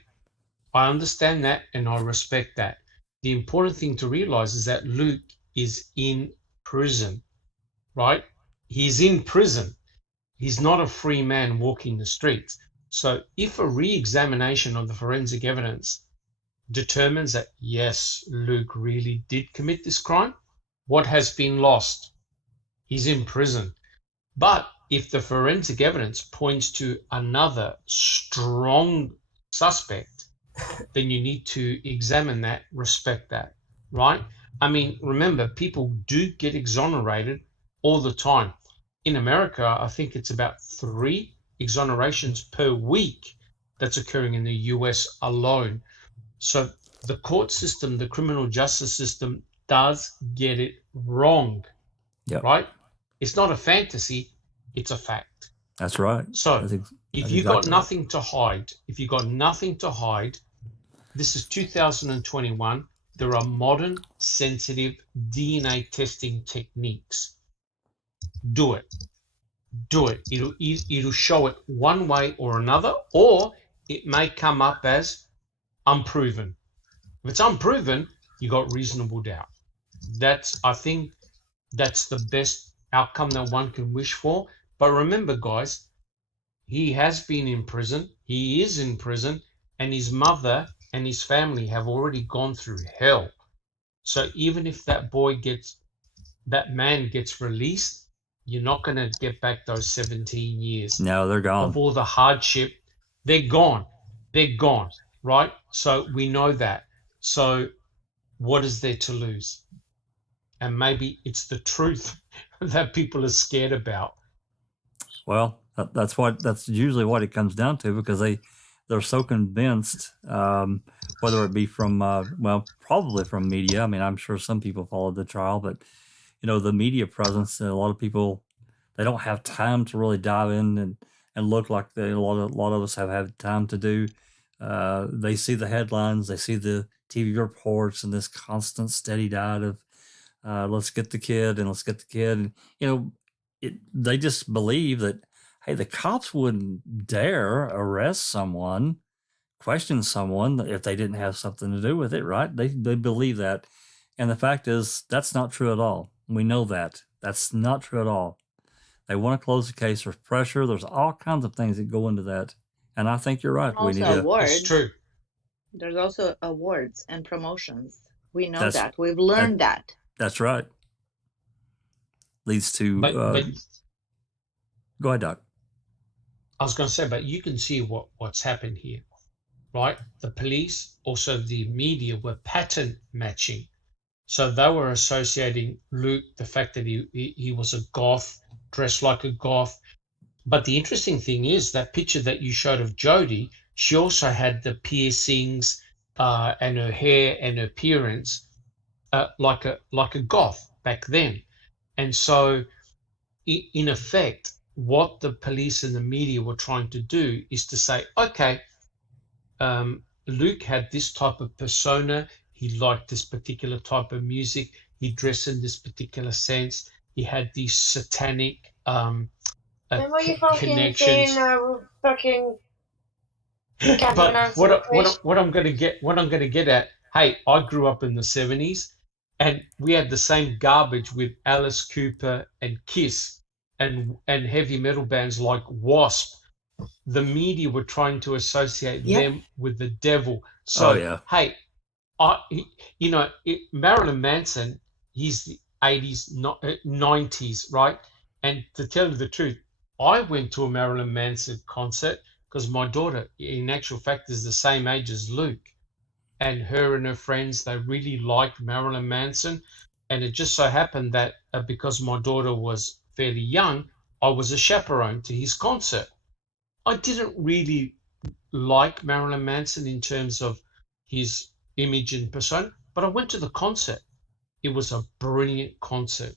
I understand that and I respect that. The important thing to realize is that Luke is in prison, right? He's in prison. He's not a free man walking the streets. So if a re-examination of the forensic evidence determines that, yes, Luke really did commit this crime, what has been lost? He's in prison. But if the forensic evidence points to another strong suspect, then you need to examine that, respect that, right? I mean, remember, people do get exonerated all the time. In America, I think it's about 3 exonerations per week that's occurring in the US alone. So the court system, the criminal justice system, does get it wrong, right? It's not a fantasy, it's a fact. That's right. So if you've got nothing to hide, this is 2021, there are modern sensitive DNA testing techniques. Do it. It'll show it one way or another, or it may come up as unproven. If it's unproven, you got reasonable doubt. I think that's the best outcome that one can wish for. But remember, guys, he has been in prison. He is in prison, and his mother and his family have already gone through hell. So even if that man gets released, you're not going to get back those 17 years. No, they're gone. Of all the hardship, they're gone. They're gone, right? So we know that. So what is there to lose? And maybe it's the truth that people are scared about. Well, that's usually what it comes down to, because they're so convinced, whether it be from, probably from media. I mean, I'm sure some people followed the trial, but the media presence, a lot of people, they don't have time to really dive in and look like a lot of us have had time to do. They see the headlines, they see the TV reports, and this constant steady diet of let's get the kid and let's get the kid. And, they just believe that, hey, the cops wouldn't dare arrest someone, question someone if they didn't have something to do with it, right? They believe that. And the fact is, that's not true at all. We know that. That's not true at all. They want to close the case. There's pressure. There's all kinds of things that go into that. And I think you're right. And We need also to. awards. It's true. There's also awards and promotions. We know That's- that. We've learned that. That's right. Leads to. But Go ahead, Doc. I was going to say, but you can see what's happened here, right? The police, also the media, were pattern matching. So they were associating Luke, the fact that he was a goth, dressed like a goth. But the interesting thing is that picture that you showed of Jodie, she also had the piercings and her hair and her appearance like a goth back then. And so, in effect, what the police and the media were trying to do is to say, okay, Luke had this type of persona. He liked this particular type of music. He dressed in this particular sense. He had these satanic Remember you fucking connections. saying fucking. But what I'm going to get at, hey, I grew up in the 70s, and we had the same garbage with Alice Cooper and Kiss and heavy metal bands like Wasp. The media were trying to associate them with the devil. So, hey, Marilyn Manson, he's the 80s, 90s, right? And to tell you the truth, I went to a Marilyn Manson concert because my daughter, in actual fact, is the same age as Luke. And her and her friends, they really liked Marilyn Manson. And it just so happened that because my daughter was fairly young, I was a chaperone to his concert. I didn't really like Marilyn Manson in terms of his image and persona, but I went to the concert. It was a brilliant concert.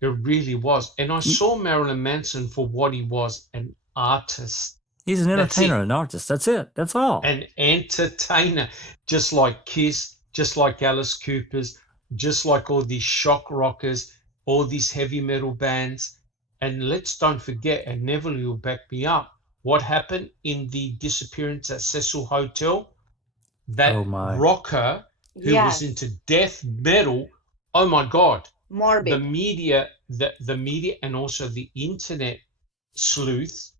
It really was. And I saw Marilyn Manson for what he was, an artist. He's an entertainer, an artist. That's it. That's all. An entertainer, just like Kiss, just like Alice Cooper's, just like all these shock rockers, all these heavy metal bands. And let's don't forget, and Neville will back me up, what happened in the disappearance at Cecil Hotel? That rocker who was into death metal, oh my God. Morbid. The media and also the internet sleuths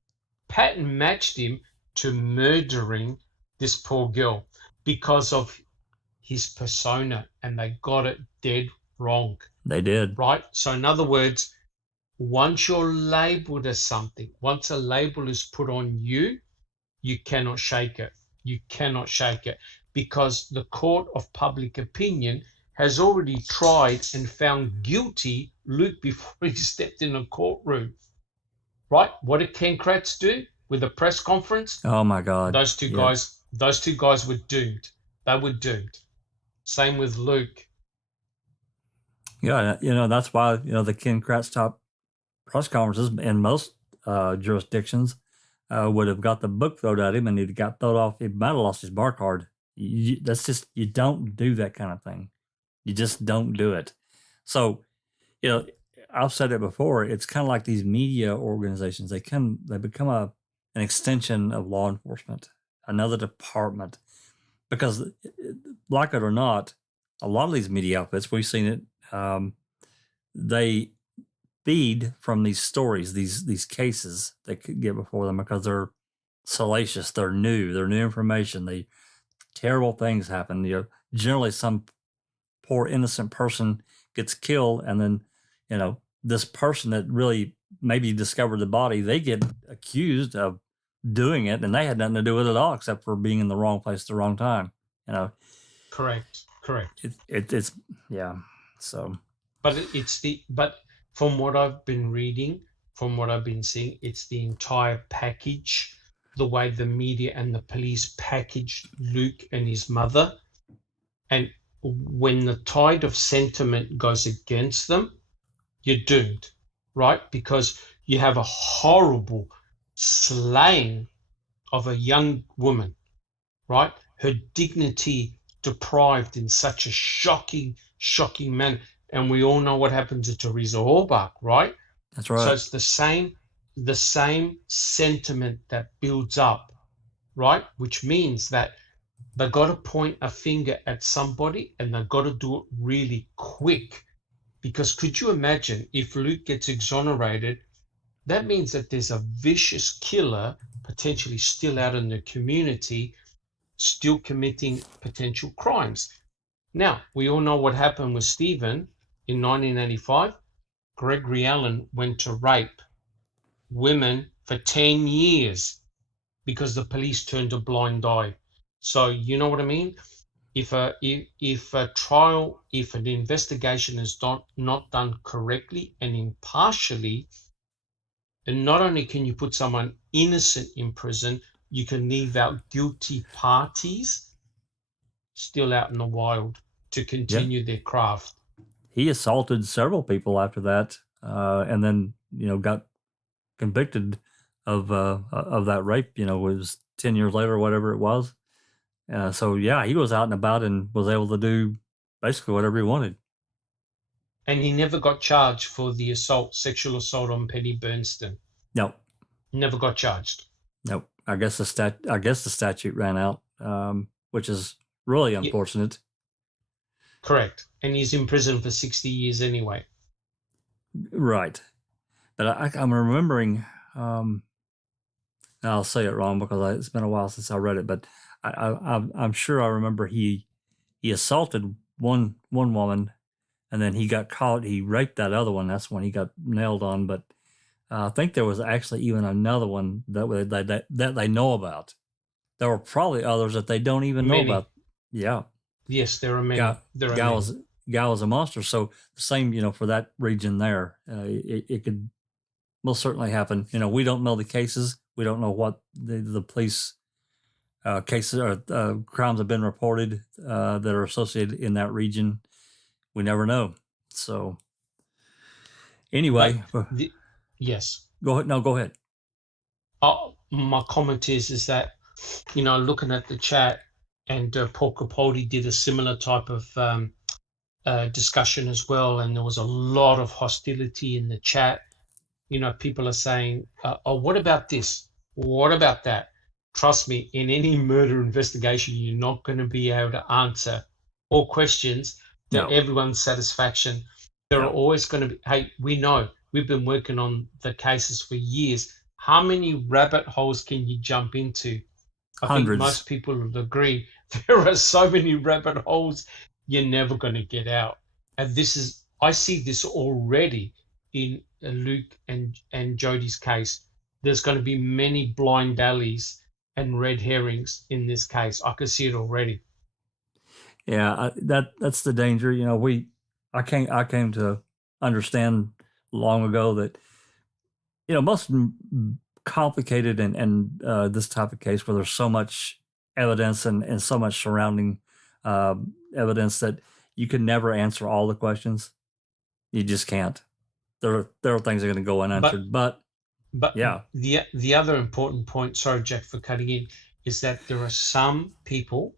pattern matched him to murdering this poor girl because of his persona, and they got it dead wrong. They did. Right? So in other words, once you're labeled as something, once a label is put on you, you cannot shake it. You cannot shake it because the court of public opinion has already tried and found guilty Luke before he stepped in a courtroom. Right? What did Ken Kratz do with a press conference? Oh my God. Those two guys were doomed. They were doomed. Same with Luke. Yeah, that's why, the Ken Kratz top press conferences in most jurisdictions would have got the book thrown at him and he'd got thrown off. He might have lost his bar card. That's just, you don't do that kind of thing. You just don't do it. So, I've said it before. It's kind of like these media organizations. They become an extension of law enforcement, another department, because like it or not, a lot of these media outfits, we've seen it. They feed from these stories, these cases that could get before them because they're salacious, they're new information. Terrible things happen. Generally some poor innocent person gets killed, and then this person that really maybe discovered the body, they get accused of doing it, and they had nothing to do with it at all except for being in the wrong place at the wrong time. Correct. It's yeah. So, but from what I've been reading, from what I've been seeing, it's the entire package, the way the media and the police packaged Luke and his mother. And when the tide of sentiment goes against them, you're doomed, right? Because you have a horrible slaying of a young woman, right? Her dignity deprived in such a shocking manner. And we all know what happened to Teresa Halbach, right? That's right. So it's the same sentiment that builds up, right? Which means that they've got to point a finger at somebody and they've got to do it really quick. Because could you imagine if Luke gets exonerated, that means that there's a vicious killer potentially still out in the community, still committing potential crimes. Now, we all know what happened with Stephen in 1985. Gregory Allen went to rape women for 10 years because the police turned a blind eye. So you know what I mean? If an investigation is not done correctly and impartially, and not only can you put someone innocent in prison, you can leave out guilty parties still out in the wild to continue their craft. He assaulted several people after that, and then got convicted of that rape. It was 10 years later or whatever it was. So yeah, he was out and about and was able to do basically whatever he wanted. And he never got charged for the sexual assault on Penny Bernstein. No, never got charged. Nope. I guess the statute ran out, which is really unfortunate. Correct. And he's in prison for 60 years anyway. Right. But I'm remembering, I'll say it wrong because it's been a while since I read it, but I'm sure I remember he assaulted one woman, and then he got caught. He raped that other one. That's when he got nailed on. But I think there was actually even another one that they know about. There were probably others that they don't even know about. Yeah. Yes, there are many. Guy was a monster. So the same, for that region there, it could most certainly happen. We don't know the cases. We don't know what the police cases or crimes have been reported that are associated in that region. We never know. So anyway, yes. Go ahead. No, go ahead. My comment is that, looking at the chat, and Paul Capaldi did a similar type of discussion as well, and there was a lot of hostility in the chat. People are saying, oh, what about this? What about that? Trust me, in any murder investigation, you're not going to be able to answer all questions to everyone's satisfaction. There are always going to be, hey, we know, we've been working on the cases for years. How many rabbit holes can you jump into? I Hundreds. think most people would agree. There are so many rabbit holes, you're never going to get out. And I see this already in Luke and Jodi's case. There's going to be many blind alleys and red herrings in this case. I can see it already. Yeah, that's the danger. I came to understand long ago that most complicated and this type of case where there's so much evidence and so much surrounding evidence that you can never answer all the questions. You just can't. There are things that are going to go unanswered, but yeah. The other important point, sorry, Jack, for cutting in, is that there are some people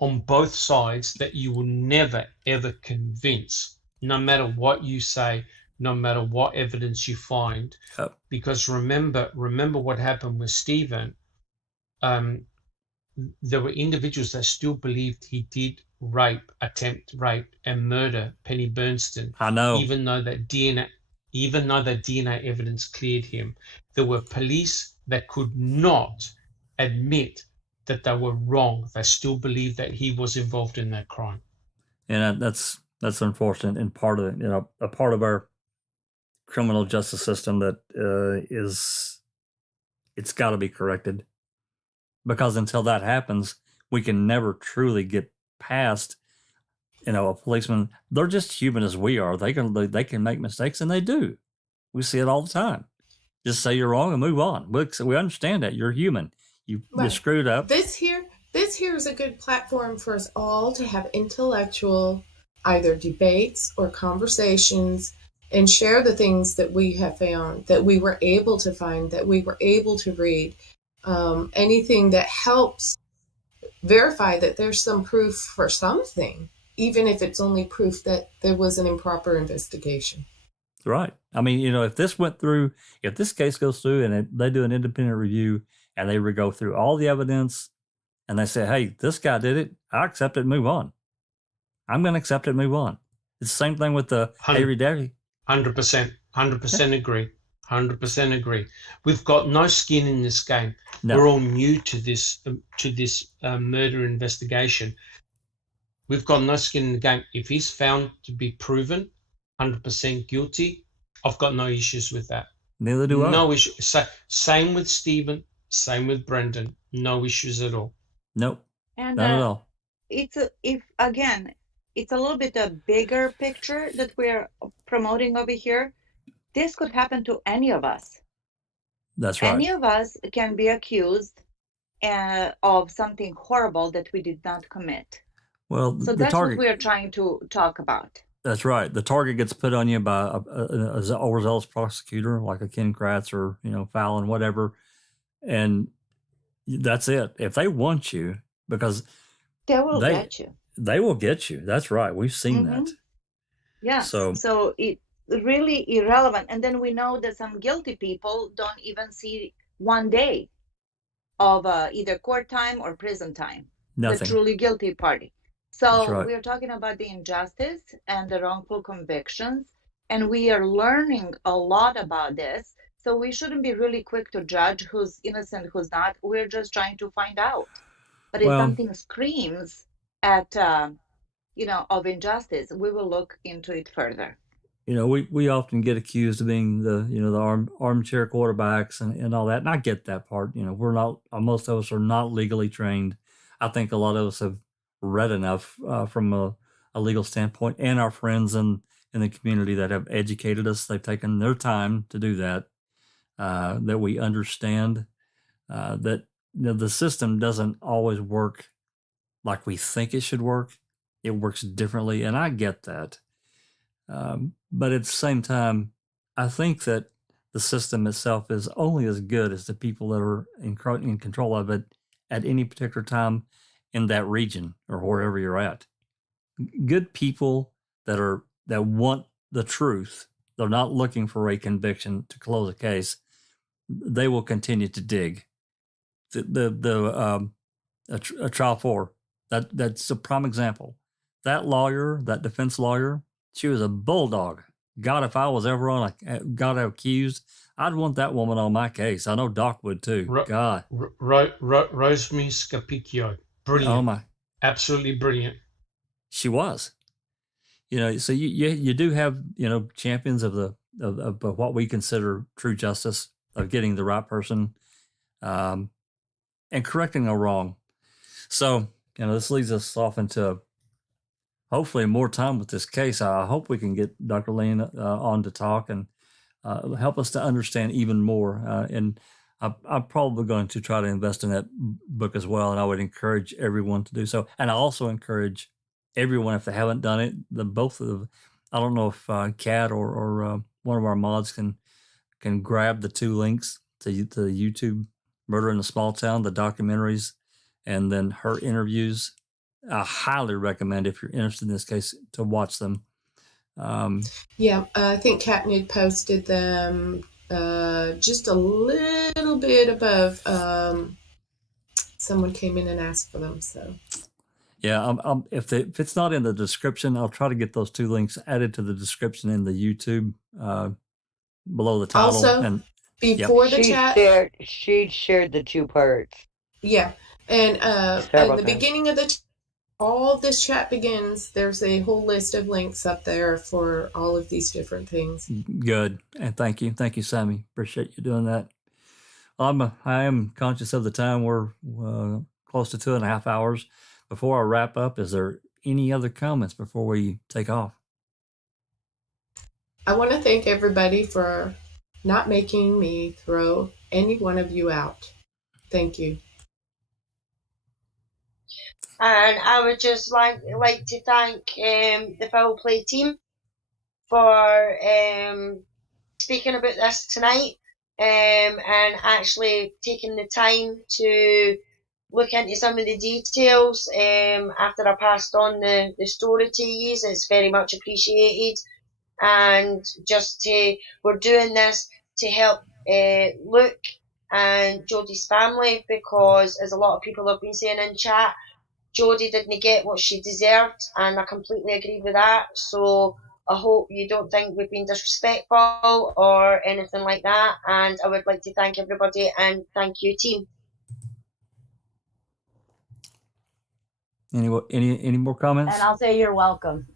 on both sides that you will never, ever convince, no matter what you say, no matter what evidence you find. Because remember what happened with Stephen. There were individuals that still believed he did attempt rape, and murder Penny Bernstein. I know. Even though that DNA evidence cleared him, there were police that could not admit that they were wrong. They still believed that he was involved in that crime. And that's unfortunate, and part of it, a part of our criminal justice system that it's got to be corrected, because until that happens, we can never truly get past. A policeman, they're just human as we are. They can make mistakes, and they do. We see it all the time. Just say you're wrong and move on. We understand that you're human. You screwed up. This here is a good platform for us all to have intellectual either debates or conversations and share the things that we have found, that we were able to find, that we were able to read. Anything that helps verify that there's some proof for something, even if it's only proof that there was an improper investigation. Right. I mean, if this case goes through and they do an independent review and they go through all the evidence and they say, hey, this guy did it, I accept it and move on. I'm going to accept it and move on. It's the same thing with the Avery Dassey. 100% agree. 100% agree. We've got no skin in this game. No. We're all new to this murder investigation. We've got no skin in the game. If he's found to be proven 100% guilty, I've got no issues with that. Neither do I. No issue. Same with Stephen. Same with Brendan. No issues at all. Nope. And not at all. It's a little bit a bigger picture that we're promoting over here. This could happen to any of us. That's right. Any of us can be accused of something horrible that we did not commit. Well, so the that's target, what we're trying to talk about. That's right. The target gets put on you by an overzealous prosecutor like a Ken Kratz or Fallon, whatever, and that's it. If they want you, because they will get you. They will get you. That's right. We've seen that. Yeah. So it's really irrelevant. And then we know that some guilty people don't even see one day of either court time or prison time. Nothing. The truly guilty party. So right. we are talking about the injustice and the wrongful convictions, and we are learning a lot about this. So we shouldn't be really quick to judge who's innocent, who's not. We're just trying to find out. But if something screams at, of injustice, we will look into it further. We often get accused of being the armchair quarterbacks and all that, and I get that part. We're not. Most of us are not legally trained. I think a lot of us have read enough from a legal standpoint, and our friends in the community that have educated us. They've taken their time to do that. That we understand that the system doesn't always work like we think it should work. It works differently, and I get that. But at the same time, I think that the system itself is only as good as the people that are in control of it at any particular time in that region or wherever you're at. Good people that want the truth, they're not looking for a conviction to close a case. They will continue to dig. A trial 4, that's a prime example. That lawyer, that defense lawyer, she was a bulldog. God, if I was ever got accused, I'd want that woman on my case. I know Doc would too. God. Rosemary Scapicchio. Brilliant. Oh my. Absolutely brilliant. She was. So you do have, champions of what we consider true justice, of getting the right person and correcting a wrong. So, this leads us off into hopefully more time with this case. I hope we can get Dr. Lane on to talk and help us to understand even more. And I'm probably going to try to invest in that book as well. And I would encourage everyone to do so. And I also encourage everyone, if they haven't done it, I don't know if Kat or one of our mods can grab the 2 links to the YouTube Murder in a Small Town, the documentaries, and then her interviews. I highly recommend, if you're interested in this case, to watch them. I think Katnid posted them just a little bit above. Someone came in and asked for them, so. Yeah, if it's not in the description, I'll try to get those 2 links added to the description in the YouTube below the title. Also, and before the chat, she shared the 2 parts. Yeah, and at the beginning of all of this chat begins, there's a whole list of links up there for all of these different things. Good, and thank you, Sammy. Appreciate you doing that. I am conscious of the time. We're close to 2.5 hours. Before I wrap up, is there any other comments before we take off? I want to thank everybody for not making me throw any one of you out. Thank you. And I would just like to thank the Foul Play team for speaking about this tonight and actually taking the time to look into some of the details after I passed on the story to you. It's very much appreciated. And we're doing this to help Luke and Jodie's family, because, as a lot of people have been saying in chat, Jodie didn't get what she deserved, and I completely agree with that. So I hope you don't think we've been disrespectful or anything like that. And I would like to thank everybody and thank you, team. Any more comments? And I'll say you're welcome.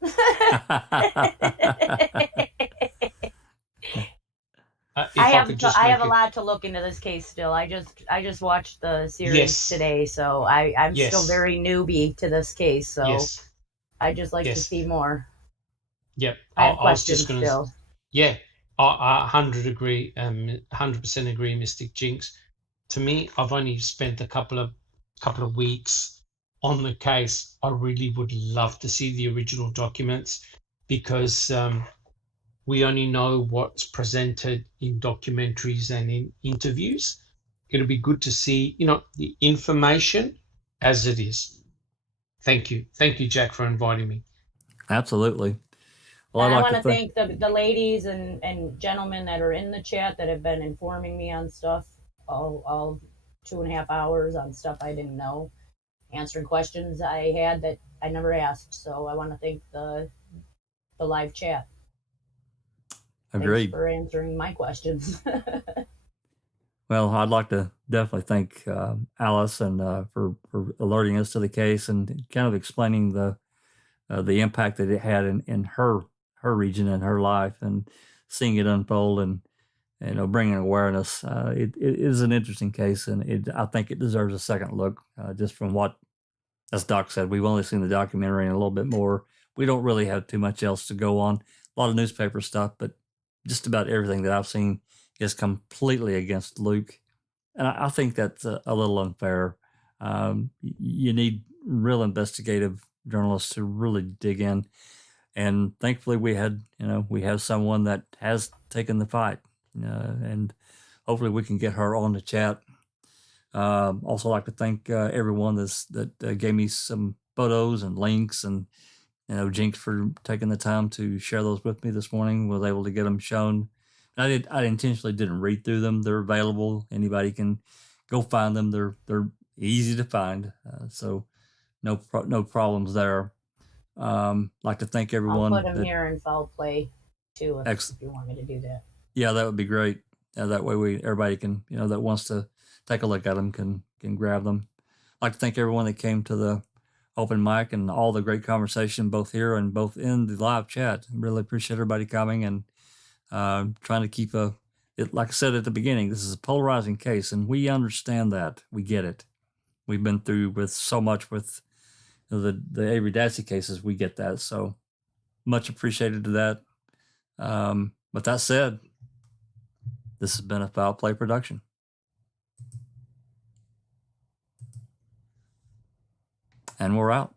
I have a lot to look into this case still. I just watched the series today, so I'm still very newbie to this case. So I just like to see more. Yep, I have questions still. Yeah, I 100% agree, Mystic Jinx. To me, I've only spent a couple of weeks on the case. I really would love to see the original documents because we only know what's presented in documentaries and in interviews. It'll be good to see, the information as it is. Thank you, Jack, for inviting me. Absolutely. Well, I want to thank the ladies and gentlemen that are in the chat that have been informing me on stuff all 2.5 hours on stuff I didn't know, answering questions I had that I never asked. So I want to thank the live chat. Agreed. Thanks for answering my questions. Well, I'd like to definitely thank Alice and for alerting us to the case and kind of explaining the impact that it had in her region and her life, and seeing it unfold and bringing awareness. It is an interesting case, and I think it deserves a second look. Just from what, as Doc said, we've only seen the documentary and a little bit more. We don't really have too much else to go on. A lot of newspaper stuff, but just about everything that I've seen is completely against Luke. And I think that's a little unfair. You need real investigative journalists to really dig in. And thankfully we have someone that has taken the fight. And hopefully we can get her on the chat. Also like to thank everyone that gave me some photos and links, and Jinx for taking the time to share those with me this morning. Was able to get them shown. I intentionally didn't read through them. They're available. Anybody can go find them. They're easy to find. So no problems there. Like to thank everyone. I'll put them here in foul play too if you want me to do that. Yeah, that would be great. That way everybody can, that wants to take a look at them can grab them. I'd like to thank everyone that came to the open mic and all the great conversation, both here and both in the live chat. Really appreciate everybody coming and trying to keep like I said at the beginning, this is a polarizing case, and we understand that. We get it. We've been through with so much with the Avery Dassey cases. We get that. So much appreciated to that. But that said, this has been a Foul Play production. And we're out.